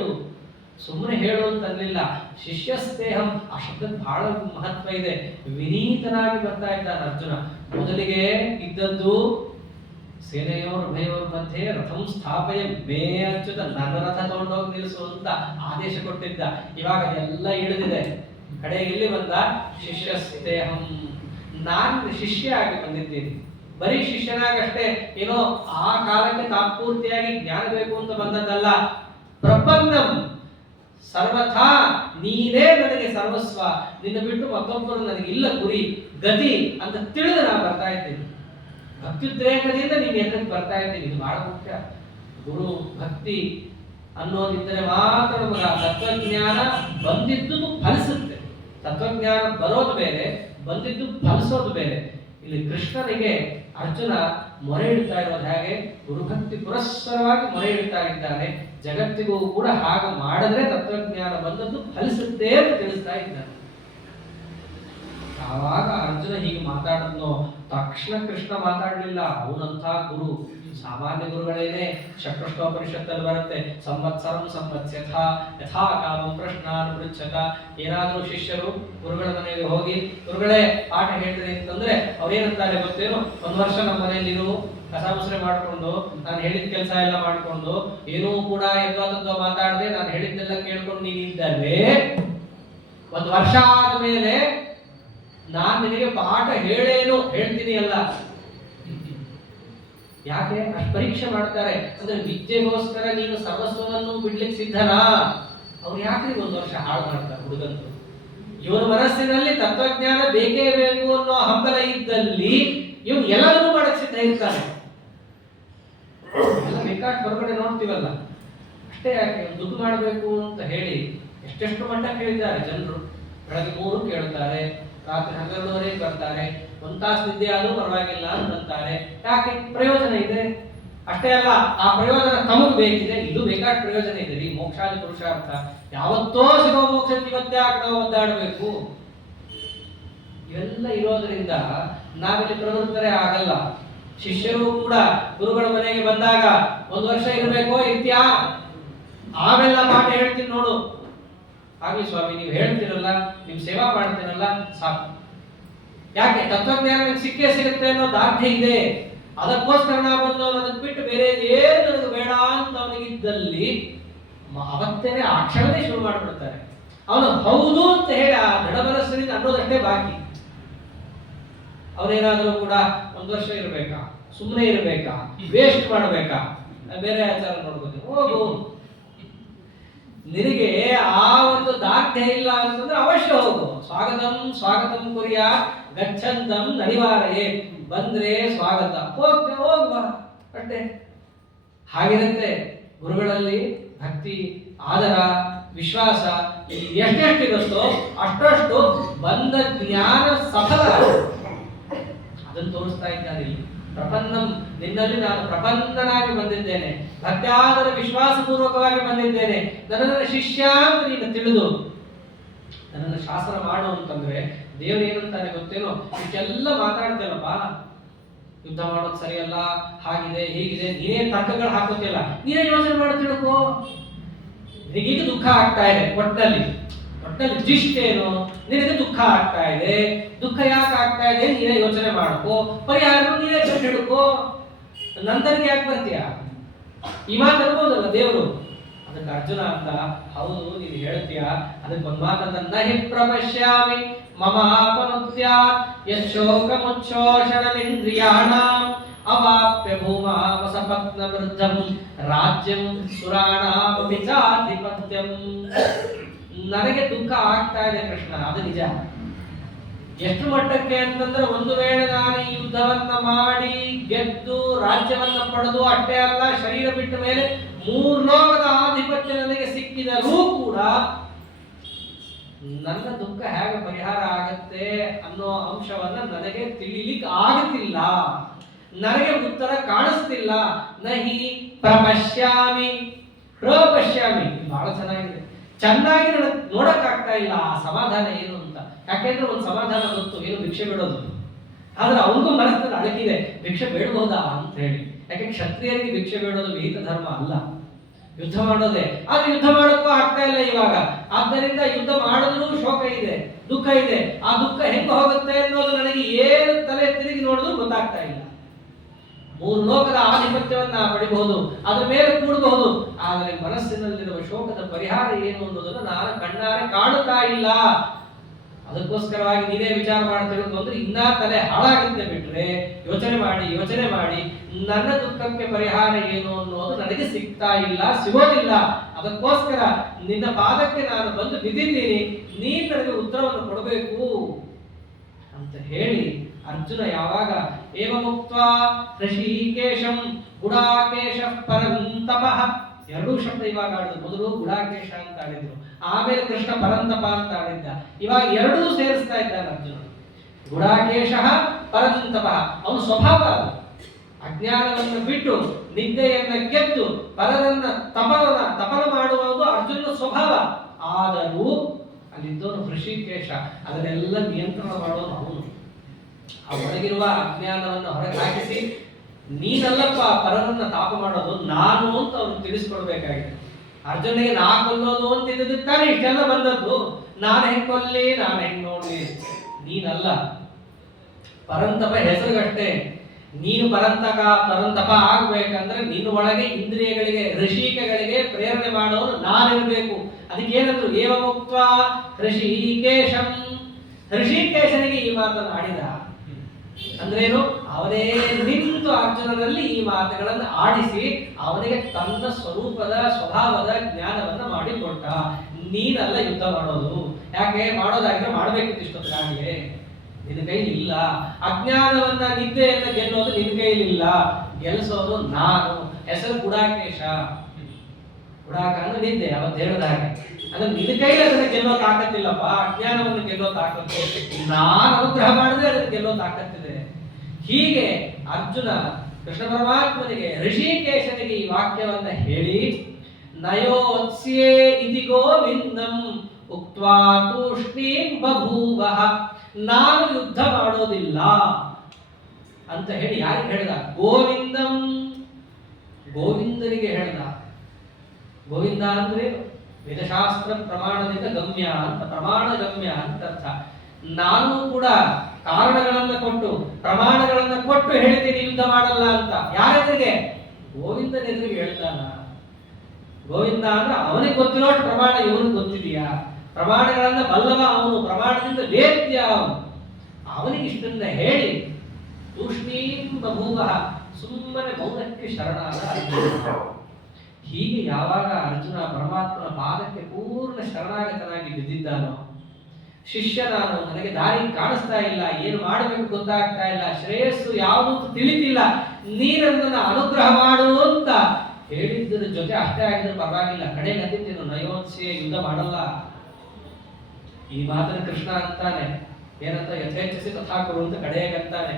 ಸುಮ್ಮನೆ ಹೇಳು ಅಂತನ್ಲಿಲ್ಲ. ಶಿಷ್ಯಸ್ತೇಹಂ ಆ ಶಬ್ದಕ್ಕೆ ಬಹಳ ಮಹತ್ವ ಇದೆ. ವಿನೀತನಾಗಿ ಬರ್ತಾ ಇದ್ದಾನೆ ಅರ್ಜುನ. ಮೊದಲಿಗೆ ಇದ್ದದ್ದು ಸೇನೆಯೋರ್ ಉಭಯೋರ್ ಮಧ್ಯೆ ರಥಂ ಸ್ಥಾಪಯ ಮೇ ಅಚ್ಯುತ, ನನ್ನ ರಥ ತಗೊಂಡೋಗಿ ನಿಲ್ಲಿಸು ಅಂತ ಆದೇಶ ಕೊಟ್ಟಿದ್ದ. ಇವಾಗ ಎಲ್ಲ ಇಳಿದಿದೆ. ಕಡೆಗೆ ಎಲ್ಲಿ ಬಂದ? ಶಿಷ್ಯಸ್ತೇಹಂ, ನಾನು ಶಿಷ್ಯ ಆಗಿ ಬಂದಿದ್ದೀನಿ. ಬರೀ ಶಿಷ್ಯನಾಗಷ್ಟೇ ಏನೋ ಆ ಕಾಲಕ್ಕೆ ತಾತ್ಪೂರ್ತಿಯಾಗಿ ಜ್ಞಾನ ಬೇಕು ಅಂತ ಬಂದದ್ದಲ್ಲ. ಪ್ರಪನ್ನಂ, ಸರ್ವಥಾ ನೀನೇ ನನಗೆ ಸರ್ವಸ್ವ, ನಿನ್ನ ಬಿಟ್ಟು ಮತ್ತೊಬ್ಬರು ನನಗಿಲ್ಲ ಗುರಿ ಗತಿ ಅಂತ ತಿಳಿದು ನಾನು ಬರ್ತಾ ಇದ್ದೀನಿ. ಭಕ್ತಿದ್ರೇಕದಿಂದ ನೀನು ಎದುರಿಗೆ ಬರ್ತಾ ಇದ್ದೀನಿ. ಇದು ಬಹಳ ಮುಖ್ಯ. ಗುರು ಭಕ್ತಿ ಅನ್ನೋದಿದ್ದರೆ ಮಾತ್ರ ನಮಗೆ ಆ ತತ್ವಜ್ಞಾನ ಬಂದಿದ್ದು ಫಲಿಸುತ್ತೆ. ತತ್ವಜ್ಞಾನ ಬರೋದು ಬೇರೆ, ಬಂದಿದ್ದು ಫಲಿಸೋದು ಬೇರೆ. ಇಲ್ಲಿ ಕೃಷ್ಣನಿಗೆ ಅರ್ಜುನ ಮೊರೆ ಇಡ್ತಾ ಇರೋದು ಹೇಗೆ? ಗುರುಭಕ್ತಿ ಪುರಸ್ಸರವಾಗಿ ಮೊರೆ ಇಡ್ತಾ ಇದ್ದಾನೆ. ಜಗತ್ತಿಗೂ ಕೂಡ ಹಾಗೆ ಮಾಡಿದ್ರೆ ತತ್ವಜ್ಞಾನ ಬಂದದ್ದು ಫಲಿಸುತ್ತೆ ಅಂತ ತಿಳಿಸ್ತಾ ಇದ್ದಾನೆ. ಯಾವಾಗ ಅರ್ಜುನ ಹೀಗೆ ಮಾತಾಡದ್ನೋ ತಕ್ಷಣ ಕೃಷ್ಣ ಮಾತಾಡಲಿಲ್ಲ. ಅವನಂಥ ಗುರು, ಸಾಮಾನ್ಯ ಗುರುಗಳೇನೆ. ಷಟ್ಪೃಷ್ಠೋಪನಿಷತ್ತಲ್ಲಿ ಬರುತ್ತೆ, ಸಂವತ್ಸರಂ ಸಂವತ್ಸ್ಯಥ ಯಥಾ ಕಾಮಂ ಪ್ರಶ್ನಾನ್ ಪೃಚ್ಛತ. ಏನಾದರೂ ಶಿಷ್ಯರು ಗುರುಗಳ ಮನೆಗೆ ಹೋಗಿ ಗುರುಗಳೇ ಪಾಠ ಹೇಳ್ತೀನಿ ಅಂತಂದ್ರೆ ಅವ್ರೇನಂತಾರೆ ಗೊತ್ತೇನು? 1 ವರ್ಷ ನಮ್ಮ ಮನೆಯಲ್ಲಿ ಇರು, ಕಸ ಮುಸ್ರೆ ಮಾಡ್ಕೊಂಡು, ನಾನು ಹೇಳಿದ ಕೆಲಸ ಎಲ್ಲ ಮಾಡ್ಕೊಂಡು, ಏನೂ ಕೂಡ ಎದ್ವಾ ಮಾತಾಡದೆ ನಾನು ಹೇಳಿದ್ದೆಲ್ಲ ಕೇಳ್ಕೊಂಡು ನೀನಿದ್ದಾರೆ 1 ವರ್ಷ ಆದ್ಮೇಲೆ ನಾನ್ ನಿನಗೆ ಪಾಠ ಹೇಳ್ತೀನಿ ಅಲ್ಲ. ಯಾಕೆ ಅಷ್ಟು ಪರೀಕ್ಷೆ ಮಾಡ್ತಾರೆ ಅಂದ್ರೆ ವಿದ್ಯೆಗೋಸ್ಕರ ನೀನು ಸರ್ವಸ್ವವನ್ನು ಬಿಡ್ಲಿಕ್ಕೆ ಸಿದ್ಧನಾ? ಅವ್ರು ಯಾಕ್ರಿ 1 ವರ್ಷ ಹಾಳು ಮಾಡ್ತಾರೆ ಹುಡುಗಂತು? ಇವನ ಮನಸ್ಸಿನಲ್ಲಿ ತತ್ವಜ್ಞಾನ ಬೇಕೇ ಬೇಕು ಅನ್ನೋ ಹಂಬಲ ಇದ್ದಲ್ಲಿ ಇವನು ಎಲ್ಲದನ್ನೂ ಮಾಡಕ್ ಸಿದ್ಧ ಇರ್ತಾನೆ. ಎಲ್ಲ ಬೇಕಾಟ್ ಹೊರಗಡೆ ನೋಡ್ತೀವಲ್ಲ, ಅಷ್ಟೇ ಯಾಕೆ ದುಡ್ಡು ಮಾಡಬೇಕು ಅಂತ ಹೇಳಿ ಎಷ್ಟೆಷ್ಟು ಮಟ್ಟಕ್ಕೆ ಹೇಳಿದ್ದಾರೆ ಜನರು. ಬೆಳಗ್ಗೆ 3 ಕೇಳ್ತಾರೆ, ರಾತ್ರಿ 12ವರೆಗೆ ಬರ್ತಾರೆ, 1 ತಾಸು ನಿದ್ದೆ ಆದ್ರೂ ಪರವಾಗಿಲ್ಲ ಅಂತಾರೆ. ಯಾಕೆ? ಪ್ರಯೋಜನ ಇದೆ. ಅಷ್ಟೇ ಅಲ್ಲ, ಆ ಪ್ರಯೋಜನ ತಮಗ್ ಬೇಕಿದೆ, ಇದು ಬೇಕಾದ ಪ್ರಯೋಜನ ಇದೆ ರೀ. ಮೋಕ್ಷಾದಿ ಪುರುಷಾರ್ಥ ಯಾವತ್ತೋ ಸಿಗೋ ಮೋಕ್ಷಕ್ಕೆ ಇವತ್ತೇ ನಾವು ಒದ್ದಾಡಬೇಕು. ಇವೆಲ್ಲ ಇರೋದ್ರಿಂದ ನಾವಿಲ್ಲಿ ಪ್ರವೃತ್ತರೇ ಆಗಲ್ಲ. ಶಿಷ್ಯರು ಕೂಡ ಗುರುಗಳ ಮನೆಗೆ ಬಂದಾಗ 1 ವರ್ಷ ಇರಬೇಕೋ ಇರ್ತೀಯಾ, ಆಮೇಲೆ ಪಾಠ ಹೇಳ್ತೀನಿ ನೋಡು. ಆಗ್ಲಿ ಸ್ವಾಮಿ, ನೀವು ಹೇಳ್ತೀರಲ್ಲ, ನಿಮ್ ಸೇವಾ ಮಾಡ್ತೀರಲ್ಲ, ಸಾಕು. ಯಾಕೆ? ತತ್ವಜ್ಞಾನ ನಿಮ್ಗೆ ಸಿಕ್ಕೇ ಸಿಗುತ್ತೆ ಅನ್ನೋ ದಾರ್ಢ್ಯ ಇದೆ. ಅದಕ್ಕೋಸ್ಕರ ನಾವು ಬಂದು ಅದಕ್ಕೆ ಬಿಟ್ಟು ಬೇರೆ ಏನು ನನಗೆ ಬೇಡ ಅಂತ ಅವನಿಗಿದ್ದಲ್ಲಿ ಅವತ್ತೇನೆ ಆ ಕ್ಷಣನೇ ಶುರು ಮಾಡಿಬಿಡ್ತಾರೆ. ಅವನು ಹೌದು ಅಂತ ಹೇಳಿ ಆ ದೃಢ ಮನಸ್ಸಿನಿಂದ ಅನ್ನೋದಷ್ಟೇ ಬಾಕಿ. ಅವನೇನಾದ್ರೂ ಕೂಡ 1 ವರ್ಷ ಇರ್ಬೇಕಾ, ಸುಮ್ಮನೆ ಇರ್ಬೇಕಾ, ವೇಸ್ಟ್ ಮಾಡ್ಬೇಕಾ, ಬೇರೆ ಆಚಾರ ನೋಡ್ಬೋದು, ಹೋಗು. ನಿನಗೆ ಆ ಒಂದು ದಾರ್ಢ್ಯ ಇಲ್ಲ ಅಂತಂದ್ರೆ ಅವಶ್ಯ ಹೋಗು. ಸ್ವಾಗತಂ ಸ್ವಾಗತಂ ಕುರಿಯ ಗಚ್ಚಂತಂ ನನಿವಾರಯೇ. ಬಂದ್ರೆ ಸ್ವಾಗತ, ಹೋಗುವ ಅಷ್ಟೇ. ಹಾಗಿರುತ್ತೆ ಗುರುಗಳಲ್ಲಿ ಭಕ್ತಿ, ಆದರ, ವಿಶ್ವಾಸ ಎಷ್ಟೆಷ್ಟಿರುತ್ತೋ ಅಷ್ಟಷ್ಟು ಬಂದ ಜ್ಞಾನ ಸಫಲ. ಅದನ್ನು ತೋರಿಸ್ತಾ ಇದ್ದಾನೆ ಇಲ್ಲಿ. ಪ್ರಪನ್ನಂ, ನಿನ್ನಲ್ಲಿ ನಾನು ಪ್ರಪನ್ನನಾಗಿ ಬಂದಿದ್ದೇನೆ, ಭಕ್ತ್ಯಾದರ ವಿಶ್ವಾಸಪೂರ್ವಕವಾಗಿ ಬಂದಿದ್ದೇನೆ, ನನ್ನನ್ನು ಶಿಷ್ಯ ಅಂತ ನೀನು ತಿಳಿದು ನನ್ನನ್ನು ಶಾಸನ ಮಾಡು ಅಂತಂದ್ರೆ ದೇವರು ಏನಂತಾನೆ ಗೊತ್ತೇನೋ? ಇಷ್ಟೆಲ್ಲ ಮಾತಾಡ್ತೇನಪ್ಪ, ಯುದ್ಧ ಮಾಡೋದು ಸರಿಯಲ್ಲ, ಹಾಗಿದೆ ಹೀಗಿದೆ, ನೀನೇ ತರ್ಕಗಳು ಹಾಕೋತಿಲ್ಲ, ನೀನೇ ಯೋಚನೆ ಮಾಡಿ ತಿಳ್ಕೋ. ನಿನಗೀಗ ದುಃಖ ಆಗ್ತಾ ಇದೆ, ಒಟ್ಟಿನಲ್ಲಿ ಜಿಷ್ಟೇನು, ನಿನಗೆ ದುಃಖ ಆಗ್ತಾ ಇದೆ, ದುಃಖ ಯಾಕೆ ಆಗ್ತಾ ಇದೆ ನೀನೇ ಯೋಚನೆ ಮಾಡ್ಕೋ, ಪರಿಹಾರ ನೀನೇ ಕಂಡು ಹಿಡ್ಕೋ. ನಂತರಕ್ಕೆ ಯಾಕೆ ಬರ್ತೀಯ? ಈ ಮಾತು ಅನ್ಬೋದಲ್ಲ ದೇವರು. ಅದಕ್ಕೆ ಅರ್ಜುನ ಅಂತ, ಹೌದು ನೀನು ಹೇಳ್ತೀಯ, ಅದಕ್ಕೆ ಒಂದ್ ಮಾತಂತ, ನಹಿ ಪ್ರಪಶ್ಯಾಮಿ ಮಮ ಆಪನುದ್ಯಾತ್ ಯಶೋಕಮುಚ್ಛೋಷಣಮಿಂದ್ರಿಯಾಣಾಂ ಅವಾಪ್ಯ ಭೂಮಾ ವಸಪತ್ನ ವೃದ್ಧಂ ರಾಜ್ಯಂ ಸುರಾಣಾಂ ವಿಚಾಧಿಪತ್ಯಂ. ನನಗೆ ದುಃಖ ಆಗ್ತಾ ಇದೆ ಕೃಷ್ಣ, ಅದು ನಿಜ. ಎಷ್ಟು ಮಟ್ಟಕ್ಕೆ ಅಂತಂದ್ರೆ, ಒಂದು ವೇಳೆ ನಾನು ಈ ಯುದ್ಧವನ್ನ ಮಾಡಿ ಗೆದ್ದು ರಾಜ್ಯವನ್ನ ಪಡೆದು, ಅಷ್ಟೇ ಅಲ್ಲ ಶರೀರ ಬಿಟ್ಟ ಮೇಲೆ 3 ಲೋಕದ ಆಧಿಪತ್ಯ ನನಗೆ ಸಿಕ್ಕಿದರೂ ಕೂಡ ನನ್ನ ದುಃಖ ಹೇಗೆ ಪರಿಹಾರ ಆಗತ್ತೆ ಅನ್ನೋ ಅಂಶವನ್ನ ನನಗೆ ತಿಳಿಲಿಕ್ಕೆ ಆಗುತ್ತಿಲ್ಲ, ನನಗೆ ಉತ್ತರ ಕಾಣಿಸ್ತಿಲ್ಲ. ನಹಿ ಪ್ರಪಶ್ಯಾಮಿ, ಪ್ರಪಶ್ಯಾಮಿ ಬಹಳ ಚೆನ್ನಾಗಿದೆ. ಚೆನ್ನಾಗಿ ನನಗೆ ನೋಡಕ್ ಆಗ್ತಾ ಇಲ್ಲ ಆ ಸಮಾಧಾನ ಏನು ಅಂತ. ಯಾಕೆಂದ್ರೆ ಒಂದು ಸಮಾಧಾನ ಗೊತ್ತು, ಏನು ಭಿಕ್ಷೆ ಬಿಡೋದು. ಆದ್ರೆ ಅವನಿಗೂ ಮನಸ್ಸಿನಲ್ಲಿ ಅಡಕಿದೆ, ಭಿಕ್ಷೆ ಬೇಡಬಹುದಾ ಅಂತ ಹೇಳಿ. ಯಾಕೆ? ಕ್ಷತ್ರಿಯರಿಗೆ ಭಿಕ್ಷೆ ಬೇಡೋದು ವಿಹಿತ ಧರ್ಮ ಅಲ್ಲ, ಯುದ್ಧ ಮಾಡೋದೇ. ಆದ್ರೆ ಯುದ್ಧ ಮಾಡೋಕ್ಕೂ ಆಗ್ತಾ ಇಲ್ಲ ಇವಾಗ. ಆದ್ದರಿಂದ ಯುದ್ಧ ಮಾಡಿದ್ರೂ ಶೋಕ ಇದೆ, ದುಃಖ ಇದೆ. ಆ ದುಃಖ ಹೆಂಗ ಹೋಗುತ್ತೆ ಅನ್ನೋದು ನನಗೆ ಏನು ತಲೆ ತಿರುಗಿ ನೋಡಿದ್ರು ಗೊತ್ತಾಗ್ತಾ ಇಲ್ಲ. 3 ಲೋಕದ ಆಧಿಪತ್ಯವನ್ನ ಪಡಿಬಹುದು, ಅದ್ರ ಮೇಲೆ ಕೂಡಬಹುದು, ಆದರೆ ಮನಸ್ಸಿನಲ್ಲಿರುವ ಶೋಕದ ಪರಿಹಾರ ಏನು ಅನ್ನೋದನ್ನು ನಾನು ಕಣ್ಣಾರೆ ಕಾಣುತ್ತಾ ಇಲ್ಲ. ಅದಕ್ಕೋಸ್ಕರವಾಗಿ ನೀನೇ ವಿಚಾರ ಮಾಡ್ತಿರೋದು ಅಂದ್ರೆ ಇನ್ನ ತಲೆ ಹಾಳಾಗುತ್ತೆ. ಬಿಟ್ರೆ ಯೋಚನೆ ಮಾಡಿ ನನ್ನ ದುಃಖಕ್ಕೆ ಪರಿಹಾರ ಏನು ಅನ್ನೋದು ನನಗೆ ಸಿಗ್ತಾ ಇಲ್ಲ, ಸಿಗೋದಿಲ್ಲ. ಅದಕ್ಕೋಸ್ಕರ ನಿನ್ನ ಪಾದಕ್ಕೆ ನಾನು ಬಂದು ಬಿದ್ದಿದ್ದೀನಿ, ನೀನ್ ನನಗೆ ಉತ್ತರವನ್ನು ಕೊಡಬೇಕು ಅಂತ ಹೇಳಿ ಅರ್ಜುನ ಯಾವಾಗ ಏವಮುಕ್ತ್ವಾ ಋಷಿಕೇಶಂ ಗುಡಾಕೇಶ ಪರಂತಪಃ, 2 ಶಬ್ದ ಇವಾಗ ಆಡಿದ್ರು. ಮೊದಲು ಗುಡಾಕೇಶ ಅಂತ ಆಡಿದ್ರು, ಆಮೇಲೆ ಕೃಷ್ಣ ಪರಂತಪ ಅಂತ ಆಡಿದ್ದ. ಇವಾಗ 2 ಸೇರಿಸ್ತಾ ಇದ್ದಾನೆ ಅರ್ಜುನ. ಗುಡಾಕೇಶ ಪರಂತಪಃ, ಅವನು ಸ್ವಭಾವ ಅಜ್ಞಾನವನ್ನು ಬಿಟ್ಟು ನಿದ್ದೆಯನ್ನ ಗೆದ್ದು ಪರರನ್ನ ತಪನ ಮಾಡುವುದು ಅರ್ಜುನನ ಸ್ವಭಾವ. ಆದರೂ ಅಲ್ಲಿದ್ದವನು ಋಷಿಕೇಶ, ಅದನ್ನೆಲ್ಲ ನಿಯಂತ್ರಣ ಮಾಡೋನು ಅವನು. ಆ ಒಳಗಿರುವ ಅಜ್ಞಾನವನ್ನು ಹೊರಗೆ ಹಾಕಿಸಿ, ನೀನಲ್ಲಪ್ಪ ಪರರನ್ನ ತಾಪ ಮಾಡೋದು, ನಾನು ಅಂತ ಅವ್ರು ತಿಳಿಸ್ಕೊಡ್ಬೇಕಾಗಿದೆ. ಅರ್ಜುನಿಗೆ ನಾ ಕೊಲ್ಲೋದು ಅಂತ ಇದ್ದದಕ್ಕೆ ತಾನೇ ಇಷ್ಟೆಲ್ಲ ಬಂದದ್ದು. ನಾನು ಹೆಂಗ್ ಕೊಲ್ಲಿ, ನಾನು ಹೆಂಗ್ ನೋಡ್ಲಿ, ನೀನಲ್ಲ. ಪರಂತಪ ಹೆಸರುಗಷ್ಟೇ. ನೀನು ಪರಂತಪ ಆಗ್ಬೇಕಂದ್ರೆ ನಿನ್ನ ಒಳಗೆ ಇಂದ್ರಿಯಗಳಿಗೆ, ಋಷಿಕಗಳಿಗೆ ಪ್ರೇರಣೆ ಮಾಡೋನು ನಾನಿರ್ಬೇಕು. ಅದಕ್ಕೆ ಏನಂದ್ರು, ಏವಮುಕ್ತ ಋಷಿಕೇಶಂ. ಋಷಿಕೇಶನಿಗೆ ಈ ಮಾತನ್ನು ಆಡಿದ ಅಂದ್ರೇನು? ಅವನೇ ನಿಂತು ಅರ್ಜುನನಲ್ಲಿ ಈ ಮಾತುಗಳನ್ನು ಆಡಿಸಿ ಅವನಿಗೆ ತನ್ನ ಸ್ವರೂಪದ ಸ್ವಭಾವದ ಜ್ಞಾನವನ್ನ ಮಾಡಿಕೊಟ್ಟ. ನೀನಲ್ಲ ಯುದ್ಧ ಮಾಡೋದು. ಯಾಕೆ ಮಾಡೋದಾಗಿದ್ರೆ ಮಾಡ್ಬೇಕಿತ್ತು ಇಷ್ಟೊತ್ತಿಗಾಗಲೇ, ನಿನ್ನ ಕೈಲಿ ಇಲ್ಲ. ಅಜ್ಞಾನವನ್ನ ನಿದ್ದೆಯನ್ನ ಗೆಲ್ಲೋದು ನಿನ್ನ ಕೈಲಿಲ್ಲ, ಗೆಲ್ಲಿಸೋದು ನಾನು. ಹೆಸರು ಗುಡಾಕೇಶ. ಗುಡಾಕ ಅಂದ್ರೆ ನಿದ್ದೆ, ಅವತ್ತು ಹೇಳಿದಾಗ ಅಂದ್ರೆ ನಿನ್ನ ಕೈಲಿ ಅದನ್ನ ಗೆಲ್ಲೋ ತಾಕತ್ತಿಲ್ಲಪ್ಪ. ಅಜ್ಞಾನವನ್ನು ಗೆಲ್ಲೋ ತಾಕತ್ತು ನಾನು ಅನುಗ್ರಹ ಮಾಡಿದ್ರೆ ಅದನ್ನ ಗೆಲ್ಲೋ ತಾಕತ್ತಿದೆ. ಹೀಗೆ ಅರ್ಜುನ ಕೃಷ್ಣ ಪರಮಾತ್ಮನಿಗೆ, ಋಷಿಕೇಶನಿಗೆ ಈ ವಾಕ್ಯವನ್ನ ಹೇಳಿ, ನಯೋತ್ಸ್ಯೇ ಇತಿ ಗೋವಿಂದಂ ಉಕ್ತ್ವಾ ತೂಷ್ಣೀಂ ಬಭೂವಃ, ನಾನು ಯುದ್ಧ ಮಾಡೋದಿಲ್ಲ ಅಂತ ಹೇಳಿ ಯಾರಿಗೆ ಹೇಳ್ದ? ಗೋವಿಂದಂ, ಗೋವಿಂದನಿಗೆ ಹೇಳ್ದ. ಗೋವಿಂದ ಅಂದ್ರೆ ವೇದಶಾಸ್ತ್ರ ಪ್ರಮಾಣದಿಂದ ಗಮ್ಯ ಅಂತ, ಪ್ರಮಾಣ ಗಮ್ಯ ಅಂತ ಅರ್ಥ. ನಾನು ಕೂಡ ಕಾರಣಗಳನ್ನ ಕೊಟ್ಟು ಪ್ರಮಾಣಗಳನ್ನ ಕೊಟ್ಟು ಹೇಳ್ತೀನಿ ಯುದ್ಧ ಮಾಡಲ್ಲ ಅಂತ. ಯಾರೆದುರಿಗೆ? ಗೋವಿಂದನ ಎದುರಿಗೆ ಹೇಳ್ತಾನ. ಗೋವಿಂದ ಅಂದ್ರೆ ಅವನಿಗೆ ಗೊತ್ತಿರೋ ಪ್ರಮಾಣ ಇವನಿಗೆ ಗೊತ್ತಿದೆಯಾ? ಪ್ರಮಾಣಗಳನ್ನ ಬಲ್ಲವ ಅವನು, ಪ್ರಮಾಣದಿಂದ ವೇದ್ಯ ಅವನು. ಅವನಿಗೆ ಇಷ್ಟನ್ನ ಹೇಳಿ ತೂಷ್ಣೀಂ ಬಭೂವಃ, ಸುಮ್ಮನೆ ಮೌನಕ್ಕೆ ಶರಣಾದ ಅರ್ಜುನ. ಹೀಗೆ ಯಾವಾಗ ಅರ್ಜುನ ಪರಮಾತ್ಮನ ಪಾದಕ್ಕೆ ಪೂರ್ಣ ಶರಣಾಗತನಾಗಿ ಬಿದ್ದಿದ್ದಾನೋ, ಶಿಷ್ಯ ನಾನು, ನನಗೆ ದಾರಿ ಕಾಣಿಸ್ತಾ ಇಲ್ಲ, ಏನು ಮಾಡಬೇಕು ಗೊತ್ತಾಗ್ತಾ ಇಲ್ಲ, ಶ್ರೇಯಸ್ಸು ಯಾವುದು ತಿಳಿತಿಲ್ಲ, ನೀನನ್ನ ಅನುಗ್ರಹ ಮಾಡು ಅಂತ ಹೇಳಿದ್ದರ ಜೊತೆ ಅಷ್ಟೇ ಆಗಿದ್ರೆ ಪರವಾಗಿಲ್ಲ, ಕಡೆಗೆ ಅಂದಿದ್ದೇನು ನಯೋತ್ಸ್ಯೆ, ಯುದ್ಧ ಮಾಡಲ್ಲ. ಈ ಮಾತನ್ನು ಕೃಷ್ಣ ಅಂತಾನೆ, ಏನಂತ ಯಥೇಚ್ಛಸಿ ತಥಾಕುರು ಅಂತ ಕಡೆಗೆ ಅಂತಾನೆ.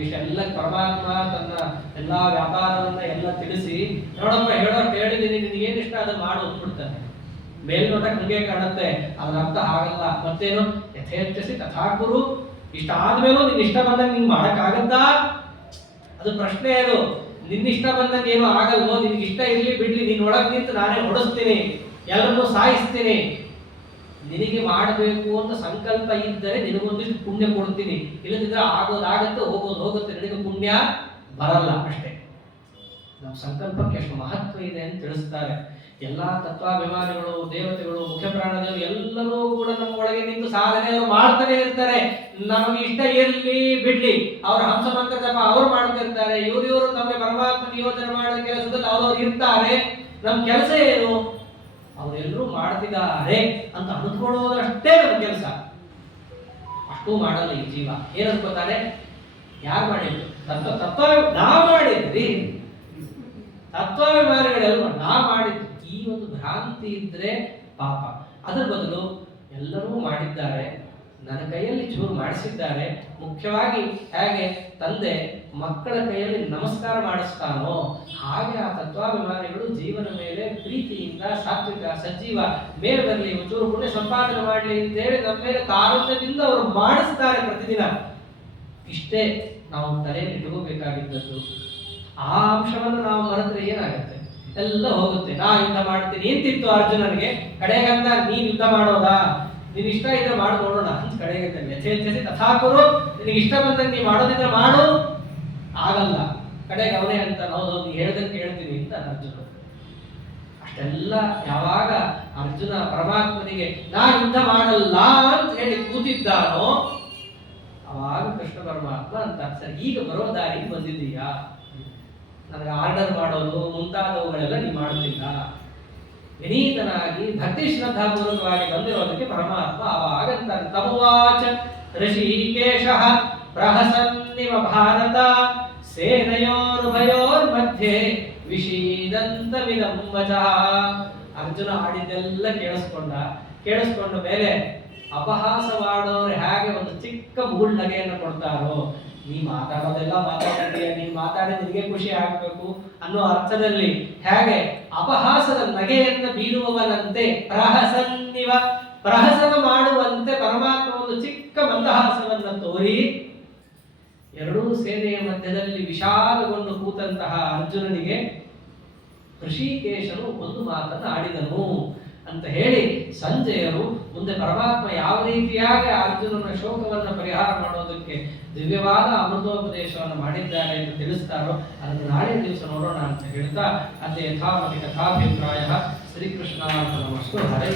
ಇಷ್ಟೆಲ್ಲ ಪರಮಾತ್ಮ ತನ್ನ ಎಲ್ಲಾ ವ್ಯಾಪಾರವನ್ನ ಎಲ್ಲ ತಿಳಿಸಿ, ನೋಡಪ್ಪ ಹೇಳಿದೀನಿ, ನಿನಗೇನು ಇಷ್ಟ ಅದನ್ನ ಮಾಡು ಅಂದ್ಬಿಡ್ತಾನೆ. ಮೇಲ್ನೋಟಕ್ಕೆ ಹಂಗೆ ಕಾಣುತ್ತೆ, ಅದರ ಅರ್ಥ ಆಗಲ್ಲ. ಮತ್ತೇನು? ಯಥೇಚ್ಛಸಿ ತಥಾಕುರು, ಇಷ್ಟ ಆದ್ಮೇಲೂ ನಿನ್ ಇಷ್ಟ ಬಂದಂಗೆ ನಿಂಗೆ ಮಾಡಕ್ಕಾಗತ್ತಾ? ಅದು ಪ್ರಶ್ನೆ. ಅದು ನಿನ್ನ ಇಷ್ಟ ಬಂದಂಗೆ ಏನೋ ಆಗಲ್ವೋ, ನಿನ್ಗೆ ಇಷ್ಟ ಇರ್ಲಿ ಬಿಡ್ಲಿ, ನೀನ್ ಒಳಗೆ ನಿಂತು ನಾನೇ ಹೊಡಿಸ್ತೀನಿ, ಎಲ್ಲರನ್ನೂ ಸಾಯಿಸ್ತೀನಿ. ನಿನಗೆ ಮಾಡಬೇಕು ಅಂತ ಸಂಕಲ್ಪ ಇದ್ದರೆ ನಿನಗೊಂದಿಷ್ಟು ಪುಣ್ಯ ಕೊಡ್ತೀನಿ, ಇಲ್ಲದಿದ್ರೆ ಆಗೋದಾಗತ್ತೆ, ಹೋಗುತ್ತೆ, ನಿನಗೆ ಪುಣ್ಯ ಬರಲ್ಲ ಅಷ್ಟೇ. ನಮ್ಮ ಸಂಕಲ್ಪಕ್ಕೆ ಎಷ್ಟು ಮಹತ್ವ ಇದೆ ಅಂತ ತಿಳಿಸ್ತಾರೆ. ಎಲ್ಲಾ ತತ್ವಾಭಿಮಾನಿಗಳು, ದೇವತೆಗಳು, ಮುಖ್ಯ ಪ್ರಾಣದೇವರು ಎಲ್ಲರೂ ಕೂಡ ನಮ್ಮ ಒಳಗೆ ನಿಂತು ಸಾಧನೆಯನ್ನು ಮಾಡ್ತಾನೆ ಇರ್ತಾರೆ. ನಮಗೆ ಇಷ್ಟ ಇರ್ಲಿ ಬಿಡ್ಲಿ, ಅವ್ರ ಹಂಸ ಮಂತ್ರ ಜಪ ಅವ್ರು ಮಾಡ್ತಿರ್ತಾರೆ, ಇವರು ನಮಗೆ ಪರಮಾತ್ಮ ನಿಯೋಜನೆ ಮಾಡೋ ಕೆಲಸದಲ್ಲಿ ಅವ್ರವ್ರು ಇರ್ತಾರೆ. ನಮ್ಮ ಕೆಲಸ ಏನು? ಅವರೆಲ್ಲರೂ ಮಾಡ್ತಿದ್ದಾರೆ ಅಂತ ಅನ್ಕೊಳ್ಳೋದಷ್ಟೇ ನಮ್ಮ ಕೆಲಸ. ಅಷ್ಟೂ ಮಾಡಲ್ಲ ಈ ಜೀವ. ಏನ್ ಅನ್ಕೋತಾನೆ? ಯಾರು ಮಾಡಿದ್ರು? ತತ್ವ ನಾ ಮಾಡಿದ್ರಿ, ತತ್ವಾಭಿಮಾನಿಗಳೆಲ್ಲ ನಾ ಮಾಡಿದ್ರು. ಈ ಒಂದು ಭ್ರಾಂತಿ ಇದ್ರೆ ಪಾಪ. ಅದರ ಬದಲು ಎಲ್ಲರೂ ಮಾಡಿದ್ದಾರೆ, ನನ್ನ ಕೈಯಲ್ಲಿ ಚೂರು ಮಾಡಿಸಿದ್ದಾರೆ. ಮುಖ್ಯವಾಗಿ ಹೇಗೆ ತಂದೆ ಮಕ್ಕಳ ಕೈಯಲ್ಲಿ ನಮಸ್ಕಾರ ಮಾಡಿಸ್ತಾನೋ ಹಾಗೆ ಆ ತತ್ವಾಭಿಮಾನಿಗಳು ಜೀವನ ಮೇಲೆ ಪ್ರೀತಿಯಿಂದ, ಸಾತ್ವಿಕ ಸಜೀವ ಮೇಲೆ ಬರಲಿ, ಚೂರು ಪುಣ್ಯ ಸಂಪಾದನೆ ಮಾಡಲಿ ಅಂತ ಹೇಳಿ ನಮ್ಮ ಮೇಲೆ ಕಾರುಣ್ಯದಿಂದ ಅವರು ಮಾಡಿಸ್ತಾರೆ ಪ್ರತಿದಿನ. ಇಷ್ಟೇ ನಾವು ತಲೆಯಲ್ಲಿ ಇಟ್ಕೋಬೇಕಾಗಿದ್ದದ್ದು. ಆ ಅಂಶವನ್ನು ನಾವು ಮರೆತರೆ ಏನಾಗುತ್ತೆ? ಎಲ್ಲ ಹೋಗುತ್ತೆ. ನಾ ಯುದ್ಧ ಮಾಡ್ತೀನಿ ಅಂತಿತ್ತು ಅರ್ಜುನನಿಗೆ, ಕಡೆಗಂದ ನೀನ್ ಯುದ್ಧ ಮಾಡೋದಾ? ನೀನ್ ಇಷ್ಟ ಇದ್ರೆ ಮಾಡು ನೋಡೋಣ ಅಂತ ಕಡೆಗೆ ಯಥೇಚ್ಛಸಿ ತಥಾಕುರು, ನಿನಗೆ ಇಷ್ಟ ಬಂದಂಗೆ ನೀ ಮಾಡೋದಿದ್ರೆ ಮಾಡು, ಆಗಲ್ಲ ಕಡೆಗೆ ಅವನೇ ಅಂತ ಹೌದು ನೀ ಹೇಳ್ದಂಗೆ ಹೇಳ್ತೀನಿ ಅಂತ ಅರ್ಜುನ. ಅಷ್ಟೆಲ್ಲ ಯಾವಾಗ ಅರ್ಜುನ ಪರಮಾತ್ಮನಿಗೆ ನಾ ಯುದ್ಧ ಮಾಡಲ್ಲ ಅಂತ ಹೇಳಿ ಕೂತಿದ್ದಾನೋ ಅವಾಗ ಕೃಷ್ಣ ಪರಮಾತ್ಮ ಅಂತ, ಸರಿ ಈಗ ಬರೋ ದಾರಿಗೆ ಬಂದಿದ್ದೀಯಾ, ನನಗೆ ಆರ್ಡರ್ ಮಾಡೋದು ಮುಂತಾದವುಗಳೆಲ್ಲ ನೀ ಮಾಡುತ್ತಿಲ್ಲ. ವಿನೀತನಾಗಿ ಭಕ್ತಿ ಶ್ರದ್ಧಾಪೂರ್ವಕವಾಗಿ ಬಂದಿರೋದಕ್ಕೆ ಪರಮಾತ್ಮ ಅವಾಗಂತಾನೆ. ತಮುವಾಚ ಋಷಿಕೇಶಃ ಪ್ರಹಸನ್ನಿವ ಭಾರತ ಸೇನಯೋರ್ಭಯೋರ್ಮಧ್ಯೆ ವಿಷೀದಂತಮಿದಂ ವಚಃ. ಅರ್ಜುನ ಆಡಿದ್ದೆಲ್ಲ ಕೇಳಿಸ್ಕೊಂಡ ಮೇಲೆ ಅಪಹಾಸವಾಡೋರು ಹೇಗೆ ಒಂದು ಚಿಕ್ಕ ಮುಗುಳ್ನಗೆಯನ್ನು ಕೊಡ್ತಾರೋ, ನೀ ಮಾತಾಡೋದೆಲ್ಲ ಮಾತಾಡಿದೀಯ, ನೀನ್ ಮಾತಾಡಿ ನಿನಗೆ ಖುಷಿ ಆಗ್ಬೇಕು ಅನ್ನೋ ಅರ್ಥದಲ್ಲಿ ಹೇಗೆ ಅಪಹಾಸದ ನಗೆಯನ್ನು ಬೀರುವವನಂತೆ ಪ್ರಹಸನ ಮಾಡುವಂತೆ ಪರಮಾತ್ಮ ಒಂದು ಚಿಕ್ಕ ಮಂದಹಾಸವನ್ನು ತೋರಿ ಎರಡೂ ಸೇನೆಯ ಮಧ್ಯದಲ್ಲಿ ವಿಷಾದಗೊಂಡು ಕೂತಂತಹ ಅರ್ಜುನನಿಗೆ ಋಷಿಕೇಶನು ಒಂದು ಮಾತನ್ನು ಆಡಿದನು ಅಂತ ಹೇಳಿ ಸಂಜಯರು ಮುಂದೆ ಪರಮಾತ್ಮ ಯಾವ ರೀತಿಯಾಗಿ ಅರ್ಜುನನ ಶೋಕವನ್ನು ಪರಿಹಾರ ಮಾಡೋದಕ್ಕೆ ದಿವ್ಯವಾದ ಅಮೃತೋಪದೇಶವನ್ನು ಮಾಡಿದ್ದಾರೆ ಎಂದು ತಿಳಿಸ್ತಾರೋ ಅದನ್ನು ನಾಳೆ ದಿವಸ ನೋಡೋಣ ಅಂತ ಹೇಳ್ತಾ, ಅದೇ ಯಥಾಮತಿ ಕಥಾಭಿಪ್ರಾಯ ಶ್ರೀಕೃಷ್ಣಾರ್ಪಣಮಸ್ತು. ಹರೇ